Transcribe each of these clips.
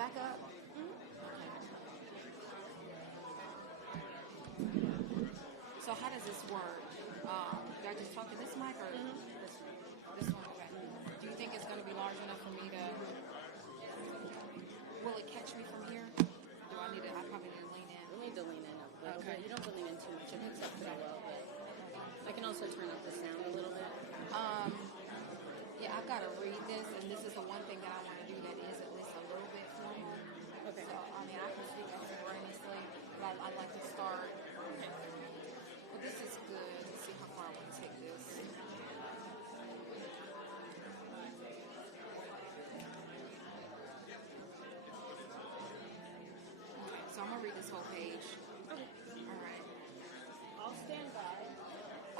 back up? So how does this work? Do I just talk to this mic or this one? Okay. Do you think it's going to be large enough for me to? Will it catch me from here? Do I need to? I probably need to lean in. You need to lean in a little bit. You don't have to lean in too much. It picks up pretty well, but I can also turn up the sound a little bit. Yeah, I've got to read this, and this is the one thing that I want to do that is at least a little bit formal. Okay. So, I mean, I can speak extemporaneously, but I'd like to start. Well, this is good. Let's see how far I want to take this. Okay, so I'm going to read this whole page. Okay. All right. I'll stand by.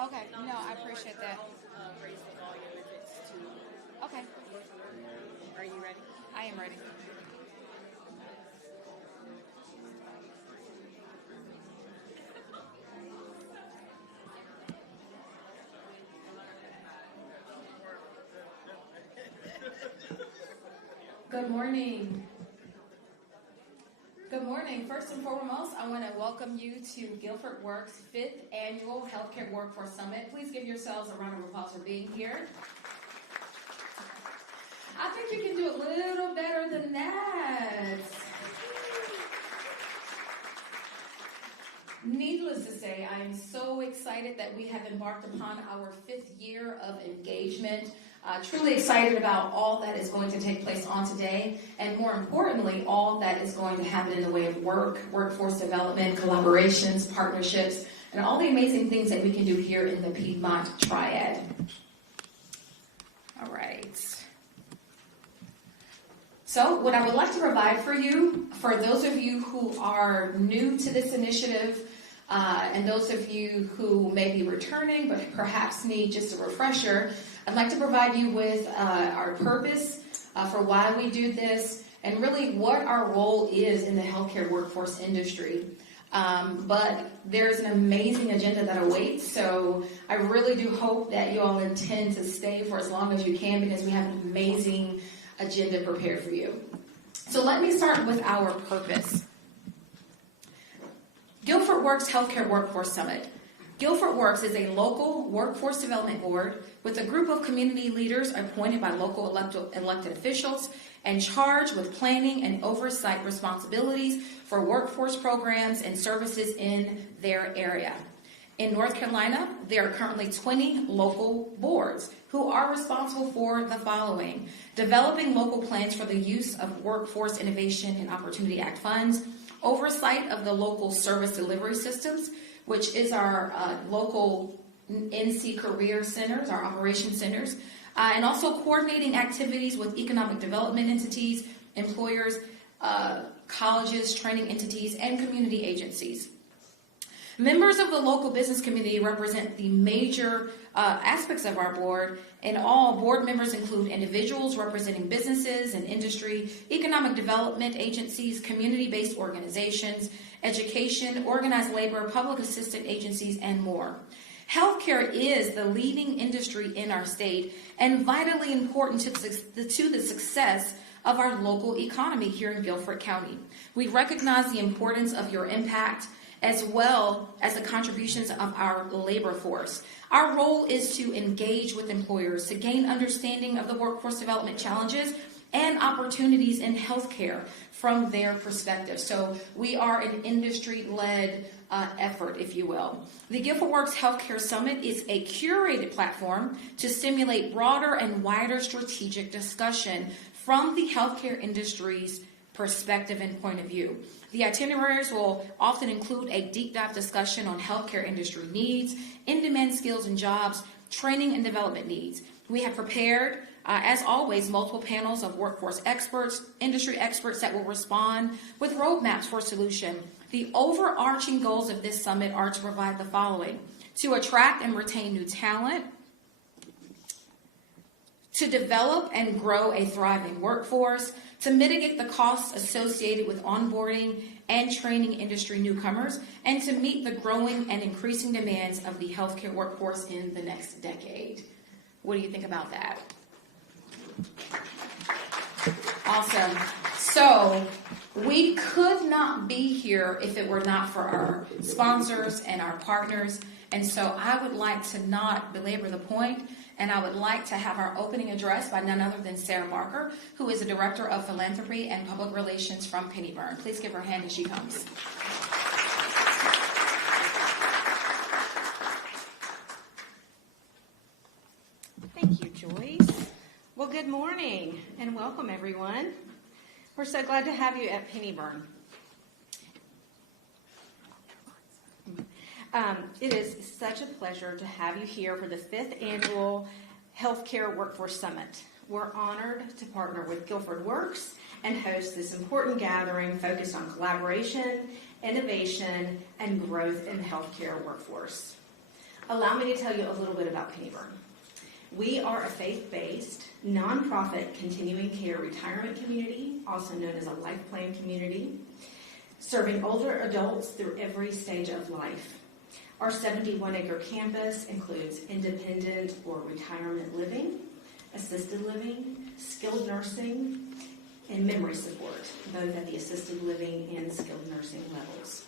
Okay, no, I appreciate that. Raise the volume if it's too. Okay, Are you ready? I am ready. Good morning. Good morning. First and foremost, I want to welcome you to GuilfordWorks' 5th Annual Healthcare Workforce Summit. Please give yourselves a round of applause for being here. I think you can do a little better than that. Needless to say, I am so excited that we have embarked upon our 5th year of engagement. Truly excited about all that is going to take place on today, and more importantly, all that is going to happen in the way of workforce development, collaborations, partnerships, and all the amazing things that we can do here in the Piedmont Triad. All right. So what I would like to provide for you, for those of you who are new to this initiative, and those of you who may be returning but perhaps need just a refresher, I'd like to provide you with our purpose for why we do this and really what our role is in the healthcare workforce industry. But there's an amazing agenda that awaits, so I really do hope that you all intend to stay for as long as you can because we have an amazing agenda prepared for you. So let me start with our purpose. GuilfordWorks Healthcare Workforce Summit. GuilfordWorks is a local workforce development board with a group of community leaders appointed by local elected officials and charged with planning and oversight responsibilities for workforce programs and services in their area. In North Carolina, there are currently 20 local boards who are responsible for the following: developing local plans for the use of Workforce Innovation and Opportunity Act funds, oversight of the local service delivery systems, which is our local NC career centers, our operation centers, and also coordinating activities with economic development entities, employers, colleges, training entities, and community agencies. Members of the local business community represent the major aspects of our board, and all board members include individuals representing businesses and industry, economic development agencies, community-based organizations, education, organized labor, public assistance agencies, and more. Healthcare is the leading industry in our state and vitally important to the success of our local economy here in Guilford County. We recognize the importance of your impact as well as the contributions of our labor force. Our role is to engage with employers to gain understanding of the workforce development challenges and opportunities in healthcare from their perspective. So we are an industry-led effort, if you will. The GuilfordWorks Healthcare Summit is a curated platform to stimulate broader and wider strategic discussion from the healthcare industry's perspective and point of view. The itineraries will often include a deep dive discussion on healthcare industry needs, in-demand skills and jobs, training and development needs. We have prepared, as always, multiple panels of workforce experts, industry experts that will respond with roadmaps for solution. The overarching goals of this summit are to provide the following: to attract and retain new talent, to develop and grow a thriving workforce, to mitigate the costs associated with onboarding and training industry newcomers, and to meet the growing and increasing demands of the healthcare workforce in the next decade. What do you think about that? Awesome. So we could not be here if it were not for our sponsors and our partners. And so I would like to not belabor the point, and I would like to have our opening address by none other than Sarah Barker, who is the Director of Philanthropy and Public Relations from Piedmont. Please give her a hand as she comes. Thank you, Joyce. Well, good morning and welcome, everyone. We're so glad to have you at Piedmont. It is such a pleasure to have you here for the 5th Annual Healthcare Workforce Summit. We're honored to partner with GuilfordWorks and host this important gathering focused on collaboration, innovation, and growth in the healthcare workforce. Allow me to tell you a little bit about Piedmont. We are a faith-based, nonprofit continuing care retirement community, also known as a life plan community, serving older adults through every stage of life. Our 71-acre campus includes independent or retirement living, assisted living, skilled nursing, and memory support, both at the assisted living and skilled nursing levels.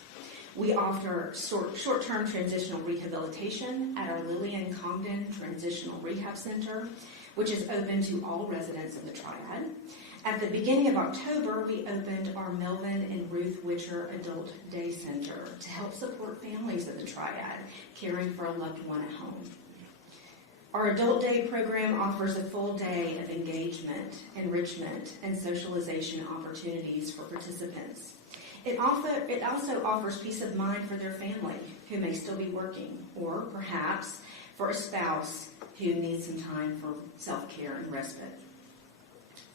We offer short-term transitional rehabilitation at our Lillian Congdon Transitional Rehab Center, which is open to all residents of the Triad. At the beginning of October, we opened our Melvin and Ruth Witcher Adult Day Center to help support families of the Triad caring for a loved one at home. Our Adult Day program offers a full day of engagement, enrichment, and socialization opportunities for participants. It also offers peace of mind for their family who may still be working, or perhaps for a spouse who needs some time for self-care and respite.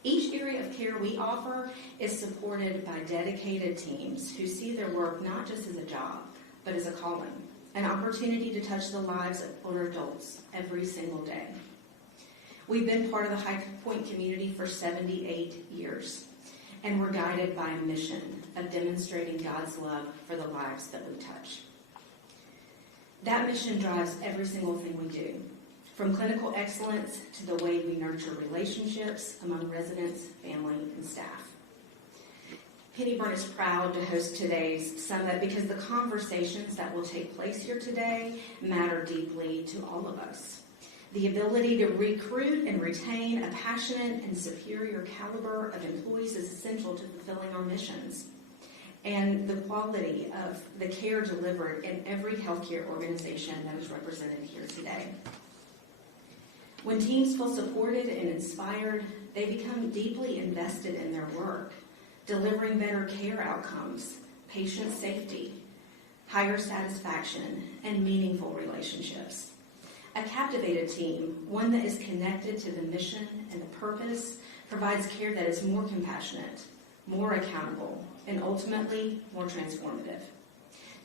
Each area of care we offer is supported by dedicated teams who see their work not just as a job, but as a calling, an opportunity to touch the lives of older adults every single day. We've been part of the High Point community for 78 years, and we're guided by a mission of demonstrating God's love for the lives that we touch. That mission drives every single thing we do, from clinical excellence to the way we nurture relationships among residents, family, and staff. Piedmont is proud to host today's summit because the conversations that will take place here today matter deeply to all of us. The ability to recruit and retain a passionate and superior caliber of employees is essential to fulfilling our missions. And the quality of the care delivered in every healthcare organization that is represented here today. When teams feel supported and inspired, they become deeply invested in their work, delivering better care outcomes, patient safety, higher satisfaction, and meaningful relationships. A captivated team, one that is connected to the mission and the purpose, provides care that is more compassionate, more accountable, and ultimately more transformative.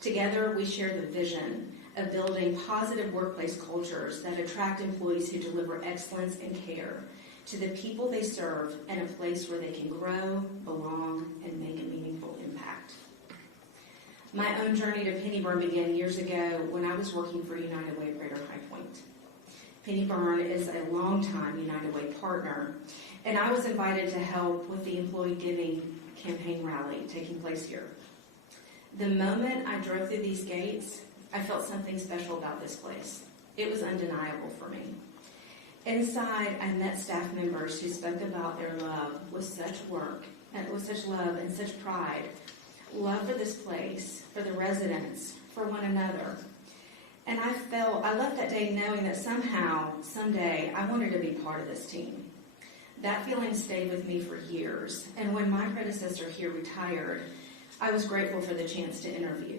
Together, we share the vision of building positive workplace cultures that attract employees who deliver excellence and care to the people they serve in a place where they can grow, belong, and make a meaningful impact. My own journey to Piedmont began years ago when I was working for United Way of Greater High Point. Piedmont is a longtime United Way partner, and I was invited to help with the employee giving campaign rally taking place here. The moment I drove through these gates, I felt something special about this place. It was undeniable for me. Inside, I met staff members who spoke about their love with such love and such pride. Love for this place, for the residents, for one another. And I left that day knowing that somehow, someday, I wanted to be part of this team. That feeling stayed with me for years. And when my predecessor here retired, I was grateful for the chance to interview.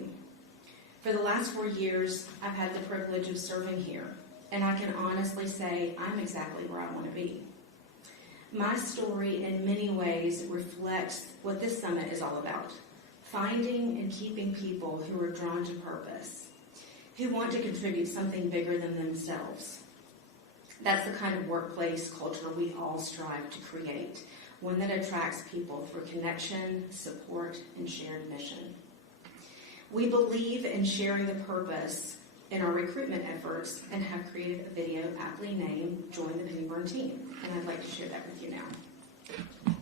For the last 4 years, I've had the privilege of serving here, and I can honestly say I'm exactly where I want to be. My story in many ways reflects what this summit is all about, finding and keeping people who are drawn to purpose, who want to contribute something bigger than themselves. That's the kind of workplace culture we all strive to create, one that attracts people through connection, support, and shared mission. We believe in sharing the purpose in our recruitment efforts and have created a video aptly named Join the Piedmont Team, and I'd like to share that with you now.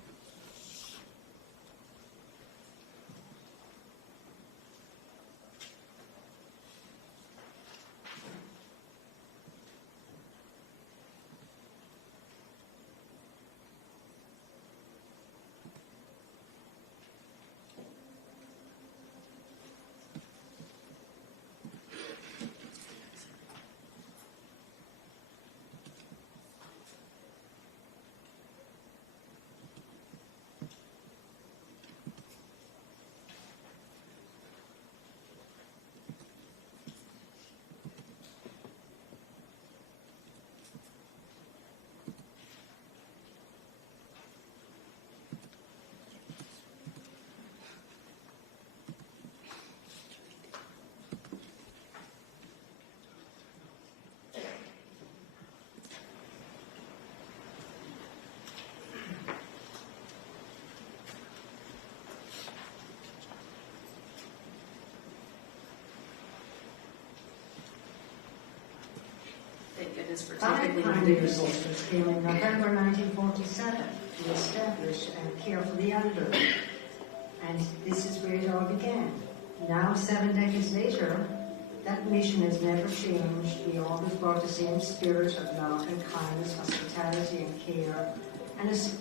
is for Five typically pioneer sisters came in November 1947 to establish care for the elderly. And this is where it all began. Now, 7 decades later, that mission has never changed. We always brought the same spirit of love and kindness, hospitality and care. And it's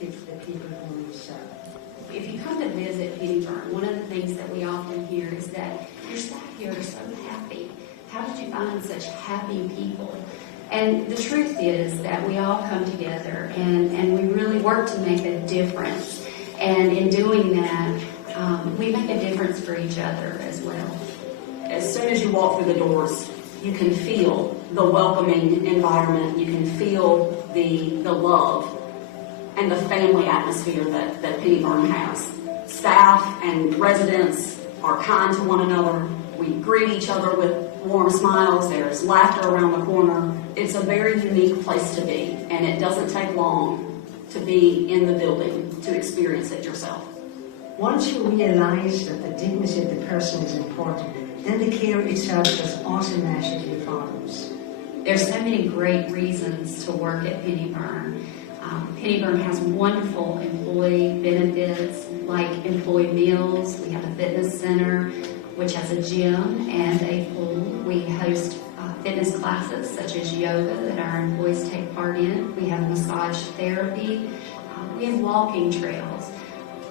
the people who we serve. If you come to visit Piedmont, one of the things that we often hear is that your staff here are so happy. How did you find such happy people? And the truth is that we all come together and we really work to make a difference. And in doing that, we make a difference for each other as well. As soon as you walk through the doors, you can feel the welcoming environment. You can feel the love and the family atmosphere that Piedmont has. Staff and residents are kind to one another. We greet each other with warm smiles. There's laughter around the corner. It's a very unique place to be, and it doesn't take long to be in the building to experience it yourself. Once you realize that the dignity of the person is important, then the care itself just automatically follows. There's so many great reasons to work at Piedmont. Piedmont has wonderful employee benefits like employee meals. We have a fitness center which has a gym and a pool. We host fitness classes such as yoga that our employees take part in. We have massage therapy. We have walking trails.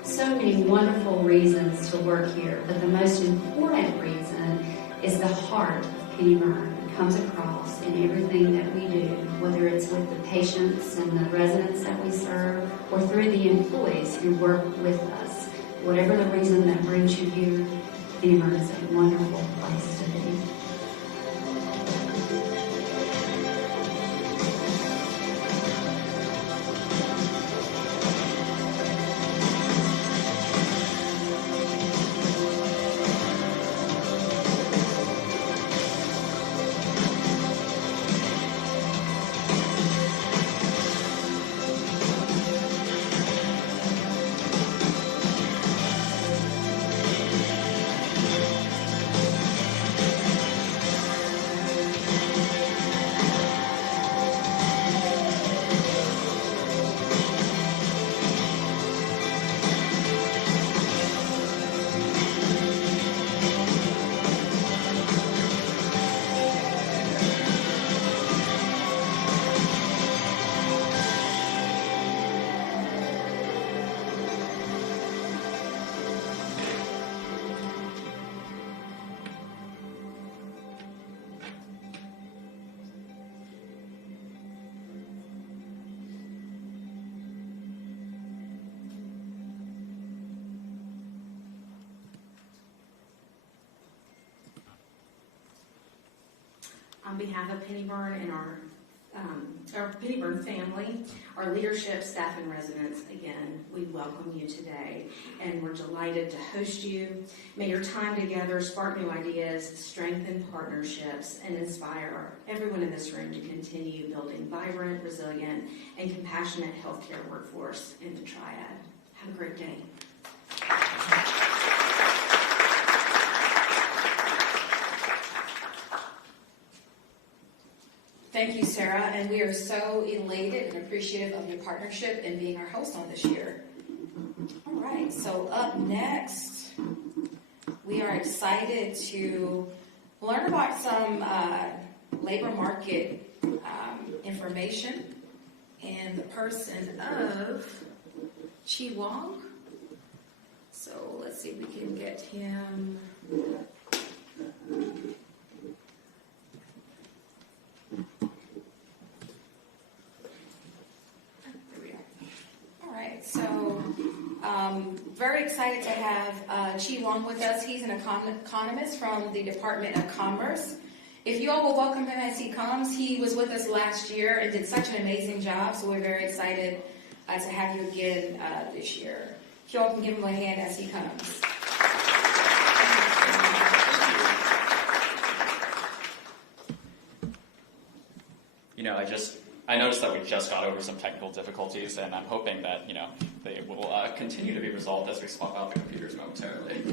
So many wonderful reasons to work here, but the most important reason is the heart of Piedmont comes across in everything that we do, whether it's with the patients and the residents that we serve or through the employees who work with us. Whatever the reason that brings you here, Piedmont is a wonderful place to be. On behalf of Piedmont and our Piedmont family, our leadership, staff, and residents, again, we welcome you today, and we're delighted to host you. May your time together spark new ideas, strengthen partnerships, and inspire everyone in this room to continue building vibrant, resilient, and compassionate healthcare workforce in the Triad. Have a great day. Thank you, Sarah, and we are so elated and appreciative of your partnership and being our host on this year. All right, so up next, we are excited to learn about some labor market information in the person of Chi Wong. So let's see if we can get him. Very excited to have Chi Wong with us. He's an economist from the Department of Commerce. If you all will welcome him as he comes, he was with us last year and did such an amazing job, so we're very excited to have you again this year. If you all can give him a hand as he comes. I noticed that we just got over some technical difficulties, and I'm hoping that, they will continue to be resolved as we swap out the computers momentarily.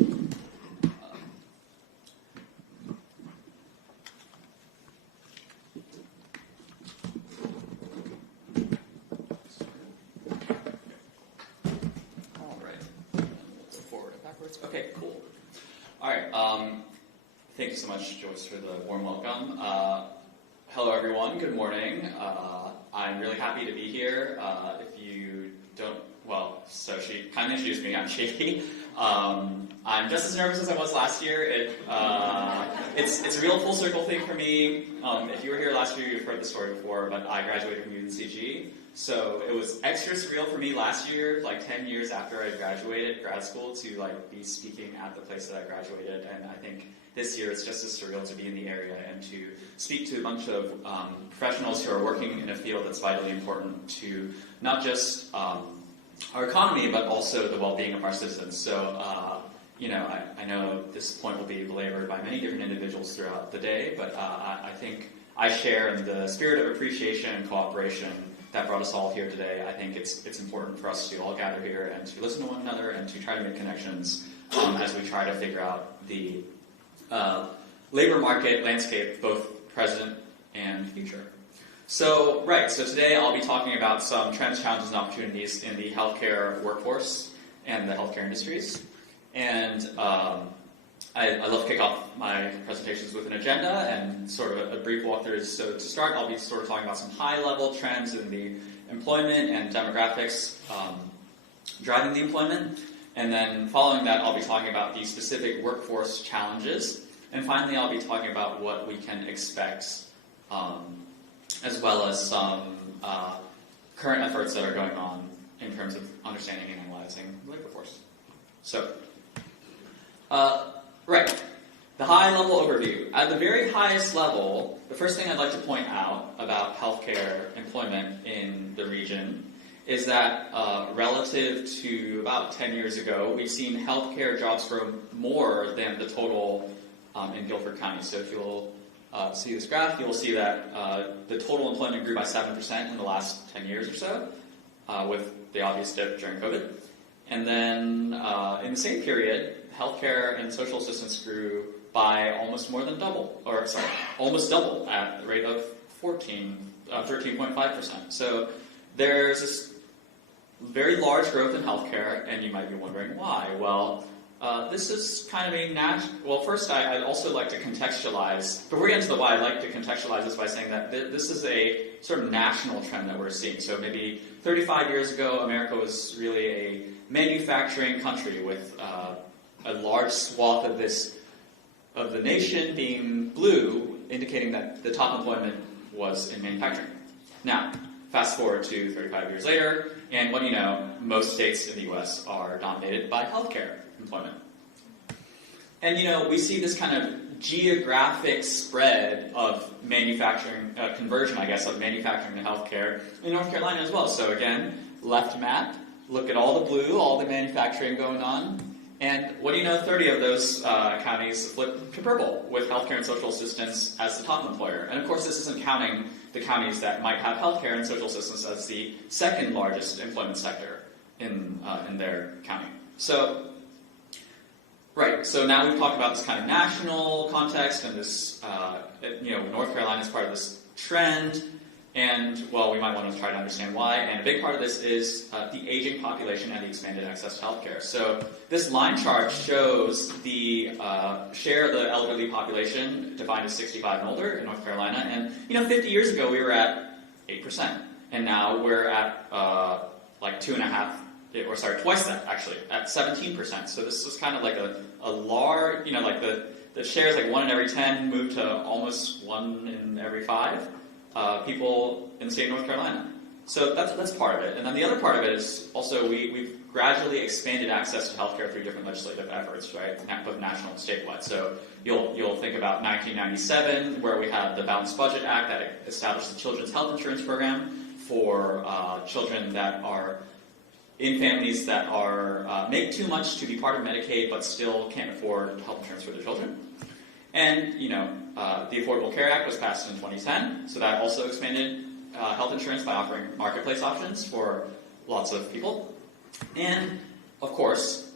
All right. Go forward and backwards. Okay, cool. All right. Thank you so much, Joyce, for the warm welcome. Hello, everyone. Good morning. I'm really happy to be here. If you don't, so she kind of introduced me. I'm Shaky. I'm just as nervous as I was last year. It's a real full circle thing for me. If you were here last year, you've heard the story before, but I graduated from UNCG. So it was extra surreal for me last year, like 10 years after I graduated grad school, to be speaking at the place that I graduated. And I think this year it's just as surreal to be in the area and to speak to a bunch of professionals who are working in a field that's vitally important to not just our economy, but also the well-being of our citizens. So, I know this point will be belabored by many different individuals throughout the day, but I think I share in the spirit of appreciation and cooperation that brought us all here today. I think it's important for us to all gather here and to listen to one another and to try to make connections as we try to figure out the labor market landscape, both present and future. So today I'll be talking about some trends, challenges, and opportunities in the healthcare workforce and the healthcare industries. And I love to kick off my presentations with an agenda and sort of a brief walkthrough. So to start, I'll be sort of talking about some high-level trends in the employment and demographics driving the employment. And then following that, I'll be talking about the specific workforce challenges. And finally, I'll be talking about what we can expect, as well as some current efforts that are going on in terms of understanding and analyzing the labor force. So, the high-level overview. At the very highest level, the first thing I'd like to point out about healthcare employment in the region is that relative to about 10 years ago, we've seen healthcare jobs grow more than the total in Guilford County. So if you'll see this graph, you'll see that the total employment grew by 7% in the last 10 years or so, with the obvious dip during COVID. And then in the same period, healthcare and social assistance grew by almost double at the rate of 13.5%. So there's this very large growth in healthcare, and you might be wondering why. Well, this is kind of a first I'd also like to contextualize, before we get into the why, I'd like to contextualize this by saying that this is a sort of national trend that we're seeing. So maybe 35 years ago, America was really a manufacturing country with a large swath of the nation being blue, indicating that the top employment was in manufacturing. Now, fast forward to 35 years later, and what do you know, most states in the U.S. are dominated by healthcare employment. And we see this kind of geographic spread of manufacturing, conversion, I guess, of manufacturing to healthcare in North Carolina as well. So again, left map, look at all the blue, all the manufacturing going on. And what do you know, 30 of those counties flip to purple with healthcare and social assistance as the top employer. And of course, this isn't counting the counties that might have healthcare and social assistance as the second largest employment sector in their county. So, so now we've talked about this kind of national context and this, North Carolina is part of this trend. And, we might want to try to understand why. And a big part of this is the aging population and the expanded access to healthcare. So this line chart shows the share of the elderly population defined as 65 and older in North Carolina. And, 50 years ago, we were at 8%. And now we're at twice that, actually, at 17%. So this is kind of like a large, the shares like 1 in every 10 moved to almost 1 in every 5. People in the state of North Carolina. So that's part of it. And then the other part of it is also we've gradually expanded access to healthcare through different legislative efforts, right? Both national and statewide. So you'll think about 1997, where we had the Balanced Budget Act that established the Children's Health Insurance Program for children that are in families that are make too much to be part of Medicaid but still can't afford health insurance for their children. And, the Affordable Care Act was passed in 2010, so that also expanded health insurance by offering marketplace options for lots of people. And, of course,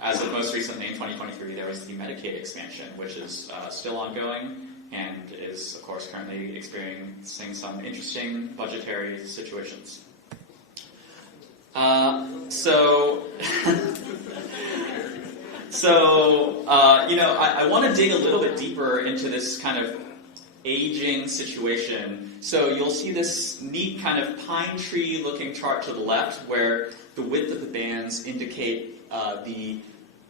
as of most recently in 2023, there was the Medicaid expansion, which is still ongoing and is, of course, currently experiencing some interesting budgetary situations. I want to dig a little bit deeper into this kind of aging situation. So you'll see this neat kind of pine tree looking chart to the left where the width of the bands indicate the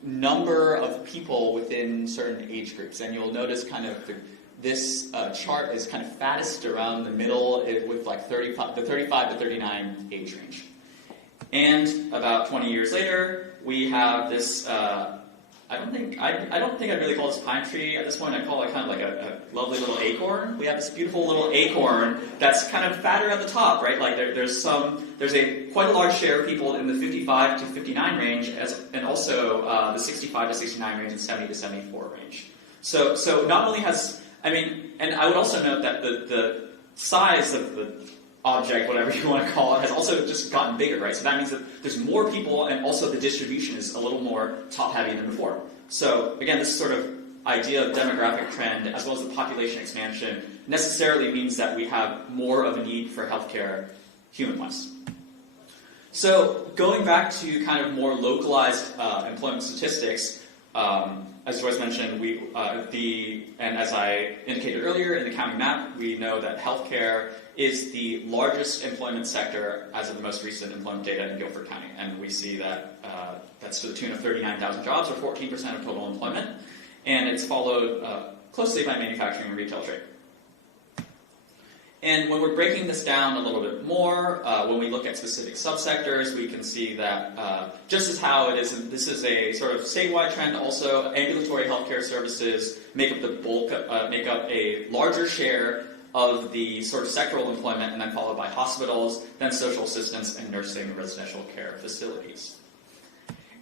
number of people within certain age groups. And you'll notice kind of this chart is kind of fattest around the middle with like the 35 to 39 age range. And about 20 years later, we have this, I don't think I'd really call this pine tree at this point. I call it kind of like a lovely little acorn. We have this beautiful little acorn that's kind of fatter at the top, right? Like there's quite a large share of people in the 55 to 59 range, and also the 65 to 69 range and 70 to 74 range. So not only and I would also note that the size of the object, whatever you want to call it, has also just gotten bigger, right? So that means that there's more people, and also the distribution is a little more top-heavy than before. So again, this sort of idea of demographic trend, as well as the population expansion, necessarily means that we have more of a need for healthcare human-wise. So going back to kind of more localized employment statistics, as Joyce mentioned, and as I indicated earlier in the county map, we know that healthcare is the largest employment sector as of the most recent employment data in Guilford County. And we see that that's to the tune of 39,000 jobs, or 14% of total employment. And it's followed closely by manufacturing and retail trade. And when we're breaking this down a little bit more, when we look at specific subsectors, we can see that just as how it is, this is a sort of statewide trend. Also, ambulatory healthcare services make up the bulk, make up a larger share of the sort of sectoral employment, and then followed by hospitals, then social assistance, and nursing and residential care facilities.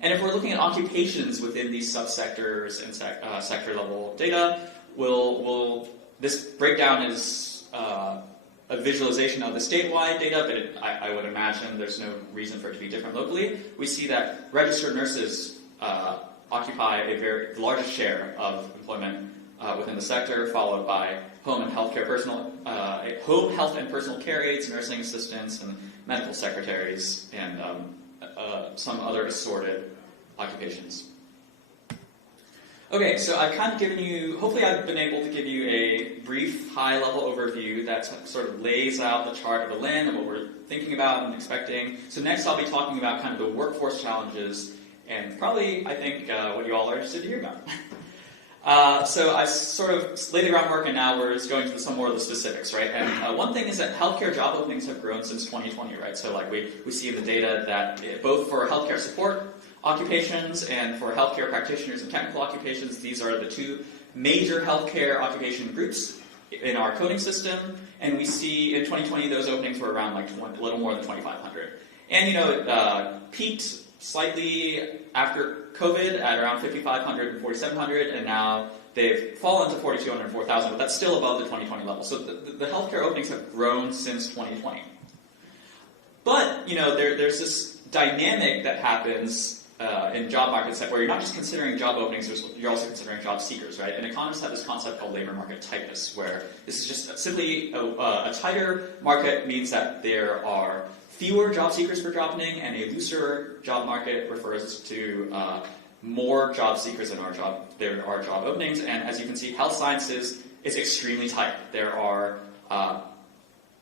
And if we're looking at occupations within these subsectors and sector level data, this breakdown is a village of the statewide data, but I would imagine there's no reason for it to be different locally. We see that registered nurses occupy the largest share of employment within the sector, followed by home health and personal care aides, nursing assistants, and medical secretaries, and some other assorted occupations. Okay, so I've kind of given you, hopefully I've been able to give you a brief high-level overview that sort of lays out the chart of the land and what we're thinking about and expecting. So next I'll be talking about kind of the workforce challenges and probably, I think, what you all are interested to hear about. So I sort of laid the groundwork, and now we're going to some more of the specifics, right? And one thing is that healthcare job openings have grown since 2020, right? So like we see in the data that both for healthcare support occupations and for healthcare practitioners and technical occupations, these are the two major healthcare occupation groups in our coding system. And we see in 2020 those openings were around like a little more than 2,500. And it peaked slightly after COVID at around 5,500 and 4,700, and now they've fallen to 4,200 and 4,000, but that's still above the 2020 level. So the healthcare openings have grown since 2020. But there's this dynamic that happens in job markets where you're not just considering job openings, you're also considering job seekers, right? And economists have this concept called labor market tightness, where this is just simply a tighter market means that there are fewer job seekers per job opening, and a looser job market refers to more job seekers than there are job openings. And as you can see, health sciences is extremely tight. There are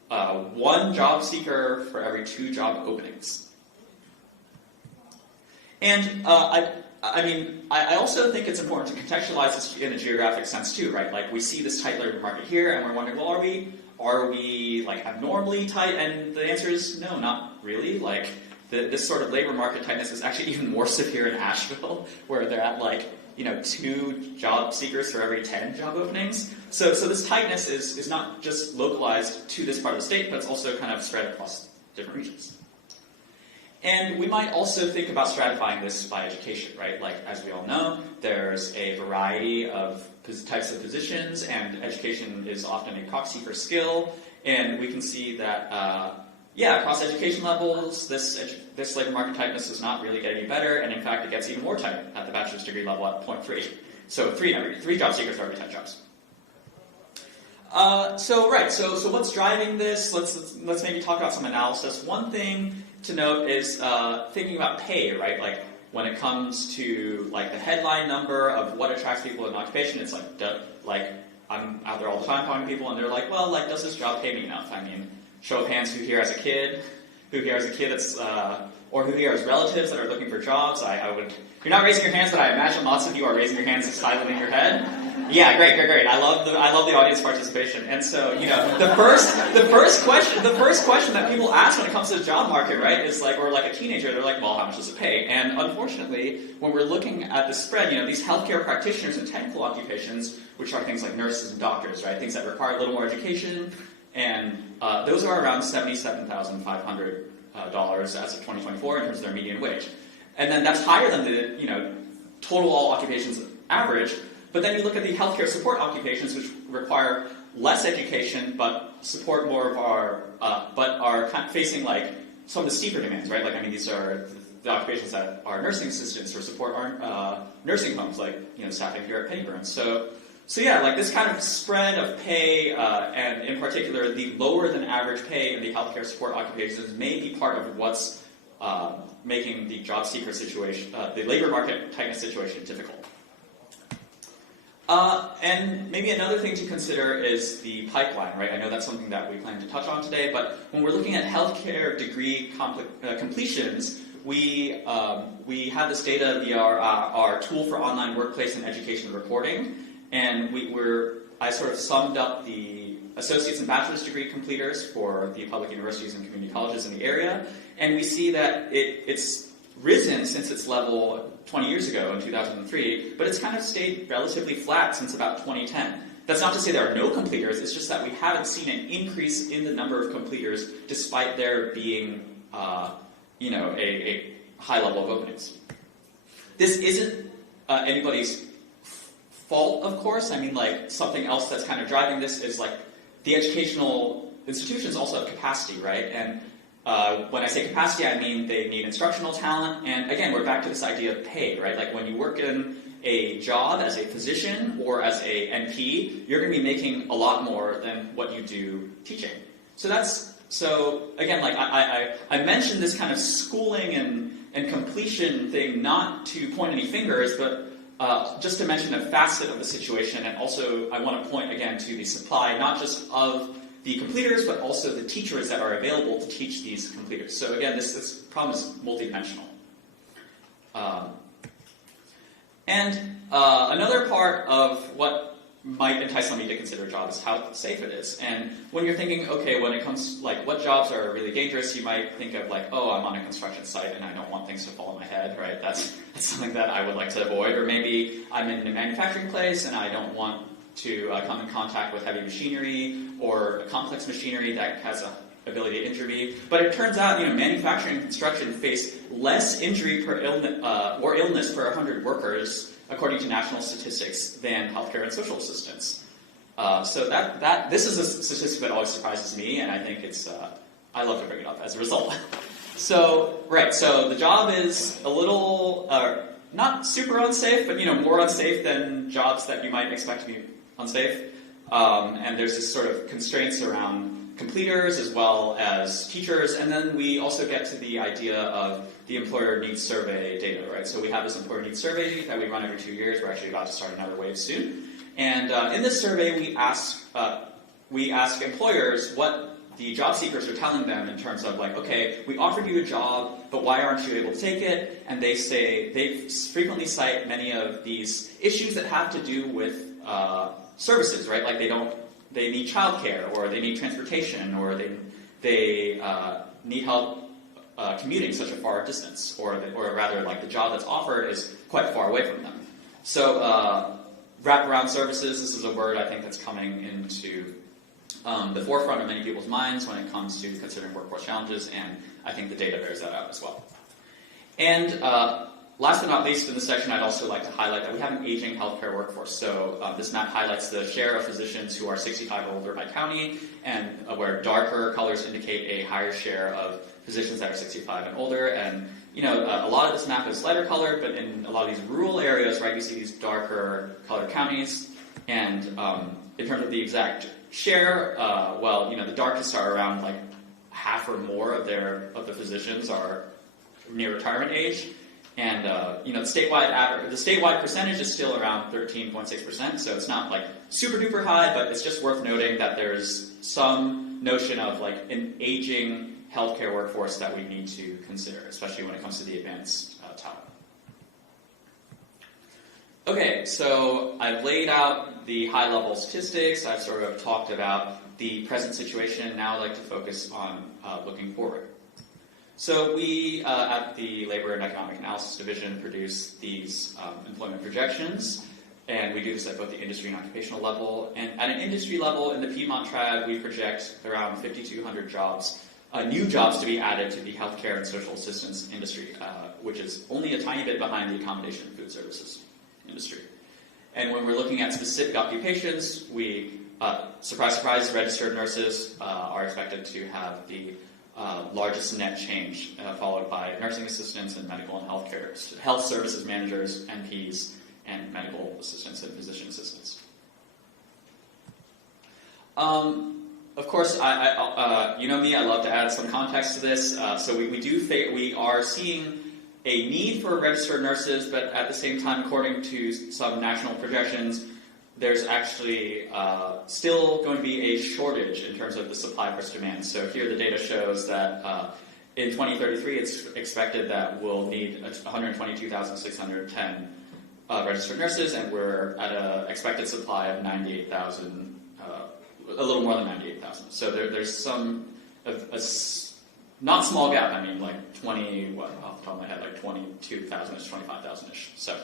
one job seeker for every 2 job openings. And I also think it's important to contextualize this in a geographic sense too, right? Like we see this tight labor market here, and we're wondering, well, are we like abnormally tight? And the answer is no, not really. Like this sort of labor market tightness is actually even more severe in Asheville, where they're at 2 job seekers for every 10 job openings. So this tightness is not just localized to this part of the state, but it's also kind of spread across different regions. And we might also think about stratifying this by education, right? Like, as we all know, there's a variety of types of positions, and education is often a proxy for skill. And we can see that, yeah, across education levels, this labor market tightness does not really get any better, and in fact, it gets even more tight at the bachelor's degree level at 0.3. So three job seekers for every 10 jobs. So what's driving this? Let's maybe talk about some analysis. One thing to note is thinking about pay, right? Like when it comes to like the headline number of what attracts people in an occupation, it's like I'm out there all the time talking to people, and they're like, well, like, does this job pay me enough? I mean, show of hands, who here has a kid? Who here has a kid that's, or who here has relatives that are looking for jobs? You're not raising your hands, but I imagine lots of you are raising your hands and silently in your head. Yeah, great. I love the audience participation. And so, you know, the first question that people ask when it comes to the job market, right, is like, or like a teenager, they're like, well, how much does it pay? And unfortunately, when we're looking at the spread, you know, these healthcare practitioners and technical occupations, which are things like nurses and doctors, right, things that require a little more education, and those are around $77,500 as of 2024 in terms of their median wage. And then that's higher than the, you know, total all occupations average. But then you look at the healthcare support occupations, which require less education, but support more of our, but are kind of facing like some of the steeper demands, right? Like, I mean, these are the occupations that are nursing assistants or support our nursing homes, like, you know, staffing here at Piedmont. So yeah, like this kind of spread of pay, and in particular, the lower than average pay in the healthcare support occupations may be part of what's making the job seeker situation, the labor market tightness situation difficult. And maybe another thing to consider is the pipeline, right? I know that's something that we plan to touch on today, but when we're looking at healthcare degree completions, we have this data via our tool for online workplace and education reporting, and I sort of summed up the associate's and bachelor's degree completers for the public universities and community colleges in the area, and we see that it's risen since its level 20 years ago in 2003, but it's kind of stayed relatively flat since about 2010. That's not to say there are no completers, it's just that we haven't seen an increase in the number of completers despite there being you know, a high level of openings. This isn't anybody's fault, of course. I mean, like, something else that's kind of driving this is like the educational institutions also have capacity, right? And when I say capacity, I mean they need instructional talent, and again, we're back to this idea of pay, right? Like when you work in a job as a physician or as a NP, you're going to be making a lot more than what you do teaching. So again, like I mentioned this kind of schooling and completion thing not to point any fingers, but just to mention a facet of the situation, and also I want to point again to the supply, not just of the completers, but also the teachers that are available to teach these completers. So again, this problem is multidimensional. Another part of what might entice somebody to consider a job is how safe it is. And when you're thinking, okay, when it comes, like, what jobs are really dangerous, you might think of, like, oh, I'm on a construction site and I don't want things to fall on my head, right? That's something that I would like to avoid. Or maybe I'm in a manufacturing place and I don't want to come in contact with heavy machinery or complex machinery that has an ability to injure me. But it turns out, you know, manufacturing and construction face less injury per illness per 100 workers, according to national statistics, than healthcare and social assistance. So this is a statistic that always surprises me, and I think it's I love to bring it up as a result. So the job is a little not super unsafe, but, you know, more unsafe than jobs that you might expect to be unsafe. And there's this sort of constraints around completers as well as teachers, and then we also get to the idea of the employer needs survey data, right? So we have this employer needs survey that we run every 2 years. We're actually about to start another wave soon. And in this survey, we ask employers what the job seekers are telling them in terms of, like, okay, we offered you a job, but why aren't you able to take it? And they frequently cite many of these issues that have to do with services, right? Like they need childcare, or they need transportation, or they need help commuting such a far distance, or rather, like, the job that's offered is quite far away from them. So wraparound services, this is a word I think that's coming into the forefront of many people's minds when it comes to considering workforce challenges, and I think the data bears that out as well. And Last but not least, in this section, I'd also like to highlight that we have an aging healthcare workforce. So this map highlights the share of physicians who are 65 or older by county, and where darker colors indicate a higher share of physicians that are 65 and older. And a lot of this map is lighter colored, but in a lot of these rural areas, right, you see these darker colored counties. And in terms of the exact share, the darkest are around like half or more of the physicians are near retirement age. And the statewide percentage is still around 13.6%, so it's not like super duper high, but it's just worth noting that there's some notion of like an aging healthcare workforce that we need to consider, especially when it comes to the advanced talent. Okay, so I've laid out the high-level statistics. I've sort of talked about the present situation. Now I'd like to focus on looking forward. So we, at the Labor and Economic Analysis Division, produce these employment projections, and we do this at both the industry and occupational level. And at an industry level, in the Piedmont Triad, we project around 5,200 jobs, new jobs to be added to the healthcare and social assistance industry, which is only a tiny bit behind the accommodation and food services industry. And when we're looking at specific occupations, we, surprise, surprise, registered nurses are expected to have the largest net change, followed by nursing assistants and medical and health services managers, NPs, and medical assistants and physician assistants. Of course, you know me, I love to add some context to this. So we are seeing a need for registered nurses, but at the same time, according to some national projections, there's actually still going to be a shortage in terms of the supply versus demand. So here the data shows that in 2033, it's expected that we'll need 122,610 registered nurses, and we're at an expected supply of 98,000, a little more than 98,000. So there's some, not small gap, I mean like 20, off the top of my head, like 22,000-ish, 25,000-ish. So.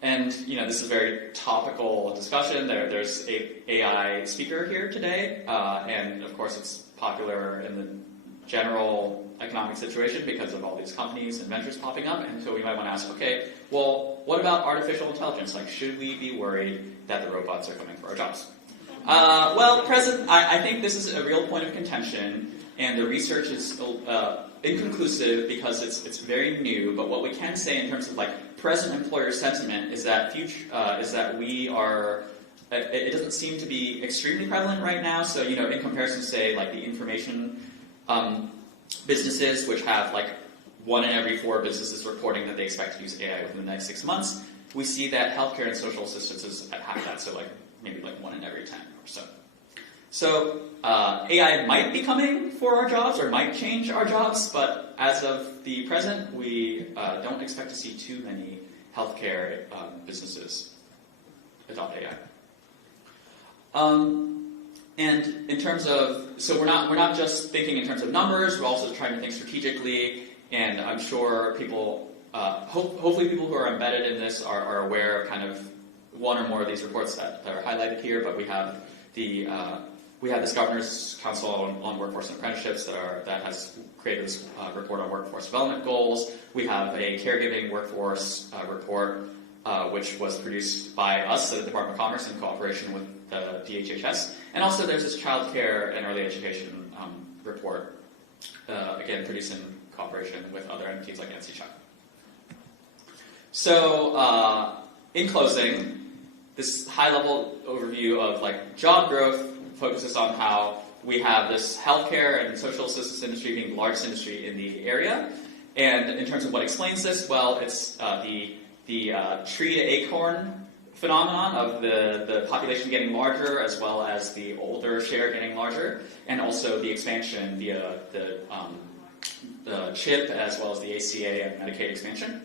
And this is a very topical discussion. There's a AI speaker here today, and of course it's popular in the general economic situation because of all these companies and ventures popping up. And so we might want to ask, okay, well, what about artificial intelligence? Like, should we be worried that the robots are coming for our jobs? I think this is a real point of contention, and the research is inconclusive because it's very new. But what we can say in terms of like present employer sentiment is that we are. It doesn't seem to be extremely prevalent right now. So in comparison, say like the information businesses, which have like 1 in every 4 businesses reporting that they expect to use AI within the next 6 months, we see that healthcare and social assistance is at half that. So like maybe like 1 in every 10 or so. So AI might be coming for our jobs or might change our jobs, but as of the present, we don't expect to see too many healthcare businesses adopt AI. And in terms of, so we're not just thinking in terms of numbers, we're also trying to think strategically, and I'm sure people, hopefully people who are embedded in this are aware of kind of one or more of these reports that are highlighted here, but we have this Governor's Council on Workforce and Apprenticeships that has created this report on workforce development goals. We have a caregiving workforce report, which was produced by us at the Department of Commerce in cooperation with the DHHS. And also there's this child care and early education report, again, produced in cooperation with other entities like NC Child. So, in closing, this high-level overview of like job growth focuses on how we have this healthcare and social assistance industry being the largest industry in the area. And in terms of what explains this, well, it's the tree to acorn phenomenon of the population getting larger as well as the older share getting larger, and also the expansion via the CHIP as well as the ACA and Medicaid expansion.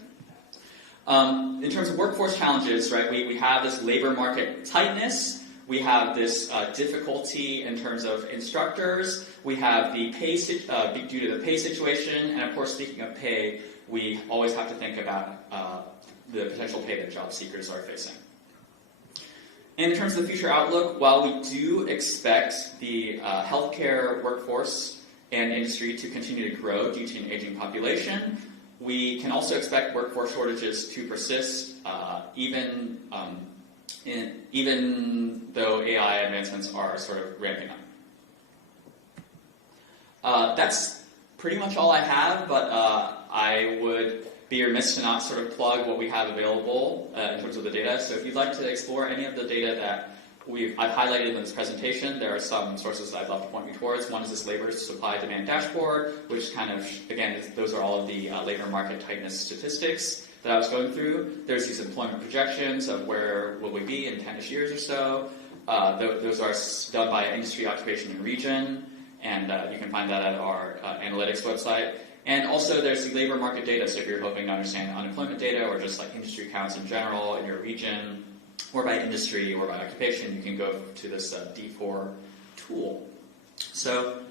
In terms of workforce challenges, right, we have this labor market tightness. We have this difficulty in terms of instructors. We have the pay due to the pay situation, and of course, speaking of pay, we always have to think about the potential pay that job seekers are facing. And in terms of the future outlook, while we do expect the healthcare workforce and industry to continue to grow due to an aging population. We can also expect workforce shortages to persist, even though AI advancements are sort of ramping up. That's pretty much all I have, but I would be remiss to not sort of plug what we have available in terms of the data. So if you'd like to explore any of the data that I've highlighted in this presentation, there are some sources that I'd love to point you towards. One is this labor supply demand dashboard, which kind of, again, those are all of the labor market tightness statistics that I was going through. There's these employment projections of where will we be in 10-ish years or so. Those are done by industry, occupation, and region, and you can find that at our analytics website. And also there's the labor market data, so if you're hoping to understand unemployment data or just like industry counts in general in your region, or by industry or by occupation, you can go to this D4 tool. So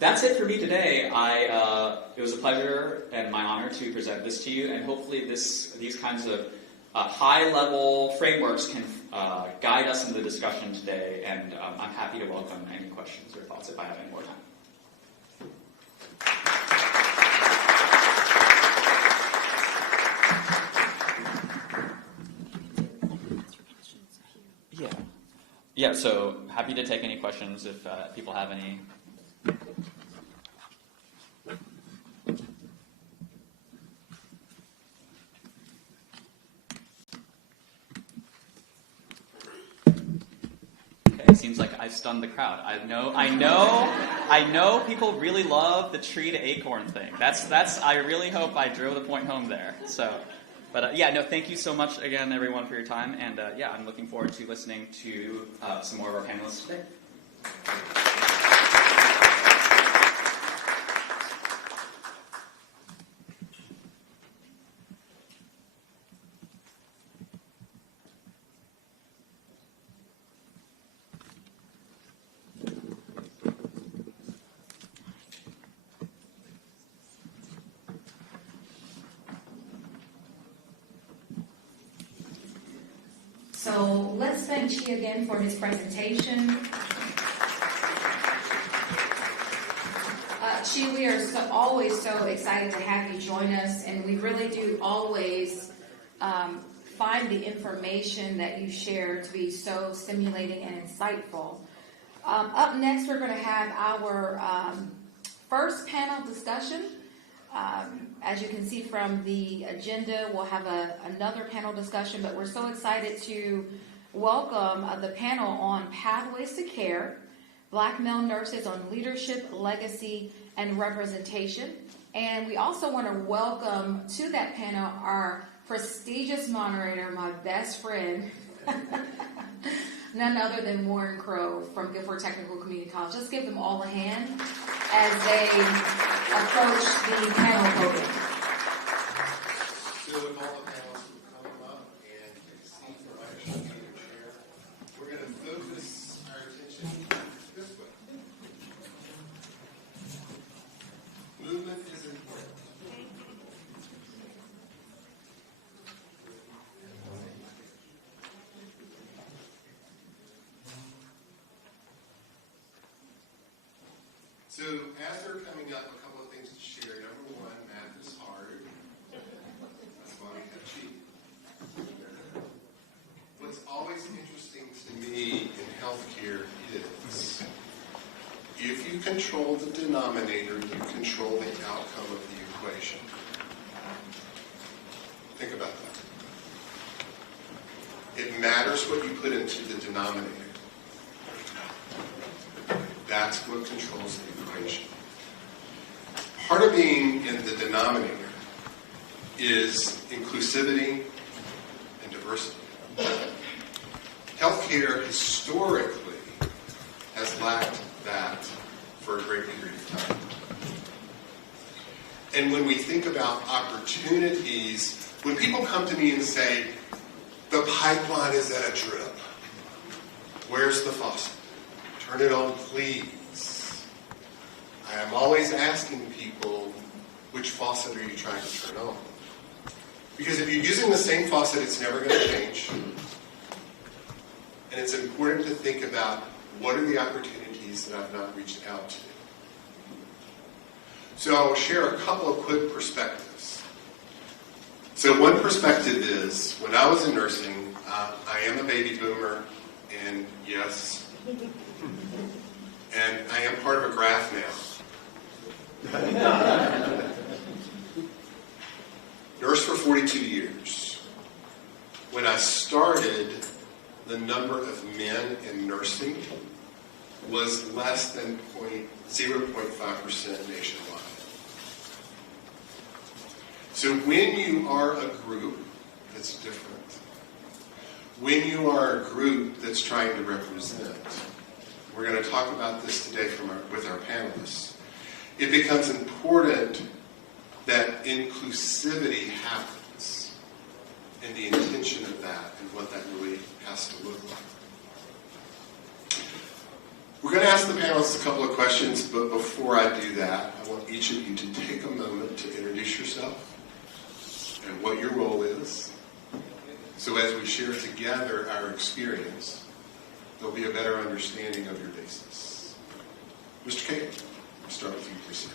that's it for me today. It was a pleasure and my honor to present this to you, and hopefully these kinds of high-level frameworks can guide us in the discussion today, and I'm happy to welcome any questions or thoughts if I have any more time. Yeah, so happy to take any questions if people have any. Okay, it seems like I've stunned the crowd. I know people really love the tree to acorn thing. I really hope I drove the point home there. So. But thank you so much again, everyone, for your time. And I'm looking forward to listening to some more of our panelists today. So let's thank Chi again for his presentation. Chi, we are always so excited to have you join us, and we really do always find the information that you share to be so stimulating and insightful. Up next, we're going to have our first panel discussion. As you can see from the agenda, we'll have another panel discussion, but we're so excited to welcome the panel on Pathways to Care, Black Male Nurses on Leadership, Legacy, and Representation. And we also want to welcome to that panel our prestigious moderator, my best friend, none other than Warren Crow from Guilford Technical Community College. Let's give them all a hand as they approach the panel podium. So if all the panelists will come up and take a seat for my chair, we're going to focus our attention this way. Movement is important. So as they're coming up, a couple of things to share. Number one, math is hard. That's why we have cheat. What's always interesting to me in healthcare is if you control the denominator, you control the outcome of the equation. Think about that. It matters what you put into the denominator. That's what controls the equation. Part of being in the denominator is inclusivity and diversity. Healthcare historically has lacked that for a great period of time. And when we think about opportunities, when people come to me and say, the pipeline is at a drip, where's the faucet? Turn it on, please. I am always asking people, which faucet are you trying to turn on? Because if you're using the same faucet, it's never going to change. And it's important to think about what are the opportunities that I've not reached out to. So I'll share a couple of quick perspectives. So one perspective is, when I was in nursing, I am a baby boomer, and yes, and I am part of a graph now. Nurse for 42 years. When I started, the number of men in nursing was less than 0.5% nationwide. So when you are a group that's different, when you are a group that's trying to represent, we're going to talk about this today with our panelists, it becomes important that inclusivity happens and the intention of that and what that really has to look like. We're going to ask the panelists a couple of questions, but before I do that, I want each of you to take a moment to introduce yourself and what your role is. So as we share together our experience, there'll be a better understanding of your basis. Mr. Kate, we'll start with you, please.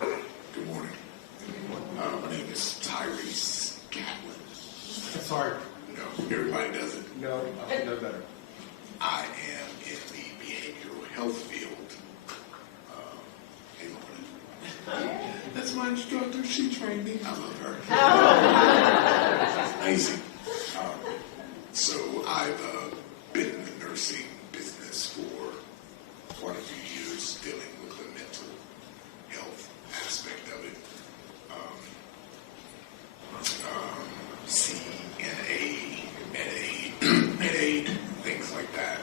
Good morning. My name is Tyrese Gatlin. Sorry. No, everybody does it. No, I know better. I am in the behavioral health field. Hey, Lauren. That's my instructor. She trained me. I love her. Amazing. So I've been in the nursing business for quite a few years, dealing with the mental health aspect of it. CNA, Med-Aid, things like that.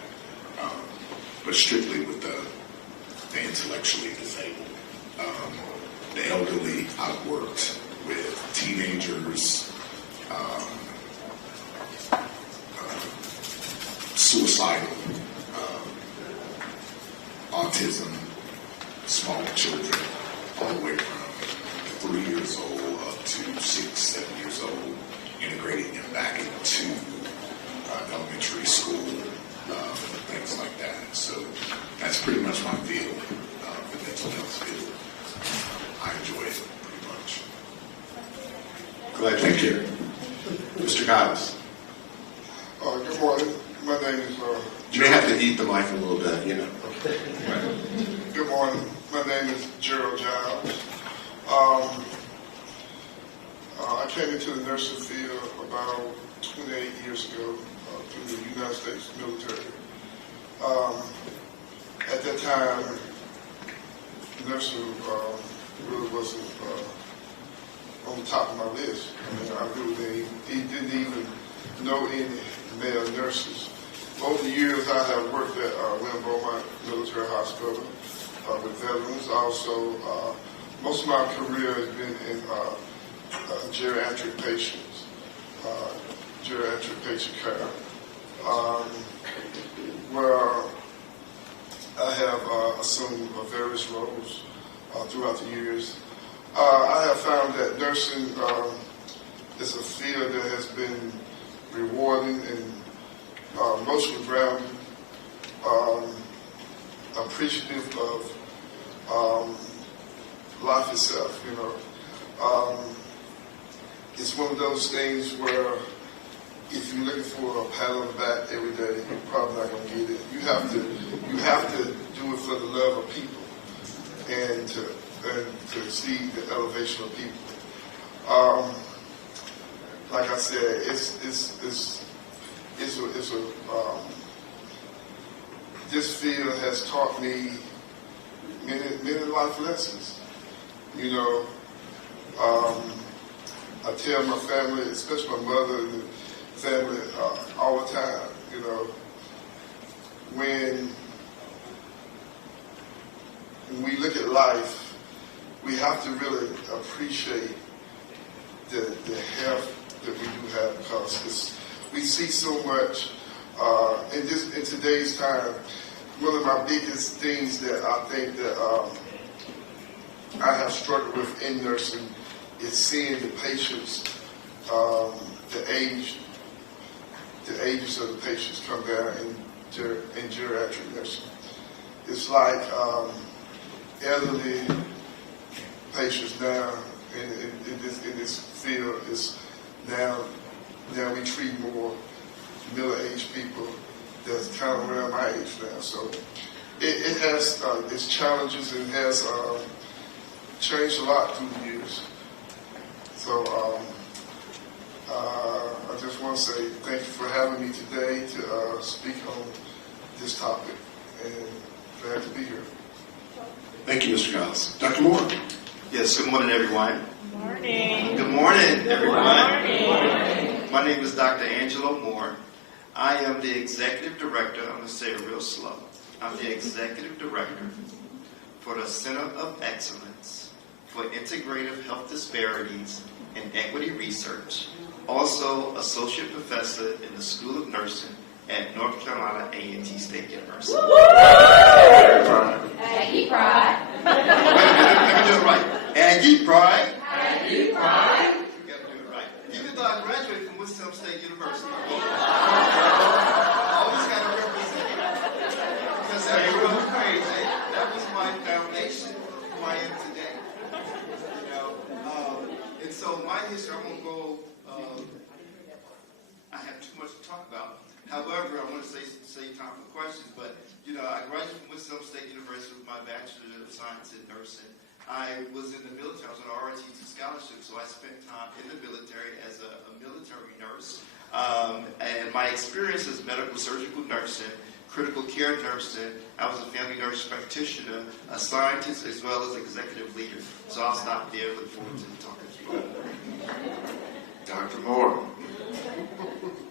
But strictly with the intellectually disabled. The elderly, I've worked with teenagers, suicidal, autism, small children, all the way from 3 years old up to 6, 7 years old, integrating them back into elementary school, things like that. So that's pretty much my field, the mental health field. I enjoy it pretty much. Glad you're here. Mr. Giles. Good morning. My name is... You may have to eat the mic a little bit, you know. Good morning. My name is Gerald Giles. I came into the nursing field about 28 years ago through the United States military. At that time, nursing really wasn't on the top of my list. I mean, I really didn't even know any male nurses. Over the years, I have worked at William Beaumont Military Hospital with veterans. Also, most of my career has been in geriatric patients, geriatric patient care, where I have assumed various roles throughout the years. I have found that nursing is a field that has been rewarding and mostly grounded, appreciative of life itself, you know. It's one of those things where if you're looking for a pat on the back every day, you're probably not going to get it. You have to do it for the love of people and to see the elevation of people. Like I said, this field has taught me many life lessons. You know, I tell my family, especially my mother and the family, all the time, you know, when we look at life, we have to really appreciate the health that we do have, because we see so much in today's time. One of my biggest things that I think that I have struggled with in nursing is seeing the patients, the ages of the patients come down in geriatric nursing. it's like elderly patients now in this field is now we treat more middle-aged people that's kind of around my age now. So it has its challenges and has changed a lot through the years. So I just want to say thank you for having me today to speak on this topic, and glad to be here. Thank you, Mr. Giles. Dr. Moore. Yes, good morning, everyone. Good morning. Good morning, everyone. Good morning. My name is Dr. Angelo Moore. I am the Executive Director, I'm going to say it real slow. I'm the Executive Director for the Center of Excellence for Integrative Health Disparities and Equity Research, also Associate Professor in the School of Nursing at North Carolina A&T State University. Aggie Pride. Wait a minute, let me do it right. Aggie Pride. Aggie Pride. You got to do it right. Even though I graduated from Winston State University, always got to represent it. Because everyone crazy. That was my foundation, who I am today. You know, and so my history, I'm going to go. I have too much to talk about. However, I want to save time for questions. But you know, I graduated from Winston State University with my Bachelor of Science in Nursing. I was in the military. I was on an ROTC scholarship, so I spent time in the military as a military nurse. And my experience is medical surgical nursing, critical care nursing. I was a family nurse practitioner, a scientist, as well as executive leader. So I'll stop there. Look forward to talking to you. Dr. Moore.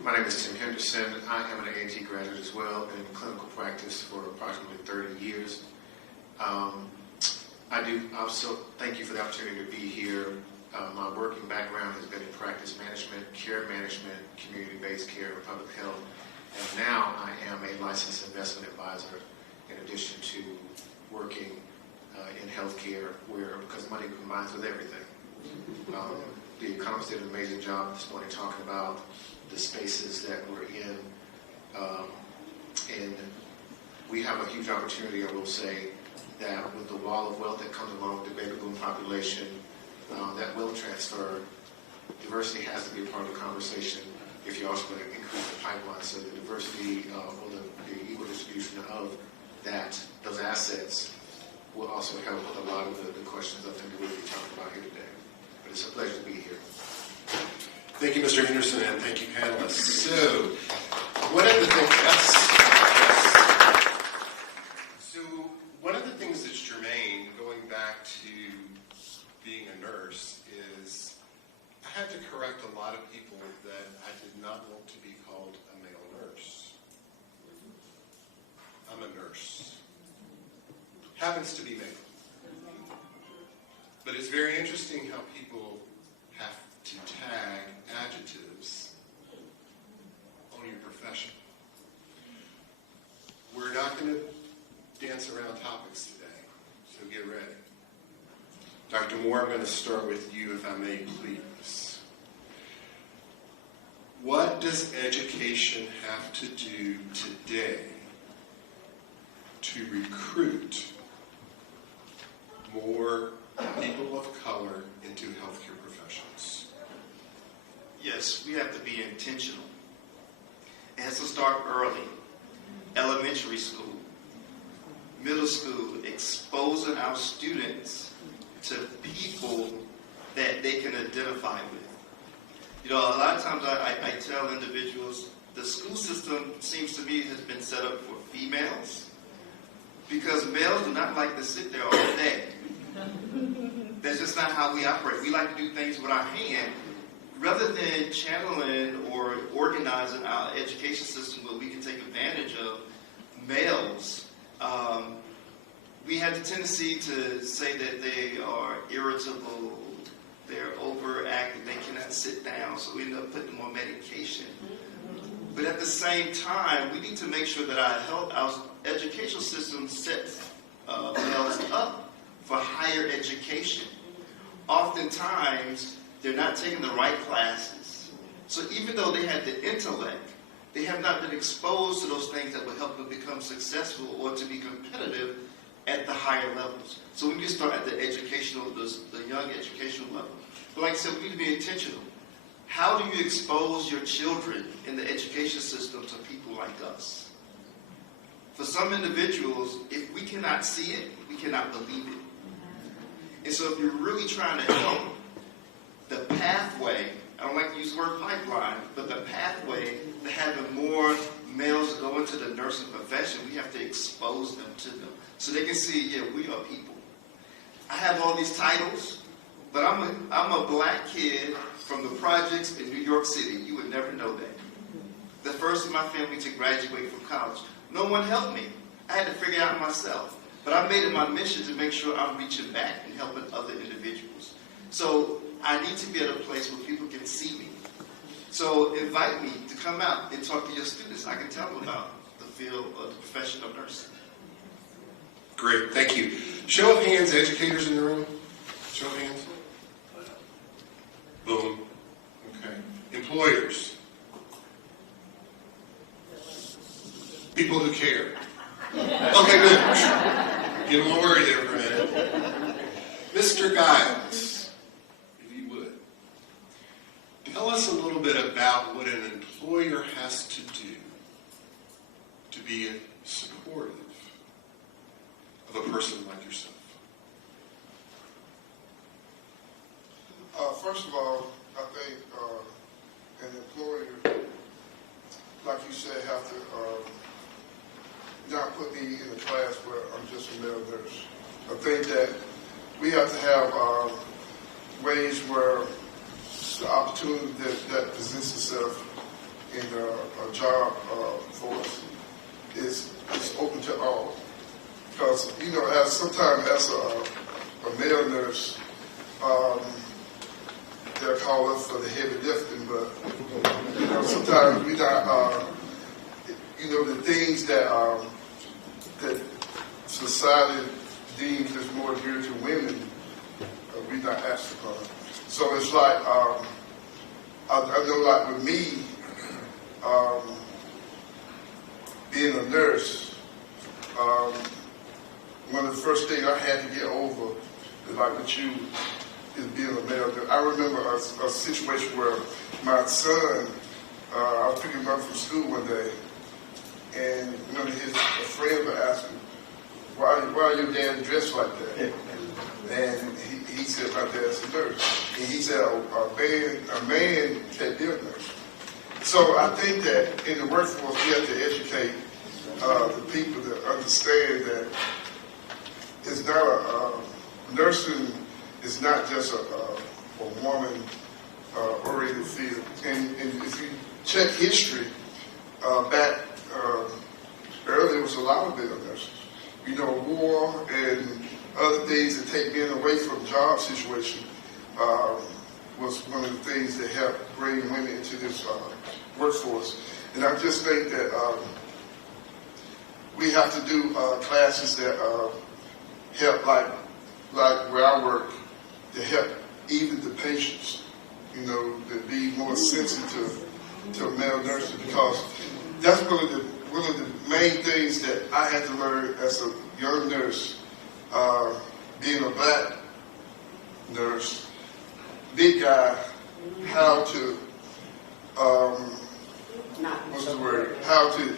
My name is Tim Henderson. I am an A&T graduate as well, been in clinical practice for approximately 30 years. I do also thank you for the opportunity to be here. My working background has been in practice management, care management, community-based care, and public health. And now I am a licensed investment advisor in addition to working in healthcare because money combines with everything. The economists did an amazing job this morning talking about the spaces that we're in. And we have a huge opportunity, I will say, that with the wall of wealth that comes along with the baby boom population, that will transfer. Diversity has to be a part of the conversation if you're also going to increase the pipeline. So the diversity or the equal distribution of those assets will also help with a lot of the questions I think that we'll be talking about here today. But it's a pleasure to be here. Thank you, Mr. Henderson, and thank you, panelists. So, one of the things that's germane, going back to being a nurse, is I had to correct a lot of people that I did not want to be called a male nurse. I'm a nurse. Happens to be male. But it's very interesting how people have to tag adjectives on your profession. We're not going to dance around topics today, so get ready. Dr. Moore, I'm going to start with you, if I may, please. What does education have to do today to recruit more people of color into healthcare professions? Yes, we have to be intentional. It has to start early. Elementary school, middle school, exposing our students to people that they can identify with. You know, a lot of times I tell individuals, the school system seems to me has been set up for females because males do not like to sit there all day. That's just not how we operate. We like to do things with our hand rather than channeling or organizing our education system where we can take advantage of males. We have the tendency to say that they are irritable, they're overactive, they cannot sit down, so we end up putting them on medication. But at the same time, we need to make sure that our educational system sets males up for higher education. Oftentimes, they're not taking the right classes. So even though they have the intellect, They have not been exposed to those things that will help them become successful or to be competitive at the higher levels. So we need to start at the educational, the young educational level. But like I said, we need to be intentional. How do you expose your children in the education system to people like us? For some individuals, if we cannot see it, we cannot believe it. And so if you're really trying to help, the pathway, I don't like to use the word pipeline, but the pathway to having more males go into the nursing profession, we have to expose them to them. So they can see, yeah, we are people. I have all these titles, but I'm a black kid from the projects in New York City. You would never know that. The first in my family to graduate from college. No one helped me. I had to figure it out myself. But I made it my mission to make sure I'm reaching back and helping other individuals. So I need to be at a place where people can see me. So invite me to come out and talk to your students. I can tell them about the field of the profession of nursing. Great, thank you. Show of hands, educators in the room. Show of hands. Boom. Okay. Employers. People who care. Okay, good. Get a little worried there for a minute. Mr. Giles, if you would, tell us a little bit about what an employer has to do to be supportive of a person like yourself. First of all, I think an employer, like you said, have to not put me in a class where I'm just a male nurse. I think that we have to have ways where the opportunity that presents itself in a job force is open to all. Because, you know, sometimes as a male nurse, they'll call us for the heavy lifting, but, you know, sometimes we not, you know, the things that society deems as more geared to women, we not asked upon. So it's like, I know like with me, being a nurse, one of the first things I had to get over is like with you, is being a male. I remember a situation where my son, I was picking him up from school one day, and one of his friends were asking, why your dad dressed like that? And he said, my dad's a nurse. And he said, a man can't be a nurse. So I think that in the workforce, we have to educate the people to understand that it's not nursing is not just a woman oriented field. And if you check history, back earlier, there was a lot of male nurses. You know, war and other things that take men away from job situation was one of the things that helped bring women into this workforce. And I just think that we have to do classes that help, like where I work, to help even the patients, you know, to be more sensitive to male nurses, because that's one of the main things that I had to learn as a young nurse, being a black nurse, big guy, how to, what's the word? How to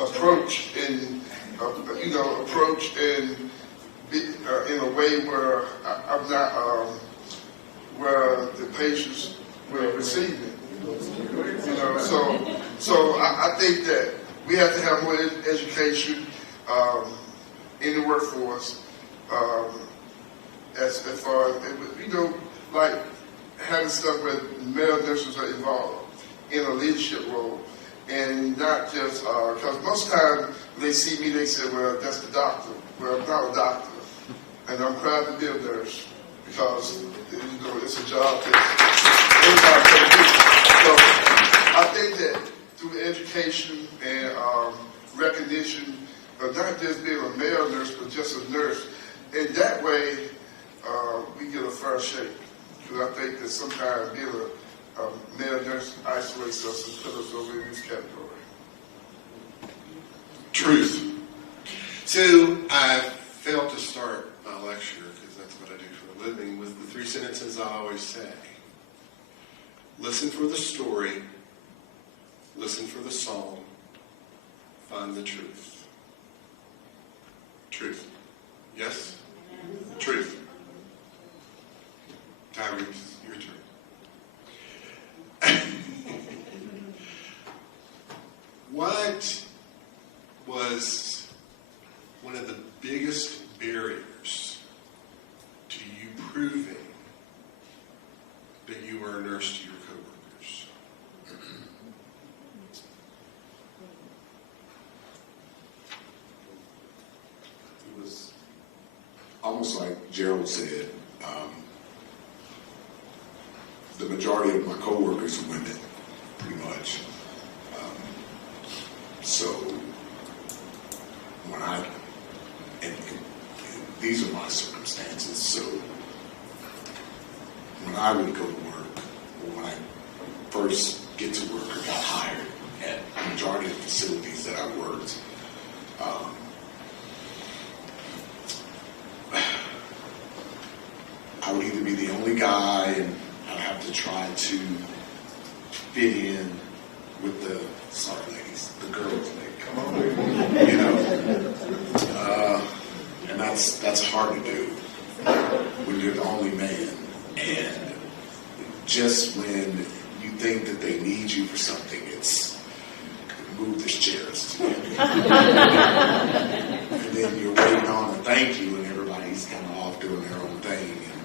approach and, approach and be, in a way where I'm not, where the patients will receive it. You know, so I think that we have to have more education in the workforce as far as, you know, like having stuff where male nurses are involved in a leadership role, and not just, because most times when they see me, they say, well, that's the doctor. Well, I'm not a doctor, and I'm proud to be a nurse, because, you know, it's a job that everybody can do. So I think that through education and recognition of not just being a male nurse, but just a nurse, and that way we get a fair shake. Because I think that sometimes being a male nurse isolates us and put us over in this category. Truth. So I failed to start my lecture, because that's what I do for a living, with the 3 sentences I always say. Listen for the story, listen for the song, find the truth. Truth. Yes? Truth. Tyree, your turn. What was one of the biggest barriers to you proving that you were a nurse to your coworkers? It was almost like Gerald said, the majority of my coworkers are women, pretty much. So when and these are my circumstances, so when I would go to work, or when I first get to work or got hired at the majority of the facilities that I worked, I would either be the only guy and I'd have to try to fit in with the, sorry ladies, the girls, come on, you know, and that's hard to do when you're the only man, and just when you think that they need you for something, it's move this chair, and then you're waiting on a thank you, and everybody's kind of off doing their own thing, and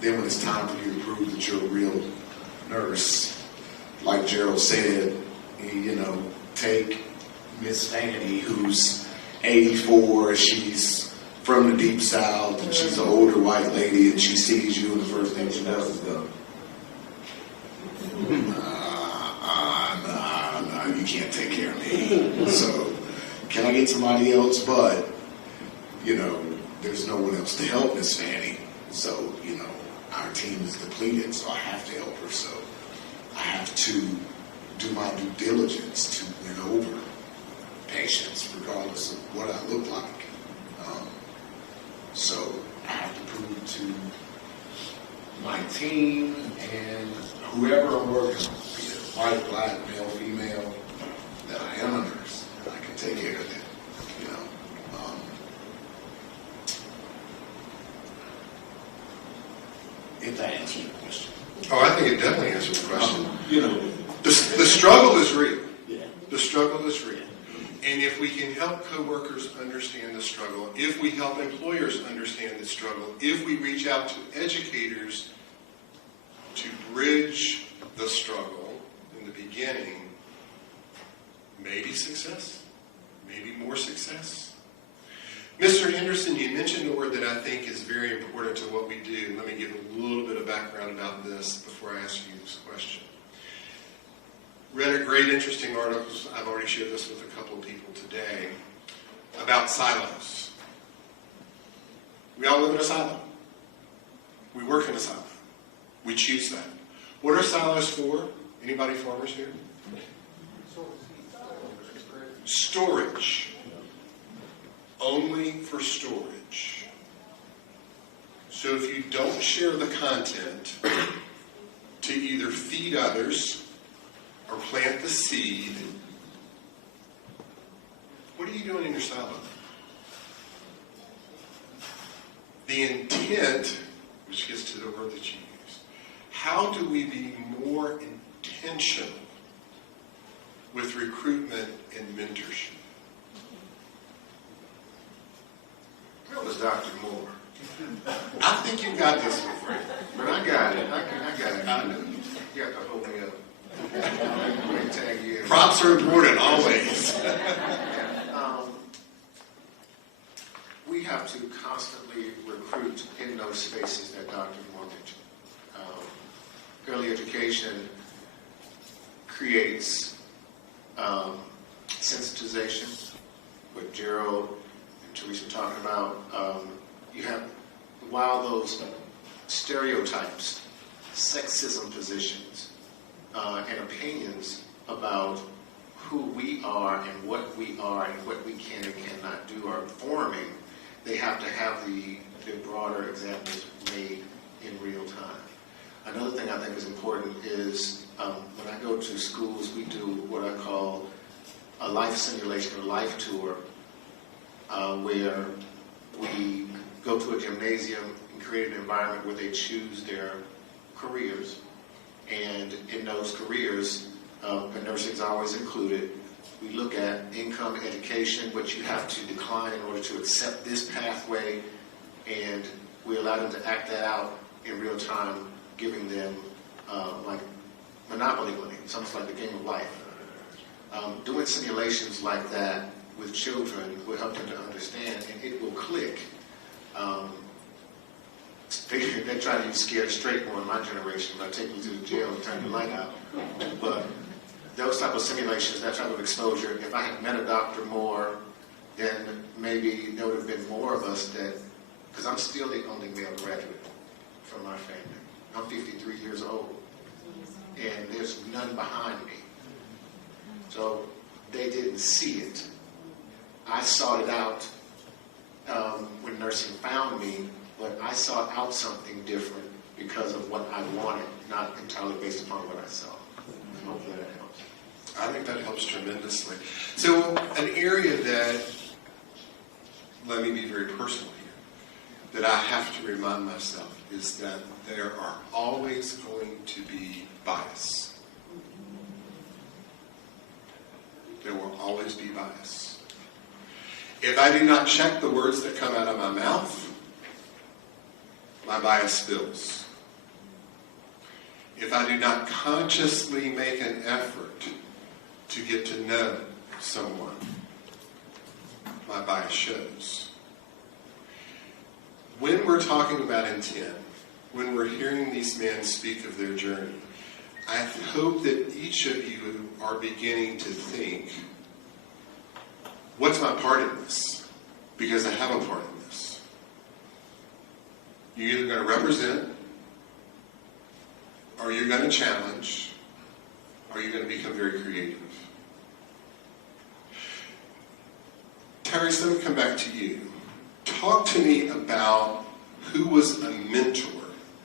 then when it's time for you to prove that you're a real nurse, like Gerald said, you know, take Miss Fanny, who's 84, she's from the Deep South, and she's an older white lady, and she sees you, and the first thing she does is go, no, you can't take care of me. So, can I get somebody else? But, you know, there's no one else to help Miss Fanny. So, you know, our team is depleted, so I have to help her. So, I have to do my due diligence to win over patients, regardless of what I look like. So I have to prove to my team and whoever I'm working with, be it white, black, male, female, that I am a nurse and I can take care of them. You know, if that answers your question. Oh, I think it definitely answers the question. You know, the struggle is real. Yeah. The struggle is real. And if we can help coworkers understand the struggle, if we help employers understand the struggle, if we reach out to educators to bridge the struggle in the beginning, maybe success, maybe more success. Mr. Henderson, you mentioned a word that I think is very important to what we do. Let me give a little bit of background about this before I ask you this question. Read a great, interesting article. I've already shared this with a couple of people today about silos. We all live in a silo. We work in a silo. We choose that. What are silos for? Anybody farmers here? Storage. Only for storage. So if you don't share the content to either feed others or plant the seed, what are you doing in your silo? The intent, which gets to the word that you use, how do we be more intentional with recruitment and mentorship? That was Dr. Moore. I think you got this one, Frank. But I got it. I got it. I knew. You have to hold me up. Tag you in. Props are important, always. We have to constantly recruit in those spaces that Dr. Moore mentioned. Early education creates sensitization, what Gerald and Teresa are talking about. You have, while those stereotypes, sexism positions, and opinions about who we are and what we are and what we can and cannot do are forming, they have to have the broader examples made in real time. Another thing I think is important is when I go to schools, we do what I call a life simulation or life tour, where we go to a gymnasium and create an environment where they choose their careers. And in those careers, and nursing is always included, we look at income, education, what you have to decline in order to accept this pathway, and we allow them to act that out in real time, giving them like Monopoly money. It's almost like the game of life. Doing simulations like that with children will help them to understand, and it will click. They try to use scared straight more in my generation, but I take you to the jail and turn the light out. But those type of simulations, that type of exposure, if I had met a doctor more, then maybe there would have been more of us that, because I'm still the only male graduate from my family. I'm 53 years old, and there's none behind me. So they didn't see it. I sought it out when nursing found me, but I sought out something different because of what I wanted, not entirely based upon what I saw. Hopefully that helps. I think that helps tremendously. So an area that, let me be very personal here, that I have to remind myself is that there are always going to be bias. There will always be bias. If I do not check the words that come out of my mouth, my bias spills. If I do not consciously make an effort to get to know someone, my bias shows. When we're talking about intent, when we're hearing these men speak of their journey, I hope that each of you are beginning to think, what's my part in this? Because I have a part in this. You're either going to represent, or you're going to challenge, or you're going to become very creative. Tyrese, let me come back to you. Talk to me about who was a mentor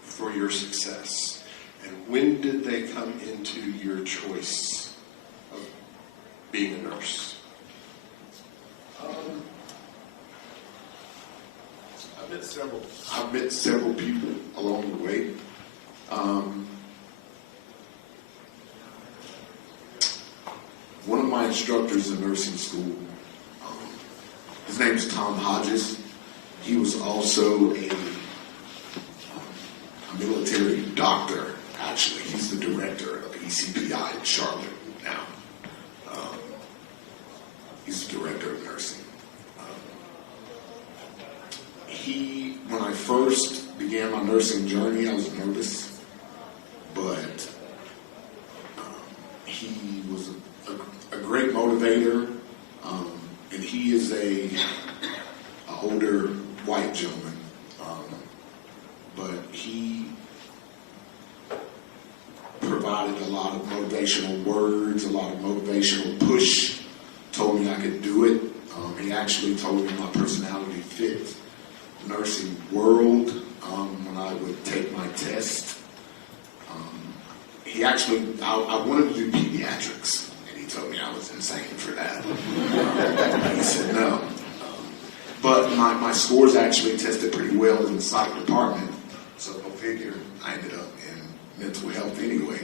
for your success, and when did they come into your choice of being a nurse? I've met several people along the way. One of my instructors in nursing school, his name is Tom Hodges. He was also a military doctor, actually. He's the director of ECPI in Charlotte now. He's the director of nursing. When I first began my nursing journey, I was nervous, but he was a great motivator, and he is a older white gentleman, but he provided a lot of motivational words, a lot of motivational push, told me I could do it. He actually told me my personality fit nursing world when I would take my test. He actually, I wanted to do pediatrics, and he told me I was insane for that. He said no. But my scores actually tested pretty well in the psych department, so go figure, I ended up in mental health anyway.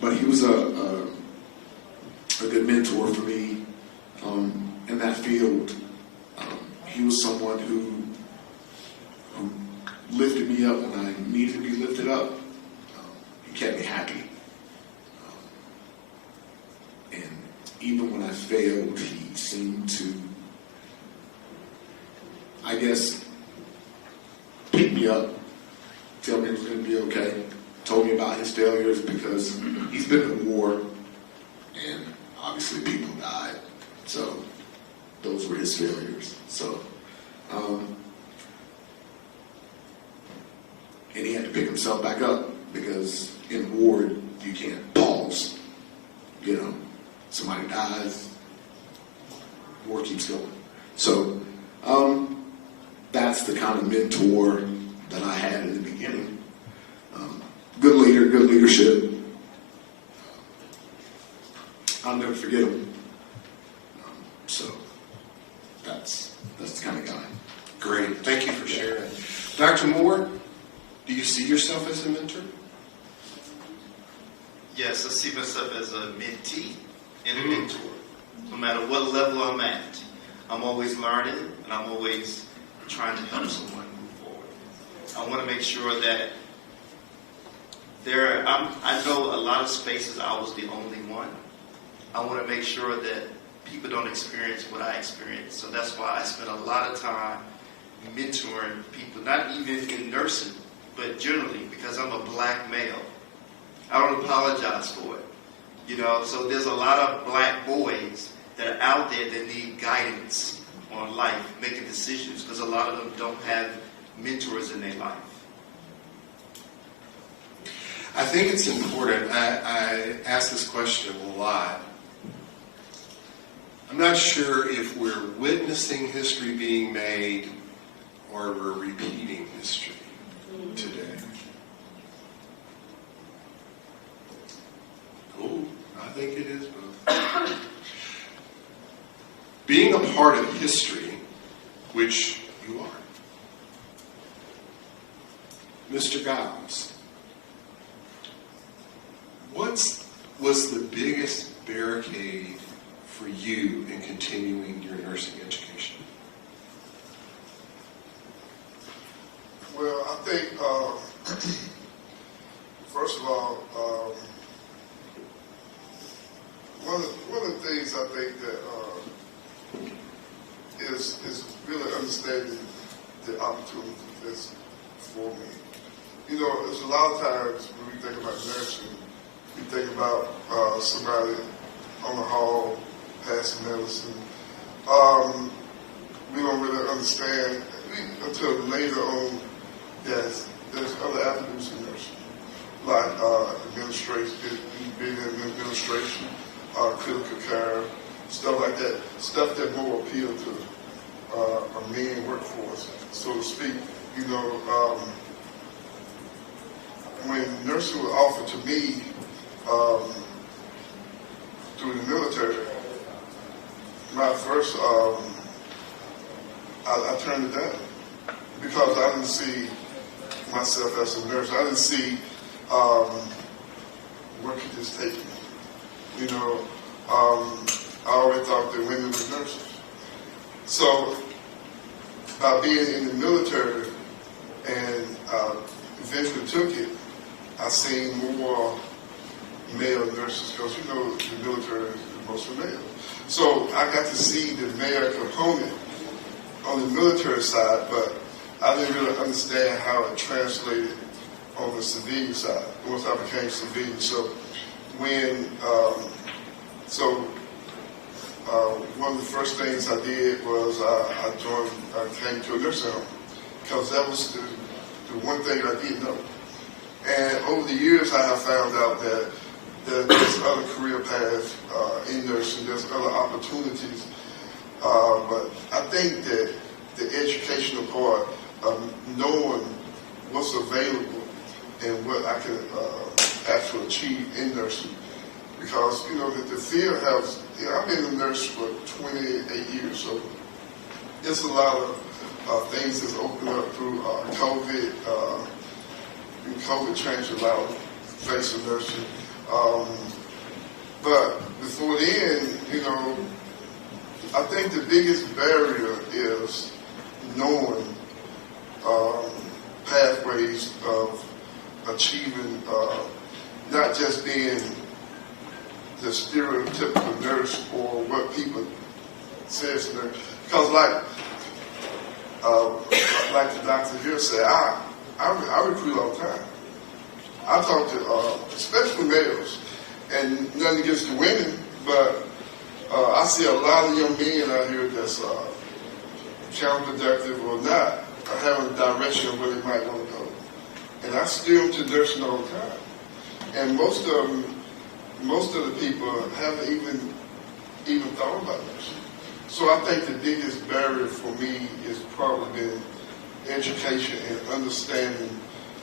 But he was a good mentor for me in that field. He was someone who lifted me up when I needed to be lifted up. He kept me happy. And even when I failed, he seemed to, I guess, pick me up, tell me it was going to be okay, told me about his failures because he's been in war and obviously people died. So those were his failures. So, and he had to pick himself back up because in war you can't pause. somebody dies, war keeps going. So that's the kind of mentor that I had in the beginning. Good leader, good leadership. I'll never forget him. So that's the kind of guy. Great. Thank you for sharing. Dr. Moore, do you see yourself as a mentor? Yes, I see myself as a mentee and a mentor. No matter what level I'm at, I'm always learning and I'm always trying to help someone move forward. I want to make sure that I know a lot of spaces I was the only one. I want to make sure that people don't experience what I experienced. So that's why I spend a lot of time mentoring people, not even in nursing, but generally, because I'm a black male. I don't apologize for it. So there's a lot of black boys that are out there that need guidance on life, making decisions, because a lot of them don't have mentors in their life. I think it's important. I ask this question a lot. I'm not sure if we're witnessing history being made or we're repeating history today. Oh, I think it is both. Being a part of history, which you are. Mr. Giles, what was the biggest barricade for you in continuing your nursing education? Well, I think, first of all, one of the things I think that is really understanding the opportunity that's for me. There's a lot of times when we think about nursing, we think about somebody on the hall passing medicine. We don't really understand until later on that there's other avenues in nursing, like administration, being in administration, critical care, stuff like that, stuff that more appeal to a men workforce, so to speak. When nursing was offered to me through the military, my first, I turned it down because I didn't see myself as a nurse. I didn't see where could this take me. I always thought that women were nurses. So by being in the military and eventually took it, I seen more male nurses because the military is mostly male. So I got to see the male component on the military side, but I didn't really understand how it translated on the civilian side once I became civilian. So one of the first things I did was I came to a nursing home because that was the one thing I didn't know. And over the years, I have found out that there's other career paths in nursing, there's other opportunities. But I think that the educational part of knowing what's available and what I can actually achieve in nursing. Because, the field has, I've been a nurse for 28 years, so there's a lot of things that's opened up through COVID. COVID changed a lot of face of nursing. But before then, I think the biggest barrier is knowing pathways of achieving, not just being the stereotypical nurse or what people say is a nurse. Because like the doctor here said, I recruit all the time. I talk to, especially males, and nothing against the women, but I see a lot of young men out here that's counterproductive or not, or having a direction of where they might want to go. And I steer them to nursing all the time. And most of them most of the people haven't even thought about nursing. So I think the biggest barrier for me is probably been education and understanding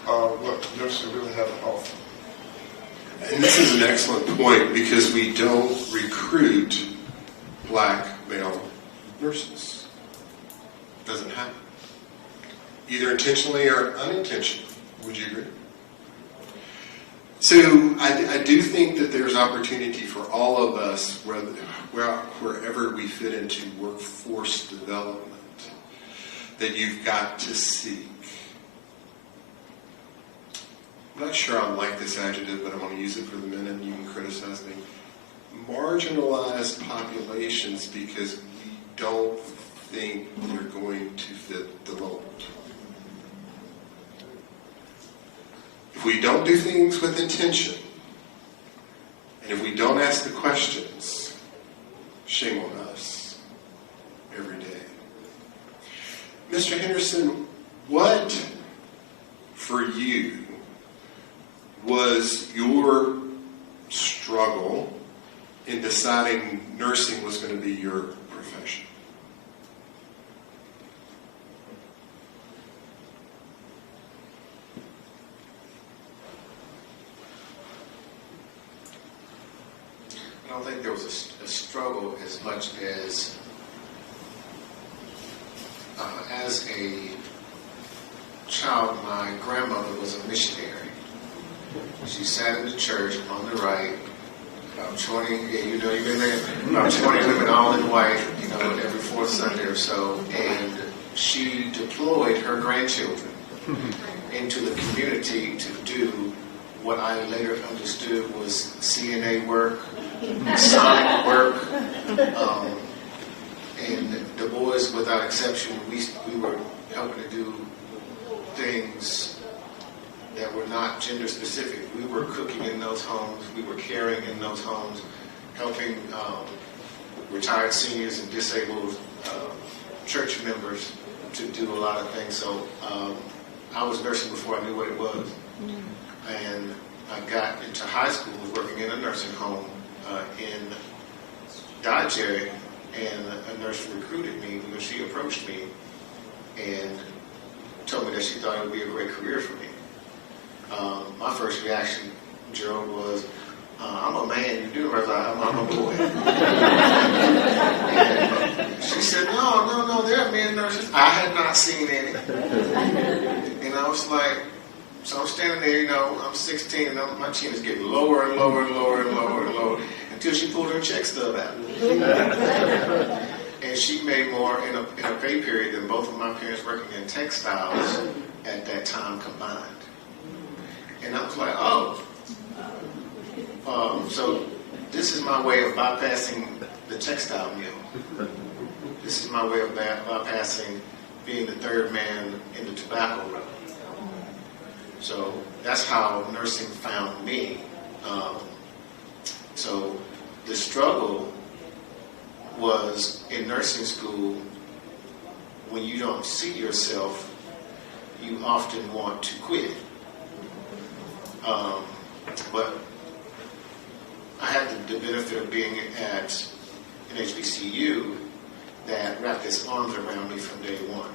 what nursing really has to offer. And this is an excellent point because we don't recruit black male nurses. Doesn't happen. Either intentionally or unintentionally. Would you agree? So I do think that there's opportunity for all of us, wherever we fit into workforce development, that you've got to seek. I'm not sure I like this adjective, but I want to use it for the minute, and you can criticize me. Marginalized populations because we don't think they're going to fit the mold. If we don't do things with intention, and if we don't ask the questions, shame on us every day. Mr. Henderson, what for you was your struggle in deciding nursing was going to be your profession? I don't think there was a struggle as much as a child, my grandmother was a missionary. She sat in the church on the right, about 20, you've been there, about 20 women all in white, every fourth Sunday or so, and she deployed her grandchildren into the community to do what I later understood was CNA work, sonic work, and the boys, without exception, we were helping to do things that were not gender specific. We were cooking in those homes, we were caring in those homes, helping retired seniors and disabled church members to do a lot of things. So I was nursing before I knew what it was. And I got into high school working in a nursing home in Dodge area, and a nurse recruited me because she approached me and told me that she thought it would be a great career for me. My first reaction, Gerald, was, I'm a man, you're doing right, I'm a boy. And she said, no, there are men nurses. I had not seen any. And I was like, so I'm standing there, I'm 16, and my chin is getting lower and lower and lower and lower and lower until she pulled her check stub out. And she made more in a pay period than both of my parents working in textiles at that time combined. And I was like, so this is my way of bypassing the textile mill. This is my way of bypassing being the third man in the tobacco row. So that's how nursing found me. So the struggle was in nursing school, when you don't see yourself, you often want to quit. But I had the benefit of being at an HBCU that wrapped its arms around me from day one.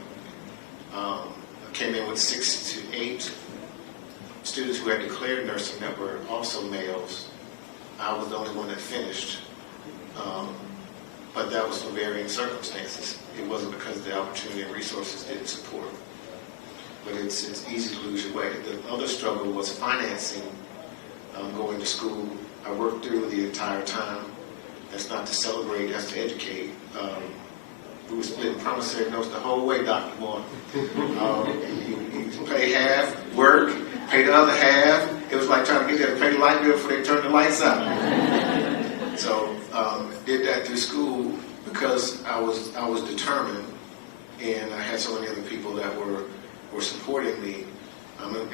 I came in with 6 to 8 students who had declared nursing that were also males. I was the only one that finished. But that was for varying circumstances. It wasn't because the opportunity and resources didn't support. But it's easy to lose your way. The other struggle was financing going to school. I worked through the entire time. That's not to celebrate, that's to educate. We were splitting promissory notes the whole way, Dr. Moore. You pay half, work, pay the other half. It was like trying to get there to pay the light bill before they turned the lights out. So did that through school because I was determined, and I had so many other people that were supporting me.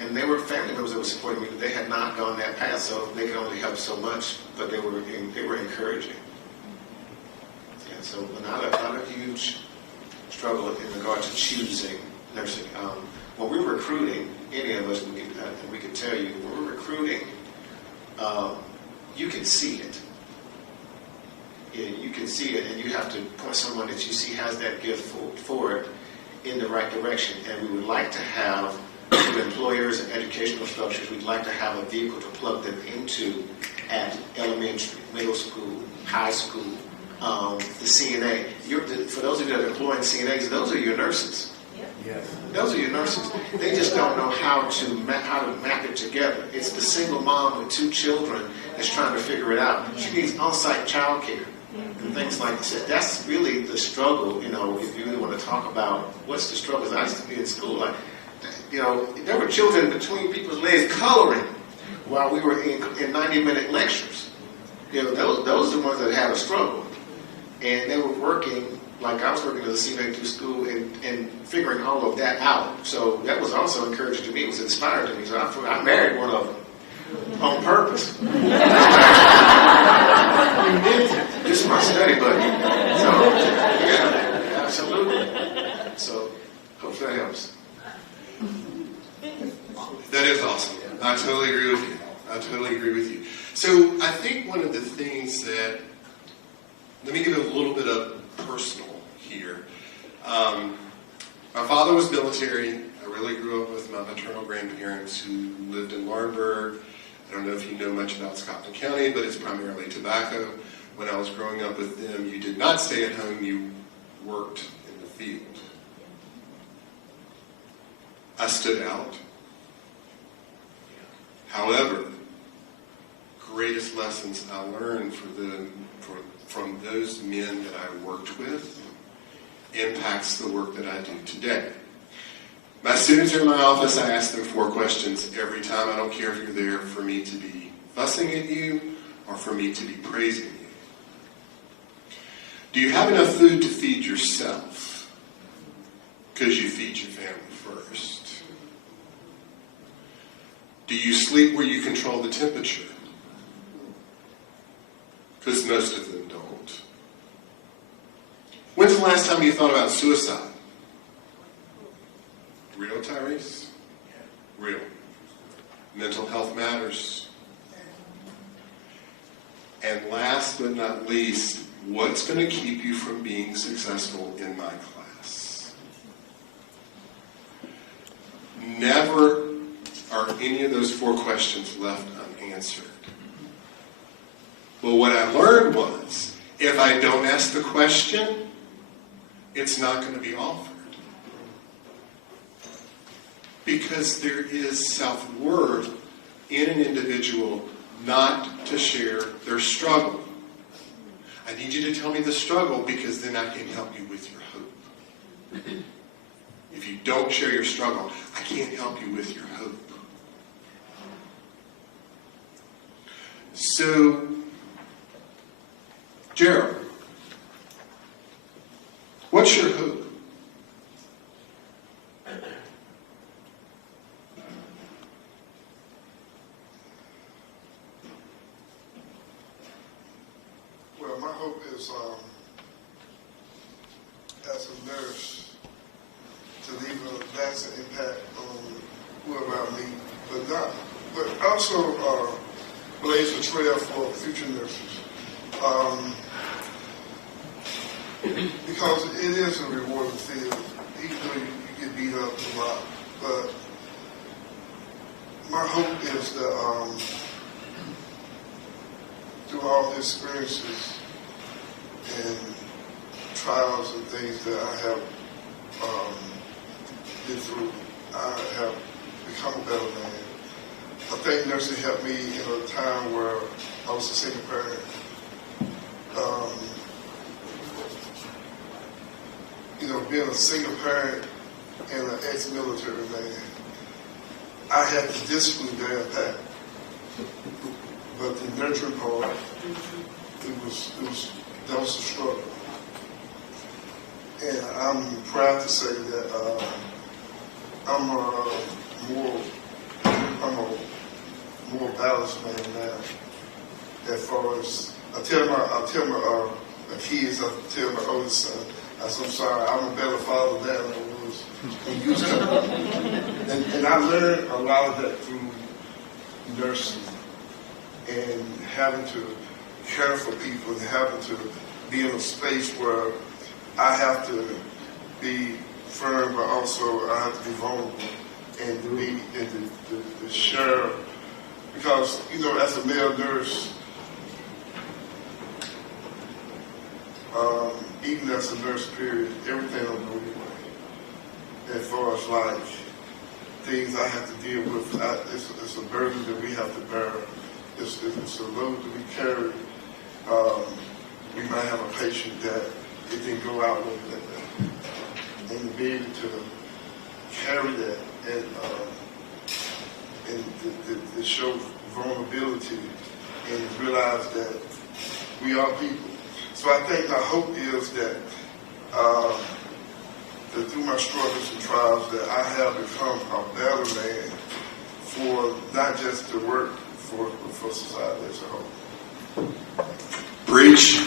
And they were family members that were supporting me. They had not gone that path, so they could only help so much, but they were encouraging. And so not a huge struggle in regard to choosing nursing. When we were recruiting, any of us, we could tell you, when we were recruiting, you can see it. Yeah, you can see it, and you have to point someone that you see has that gift for it in the right direction. And we would like to have, through employers and educational structures, we'd like to have a vehicle to plug them into at elementary, middle school, high school, the CNA. For those of you that are employing CNAs, those are your nurses. Yes. Those are your nurses. They just don't know how to map it together. It's the single mom with 2 children that's trying to figure it out. She needs on-site childcare and things like that. That's really the struggle, if you really want to talk about what's the struggle. I used to be in school, like, there were children between people's legs coloring while we were in 90-minute lectures. Those are the ones that had a struggle. And they were working, like I was working as a CNA through school and figuring all of that out. So that was also encouraging to me. It was inspiring to me. So I married one of them on purpose. This is my study buddy. So, yeah, absolutely. So, hopefully that helps. That is awesome. I totally agree with you. So I think one of the things that, let me give a little bit of personal here. My father was military. I really grew up with my maternal grandparents who lived in Laurinburg. I don't know if you know much about Scotland County, but it's primarily tobacco. When I was growing up with them, you did not stay at home, you worked in the field. I stood out. However, greatest lessons I learned from those men that I worked with impacts the work that I do today. My students are in my office. I ask them 4 questions every time. I don't care if you're there for me to be fussing at you or for me to be praising you. Do you have enough food to feed yourself? Because you feed your family first. Do you sleep where you control the temperature? Because most of them don't. When's the last time you thought about suicide? Real, Tyrese? Real. Mental health matters. And last but not least, what's going to keep you from being successful in my class? Never are any of those 4 questions left unanswered. But what I learned was, if I don't ask the question, it's not going to be offered. Because there is self-worth in an individual not to share their struggle. I need you to tell me the struggle because then I can help you with your hope. If you don't share your struggle, I can't help you with your hope. So, Gerald, what's your hope? Well, my hope is, as a nurse, to leave a lasting impact on who around me, but also blaze a trail for future nurses. Because it is a rewarding field, even though you get beat up a lot. But my hope is that through all the experiences and trials and things that I have been through, I have become a better man. I think nursing helped me in a time where I was a single parent. Being a single parent and an ex-military man, I had the discipline down pat. But the nurturing part, that was a struggle. And I'm proud to say that I'm a more balanced man now. As far as I tell my kids, I tell my oldest son, I'm sorry, I'm a better father than I was when you was coming. And I learned a lot of that through nursing. and having to care for people and having to be in a space where I have to be firm, but also I have to be vulnerable and to be and to share. Because, you know, as a male nurse, even as a nurse, period, everything don't go anyway. As far as like things I have to deal with, it's a burden that we have to bear. It's a load that we carry. We might have a patient that it didn't go out with that, and to be able to carry that and to show vulnerability and realize that we are people. So I think my hope is that through my struggles and trials that I have become a better man for not just to work for society as a whole. Breach.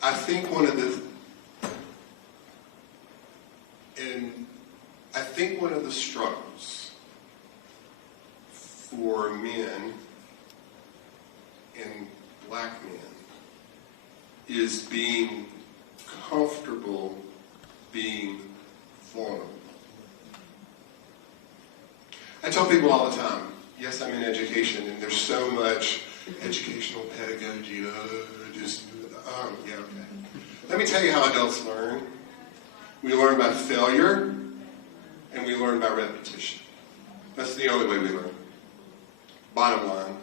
I think one of the struggles for men and black men is being comfortable being vulnerable. I tell people all the time, yes, I'm in education, and there's so much educational pedagogy, yeah, okay. Let me tell you how adults learn. We learn about failure, and we learn by repetition. That's the only way we learn. Bottom line,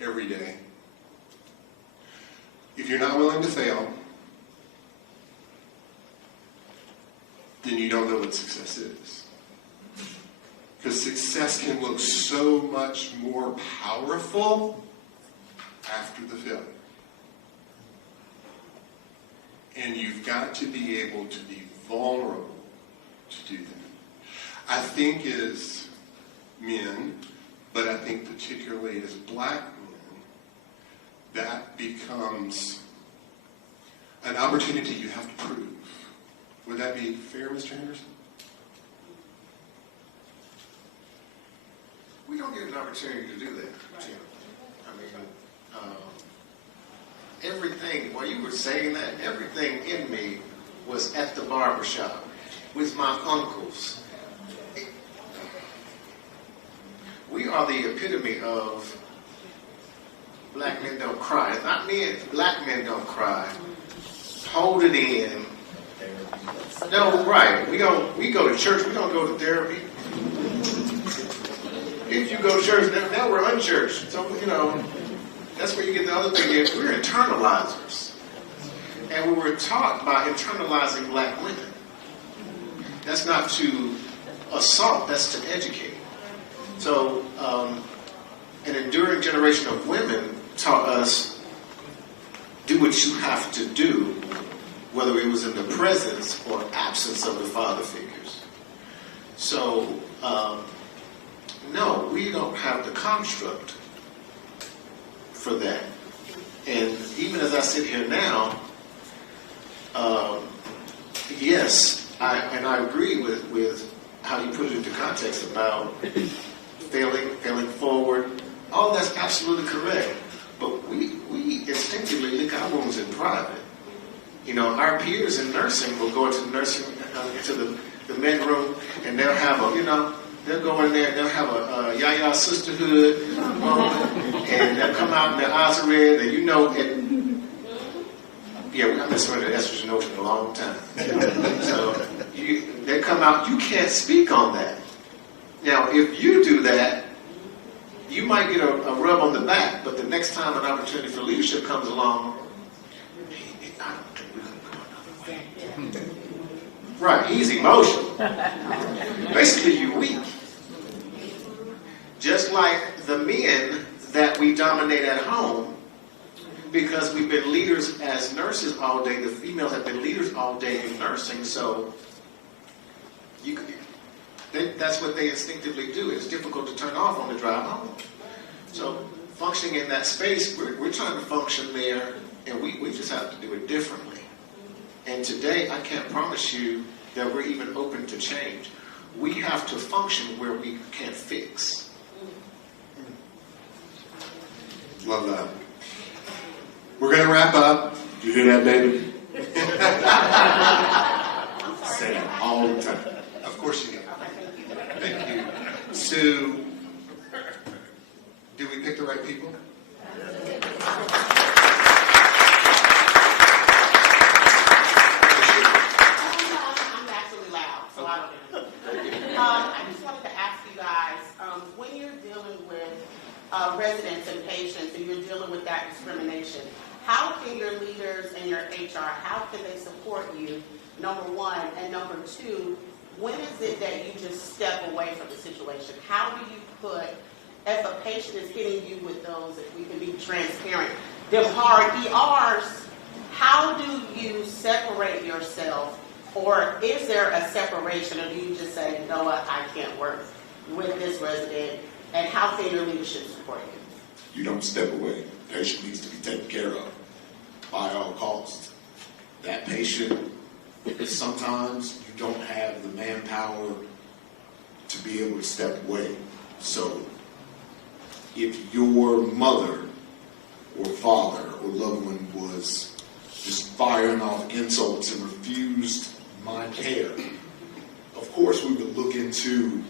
every day. If you're not willing to fail, then you don't know what success is. Because success can look so much more powerful after the failure. And you've got to be able to be vulnerable to do that. I think as men, but I think particularly as black men, that becomes an opportunity you have to prove. Would that be fair, Mr. Henderson? We don't get an opportunity to do that, Jim. I mean, everything, while you were saying that, everything in me was at the barbershop with my uncles. We are the epitome of black men don't cry. It's not men, black men don't cry. Hold it in. No, right. We go to church, we don't go to therapy. If you go to church, now we're unchurched. So, you know, that's where you get the other thing is we're internalizers. And we were taught by internalizing black women. That's not to assault, that's to educate. So, an enduring generation of women taught us, do what you have to do, whether it was in the presence or absence of the father figures. So, no, we don't have the construct for that. And even as I sit here now, yes, I agree with how you put it into context about failing forward. All that's absolutely correct. But we instinctively lick our wounds in private. You know, our peers in nursing will go into the nursing, into the med room, and they'll have a, you know, they'll go in there and they'll have a yaya sisterhood moment, and they'll come out and their eyes are red, and you know, and yeah, I've been swimming the estrogen ocean a long time. So they come out, you can't speak on that. Now, if you do that, you might get a rub on the back, but the next time an opportunity for leadership comes along, I don't think we can go another way. Right, he's emotional. Basically, you're weak. Just like the men that we dominate at home, because we've been leaders as nurses all day. The females have been leaders all day in nursing, so that's what they instinctively do. It's difficult to turn off on the drive home. So functioning in that space, we're trying to function there, and we just have to do it differently. And today, I can't promise you that we're even open to change. we have to function where we can't fix. Love that. We're going to wrap up. You hear that, baby? Say that all the time. Of course you do. Thank you. Sue, did we pick the right people? I'm actually loud, so I don't know. I just wanted to ask you guys, when you're dealing with residents and patients and you're dealing with that discrimination, how can your leaders and your HR, how can they support you, number one? And number two, when is it that you just step away from the situation? How do you put, if a patient is hitting you with those, if we can be transparent, them hard ERs, how do you separate yourself? Or is there a separation, or do you just say, you know what, I can't work with this resident? And how can your leadership support you? You don't step away. The patient needs to be taken care of by all costs. That patient, sometimes you don't have the manpower to be able to step away. So if your mother or father or loved one was just firing off insults and refused my care, of course we would look into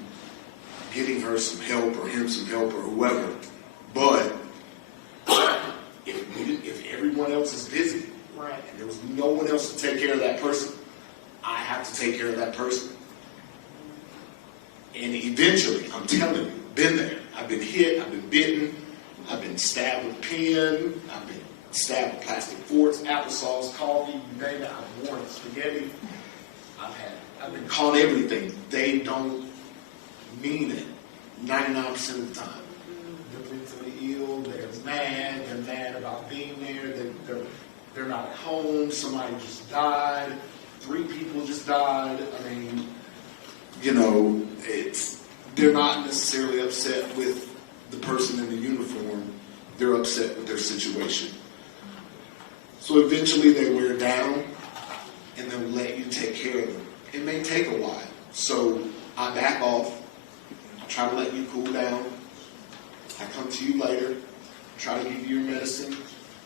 some help or him some help or whoever. But if everyone else is busy, right, and there was no one else to take care of that person, I have to take care of that person. And eventually, I'm telling you, been there. I've been hit, I've been bitten, I've been stabbed with a pen, I've been stabbed with plastic forks, applesauce, coffee, you name it. I've worn spaghetti. I've been called everything. They don't mean it 99% of the time. They're mentally ill, they're mad about being there, they're not at home, somebody just died, 3 people just died. I mean, you know, they're not necessarily upset with the person in the uniform, they're upset with their situation. So eventually they wear down and they'll let you take care of them. It may take a while. So I back off, I try to let you cool down. I come to you later, try to give you your medicine.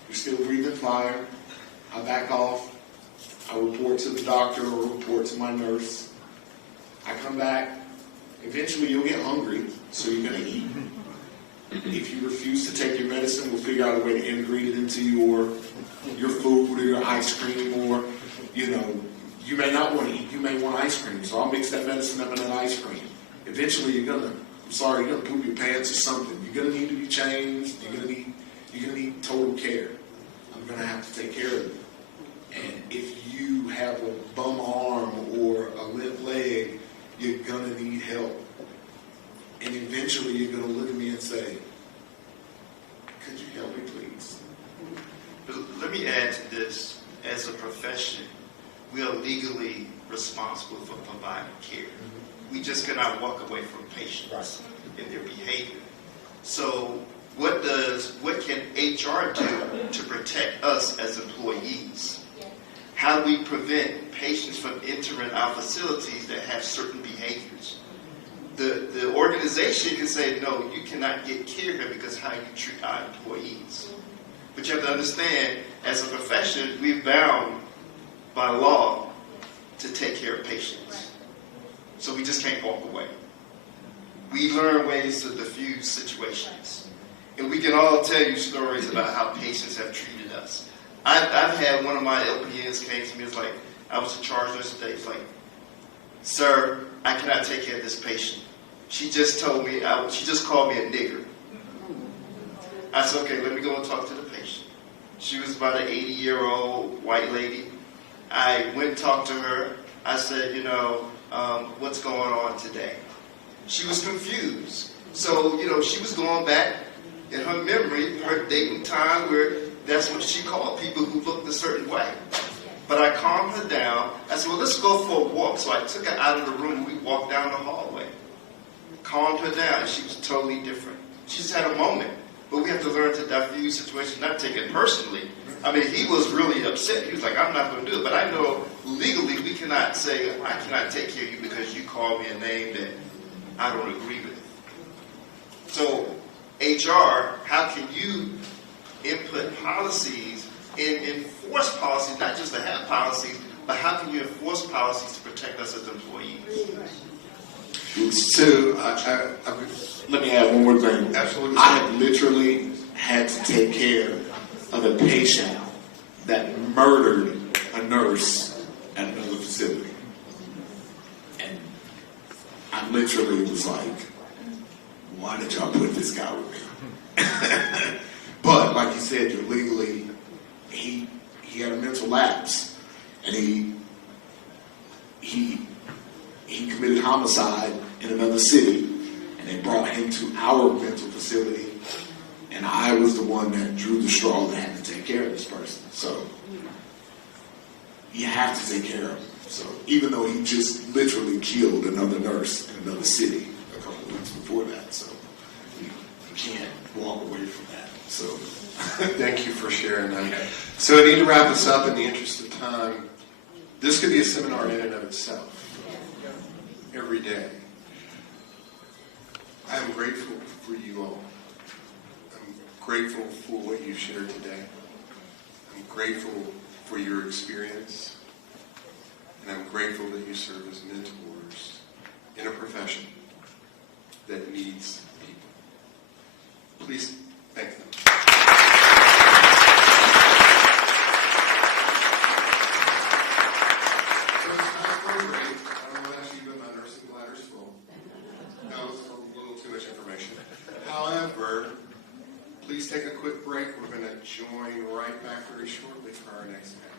You're still breathing fire. I back off. I report to the doctor or report to my nurse. I come back. Eventually you'll get hungry, so you're going to eat. If you refuse to take your medicine, we'll figure out a way to integrate it into your food or your ice cream, or, you know, you may not want to eat. You may want ice cream, so I'll mix that medicine up in an ice cream. Eventually you're going to poop your pants or something. You're going to need to be changed. You're going to need total care. I'm going to have to take care of you. And if you have a bum arm or a limp leg, you're going to need help. And eventually you're going to look at me and say, could you help me, please? But let me add to this. As a profession, we are legally responsible for providing care. We just cannot walk away from patients and their behavior. So what can HR do to protect us as employees? How do we prevent patients from entering our facilities that have certain behaviors? The organization can say, no, you cannot get care here because how you treat our employees. But you have to understand, as a profession, we're bound by law to take care of patients. So we just can't walk away. We learn ways to diffuse situations. And we can all tell you stories about how patients have treated us. I've had one of my LPNs came to me, it's like, I was in charge nurse today, it's like, sir, I cannot take care of this patient. She just told me, she just called me a nigger. I said, okay, let me go and talk to the patient. She was about an 80-year-old white lady. I went and talked to her. I said, you know, what's going on today? She was confused. So, you know, she was going back in her memory, her date and time where that's what she called people who looked a certain way. But I calmed her down. I said, well, let's go for a walk. So I took her out of the room and we walked down the hallway. Calmed her down, and she was totally different. She just had a moment. But we have to learn to diffuse situations, not take it personally. I I mean, he was really upset. He was like, I'm not going to do it. But I know legally we cannot say, I cannot take care of you because you called me a name that I don't agree with. So, HR, how can you input policies and enforce policies, not just to have policies, but how can you enforce policies to protect us as employees? So, let me add one more thing. Absolutely. I literally had to take care of a patient that murdered a nurse at another facility. And I literally was like, why did y'all put this guy with me? But like you said, you're legally, he had a mental lapse, and he committed homicide in another city, and they brought him to our mental facility, and I was the one that drew the straw that had to take care of this person. So you have to take care of him. So even though he just literally killed another nurse in another city a couple of weeks before that, so you can't walk away from that. So Thank you for sharing that. So I need to wrap this up in the interest of time. This could be a seminar in and of itself. Every day. I am grateful for you all. I'm grateful for what you shared today. I'm grateful for your experience. And I'm grateful that you serve as mentors in a profession that needs people. Please thank them. However, please take a quick break. We're going to join right back very shortly for our next panel.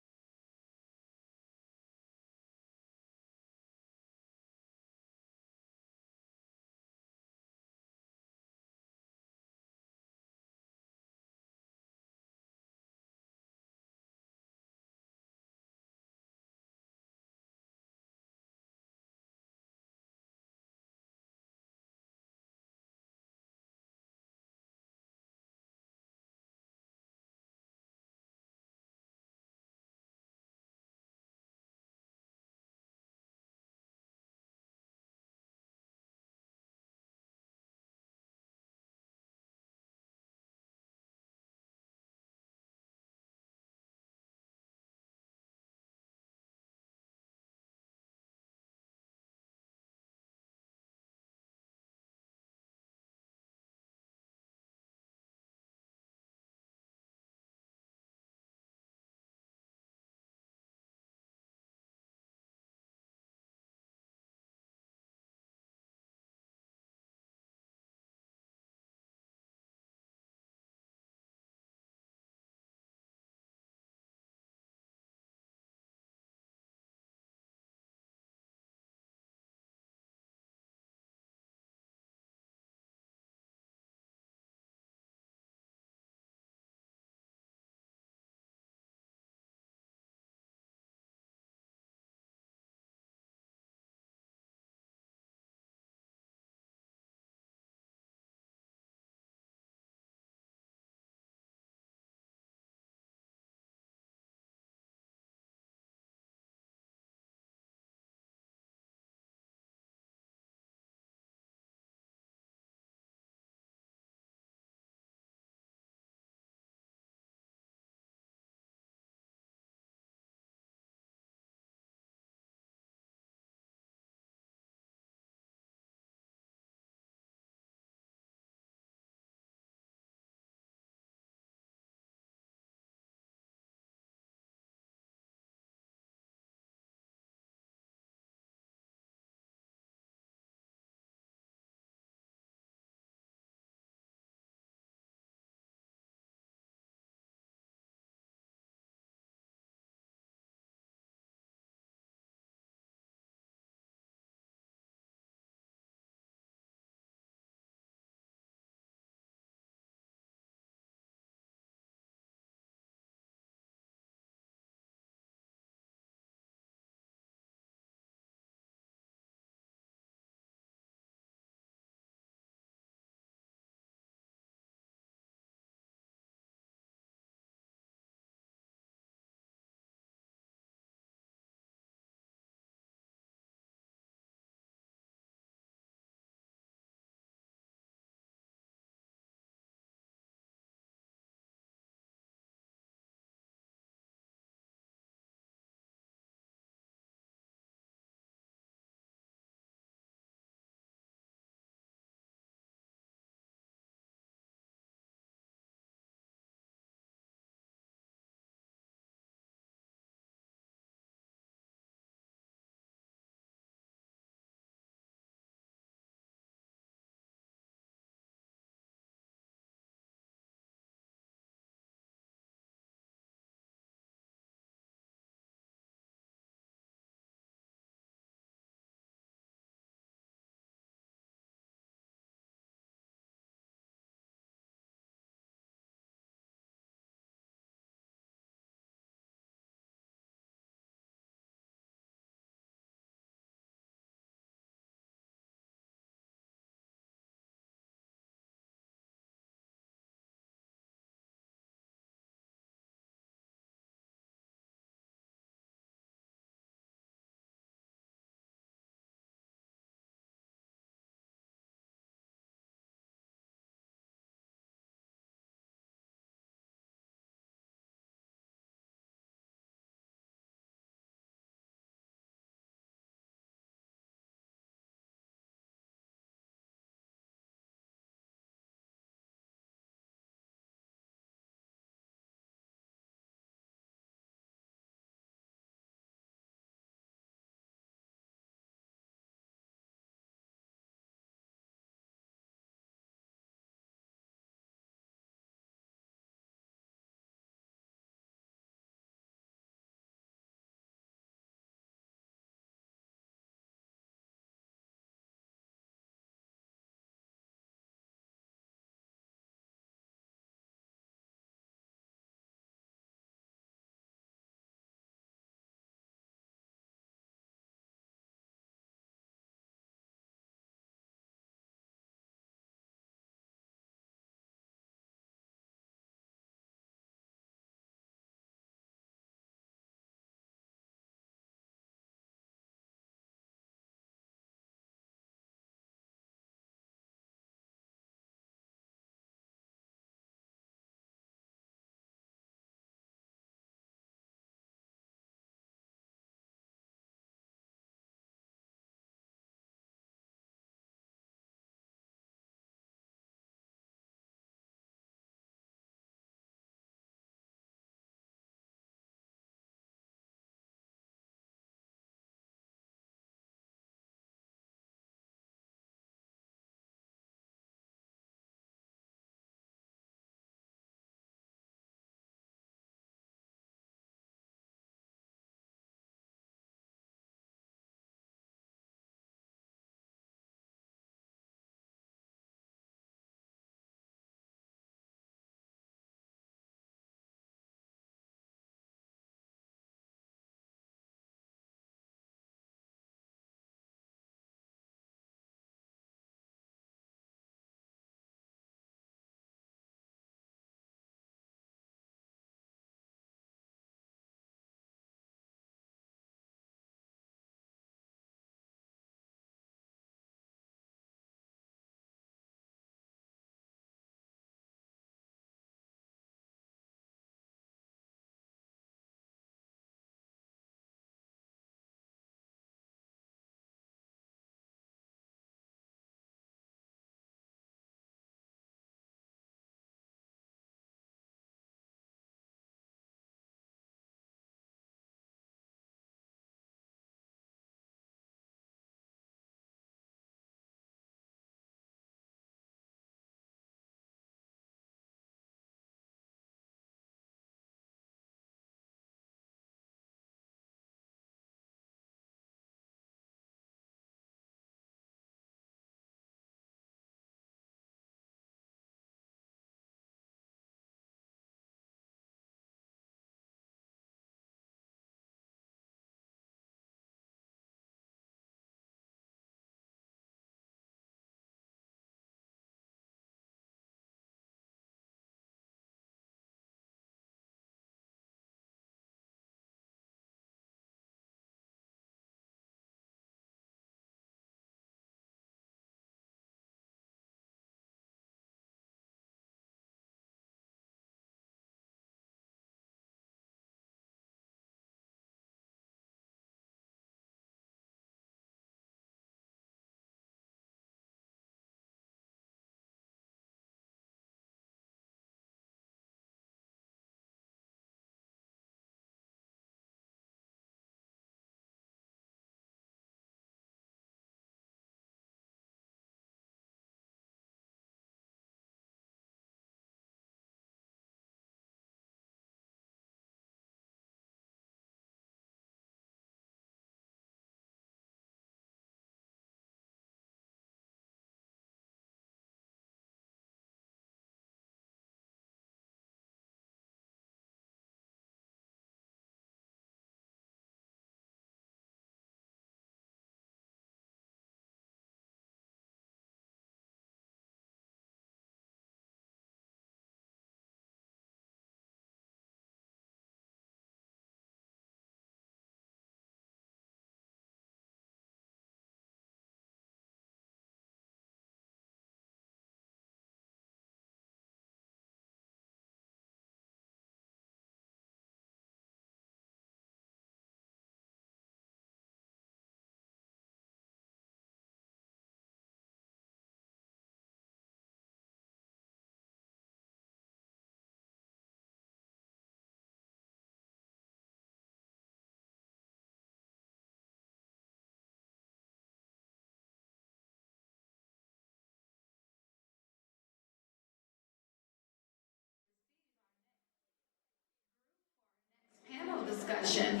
discussion.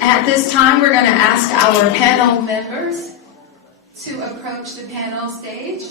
At this time, we're going to ask our panel members to approach the panel stage.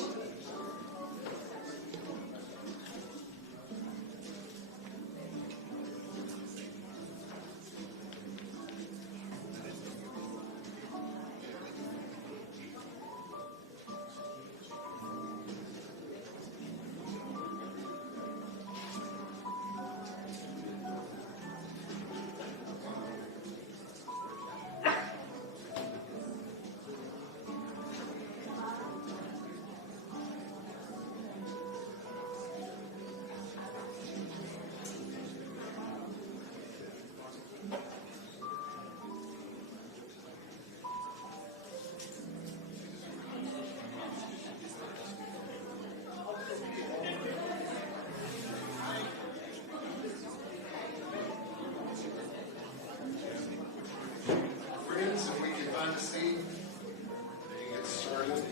Friends, if we can find a seat, we can get started.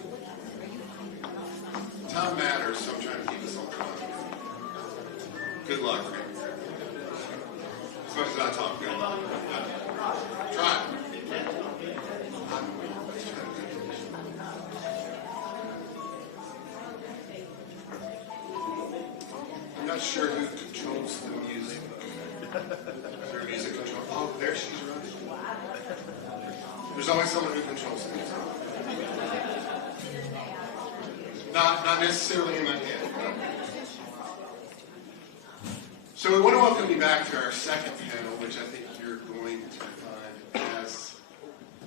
Time matters, so I'm trying to keep us on time. Good luck, friends. As much as I talk, good luck. Try it. I'm not sure who controls the music. Is there a music control? Oh, there she's running. There's always someone who controls the music. Not necessarily in my head. No. So we want to welcome you back to our second panel, which I think you're going to find as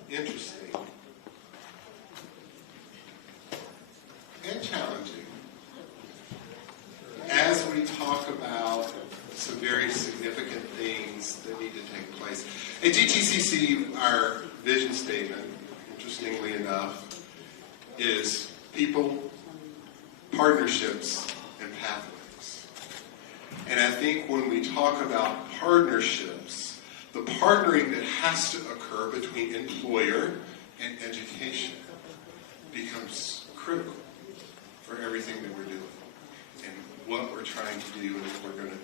interesting and challenging as we talk about some very significant things that need to take place. At GTCC, our vision statement, interestingly enough, is people, partnerships, and pathways. And I think when we talk about partnerships, the partnering that has to occur between employer and education becomes critical for everything that we're doing and what we're trying to do and what we're going to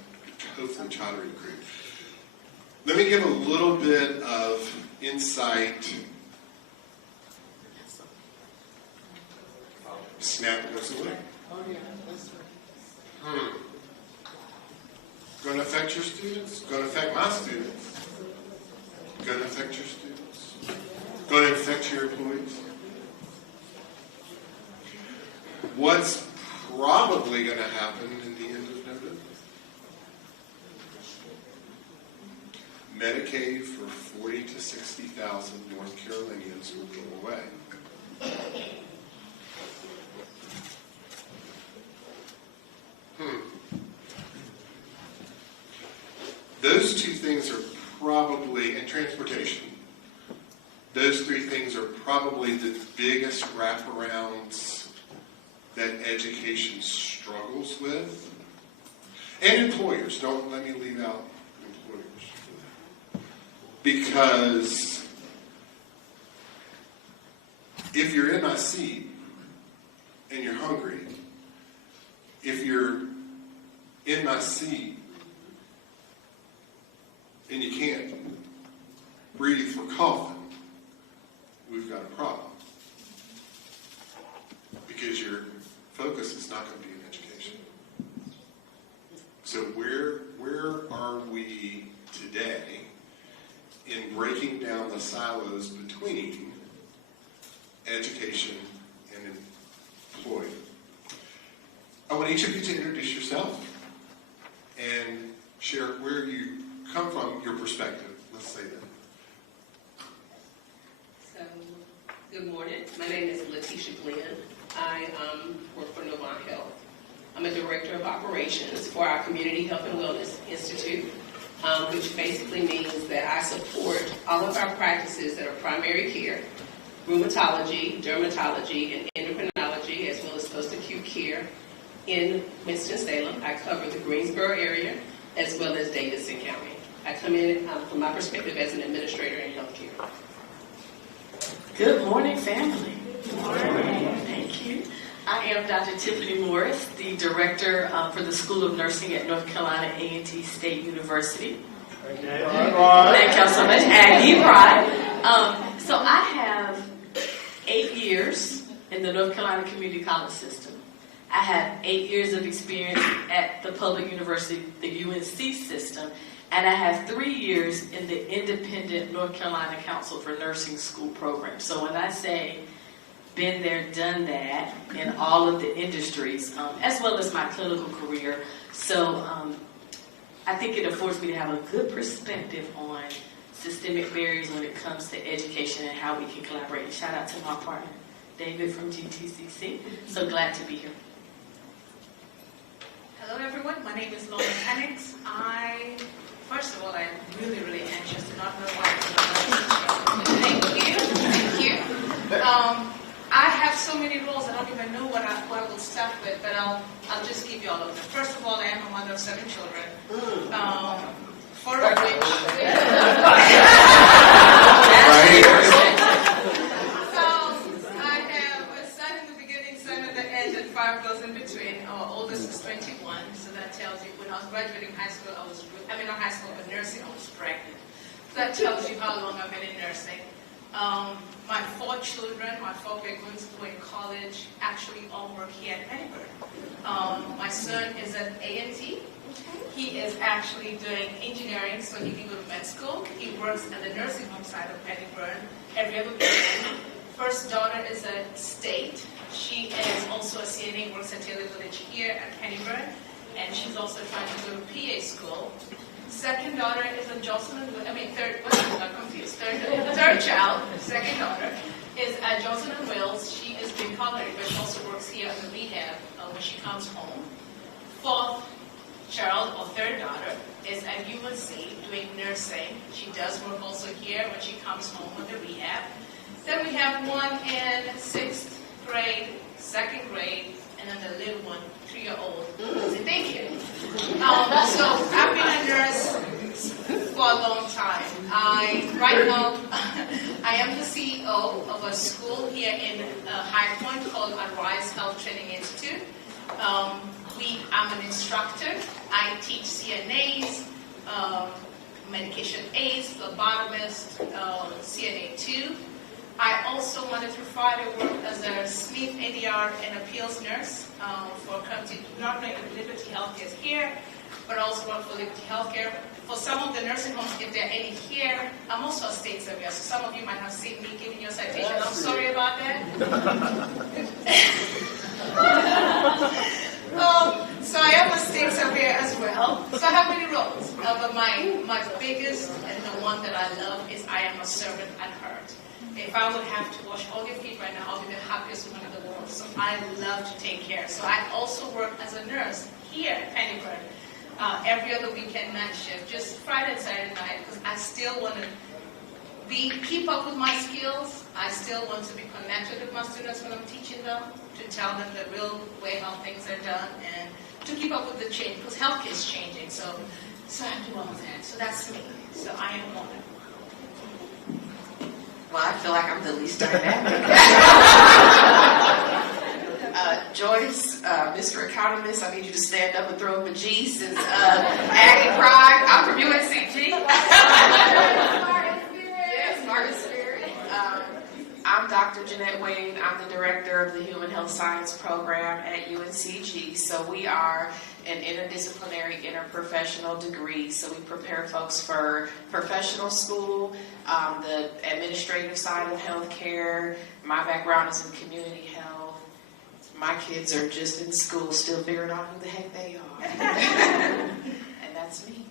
hopefully try to recruit. Let me give a little bit of insight. Snap goes away. Going to affect your students? Going to affect my students? Going to affect your students? Going to affect your employees? What's probably going to happen in the end of November? Medicaid for 40 to 60,000 North Carolinians will go away. Those two things are probably, and transportation, those three things are probably the biggest wraparounds that education struggles with. And employers, don't let me leave out employers. Because if you're in my seat and you're hungry, if you're in my seat and you can't breathe for coughing, we've got a problem. Because your focus is not going to be in education. So where are we today in breaking down the silos between education and employee? I want each of you to introduce yourself and share where you come from, your perspective. Let's say that. So, good morning. My name is Letitia Glenn. I work for Novant Health. I'm a director of operations for our Community Health and Wellness Institute, which basically means that I support all of our practices that are primary care, rheumatology, dermatology, and endocrinology, as well as post-acute care in Winston-Salem. I cover the Greensboro area as well as Davidson County. I come in from my perspective as an administrator in healthcare. Good morning, family. Good morning. Thank you. I am Dr. Tiffany Morris, the Director for the School of Nursing at North Carolina A&T State University. Thank y'all so much. Aggie Pride. So I have 8 years in the North Carolina Community College system. I have 8 years of experience at the public university, the UNC system, and I have 3 years in the independent North Carolina Council for Nursing School program. So when I say been there, done that in all of the industries, as well as my clinical career. So I think it affords me to have a good perspective on systemic barriers when it comes to education and how we can collaborate. And shout out to my partner, David from GTCC. So glad to be here. Hello everyone, my name is Lauren Penix. First of all, I'm really, really anxious to not know why I'm Thank you. I have so many roles, I don't even know what I will start with, but I'll just give you all of them. First of all, I am a mother of 7 children. 4 of which... I have a son in the beginning, son at the end, and 5 girls in between. Our oldest is 21, so that tells you when I was graduating high school, not high school, but nursing, I was pregnant. So that tells you how long I've been in nursing. My 4 children, my 4 big ones who are in college, actually all work here at Piedmont. My son is at A&T. He is actually doing engineering, so he can go to med school. He works at the nursing home side of Piedmont every other weekend. First daughter is at State. She is also a CNA, works at Taylor Village here at Piedmont, and she's also trying to go to PA school. Second daughter is a third child, second daughter, is at Johnson & Wales. She is in college, but she also works here in the rehab when she comes home. Fourth child, or third daughter, is at UNC doing nursing. She does work also here when she comes home with the rehab. Then we have one in 6th grade, 2nd grade, and then the little one, 3-year-old. Thank you. So I've been a nurse for a long time. Right now, I am the CEO of a school here in High Point called Arise Health Training Institute. I'm an instructor. I teach CNAs, medication aides, phlebotomist, CNA 2. I also Monday through Friday work as a SNF ADR and appeals nurse for County, not only Liberty Healthcare here, but also work for Liberty Healthcare. For some of the nursing homes, if there are any here, I'm also a state surveyor, so some of you might have seen me giving you a citation. I'm sorry about that. So I am a state surveyor as well. So I have many roles. But my biggest and the one that I love is I am a servant at heart. If I would have to wash all your feet right now, I'll be the happiest woman in the world. So I love to take care. So I also work as a nurse here at Piedmont. Every other weekend night shift, just Friday and Saturday night, because I still want to keep up with my skills. I still want to be connected with my students when I'm teaching them, to tell them the real way how things are done, and to keep up with the change, because healthcare is changing. So I do all of that. So that's me. So I am one. Well, I feel like I'm the least dynamic. Joyce, Mr. Economist, I need you to stand up and throw up a G since Aggie Pride, I'm from UNCG. Yes, Smart Spirit. I'm Dr. Jeanette Wade. I'm the director of the Human Health Science program at UNCG. So we are an interdisciplinary, interprofessional degree. So we prepare folks for professional school, the administrative side of healthcare. My background is in community health. My kids are just in school still figuring out who the heck they are. And that's me.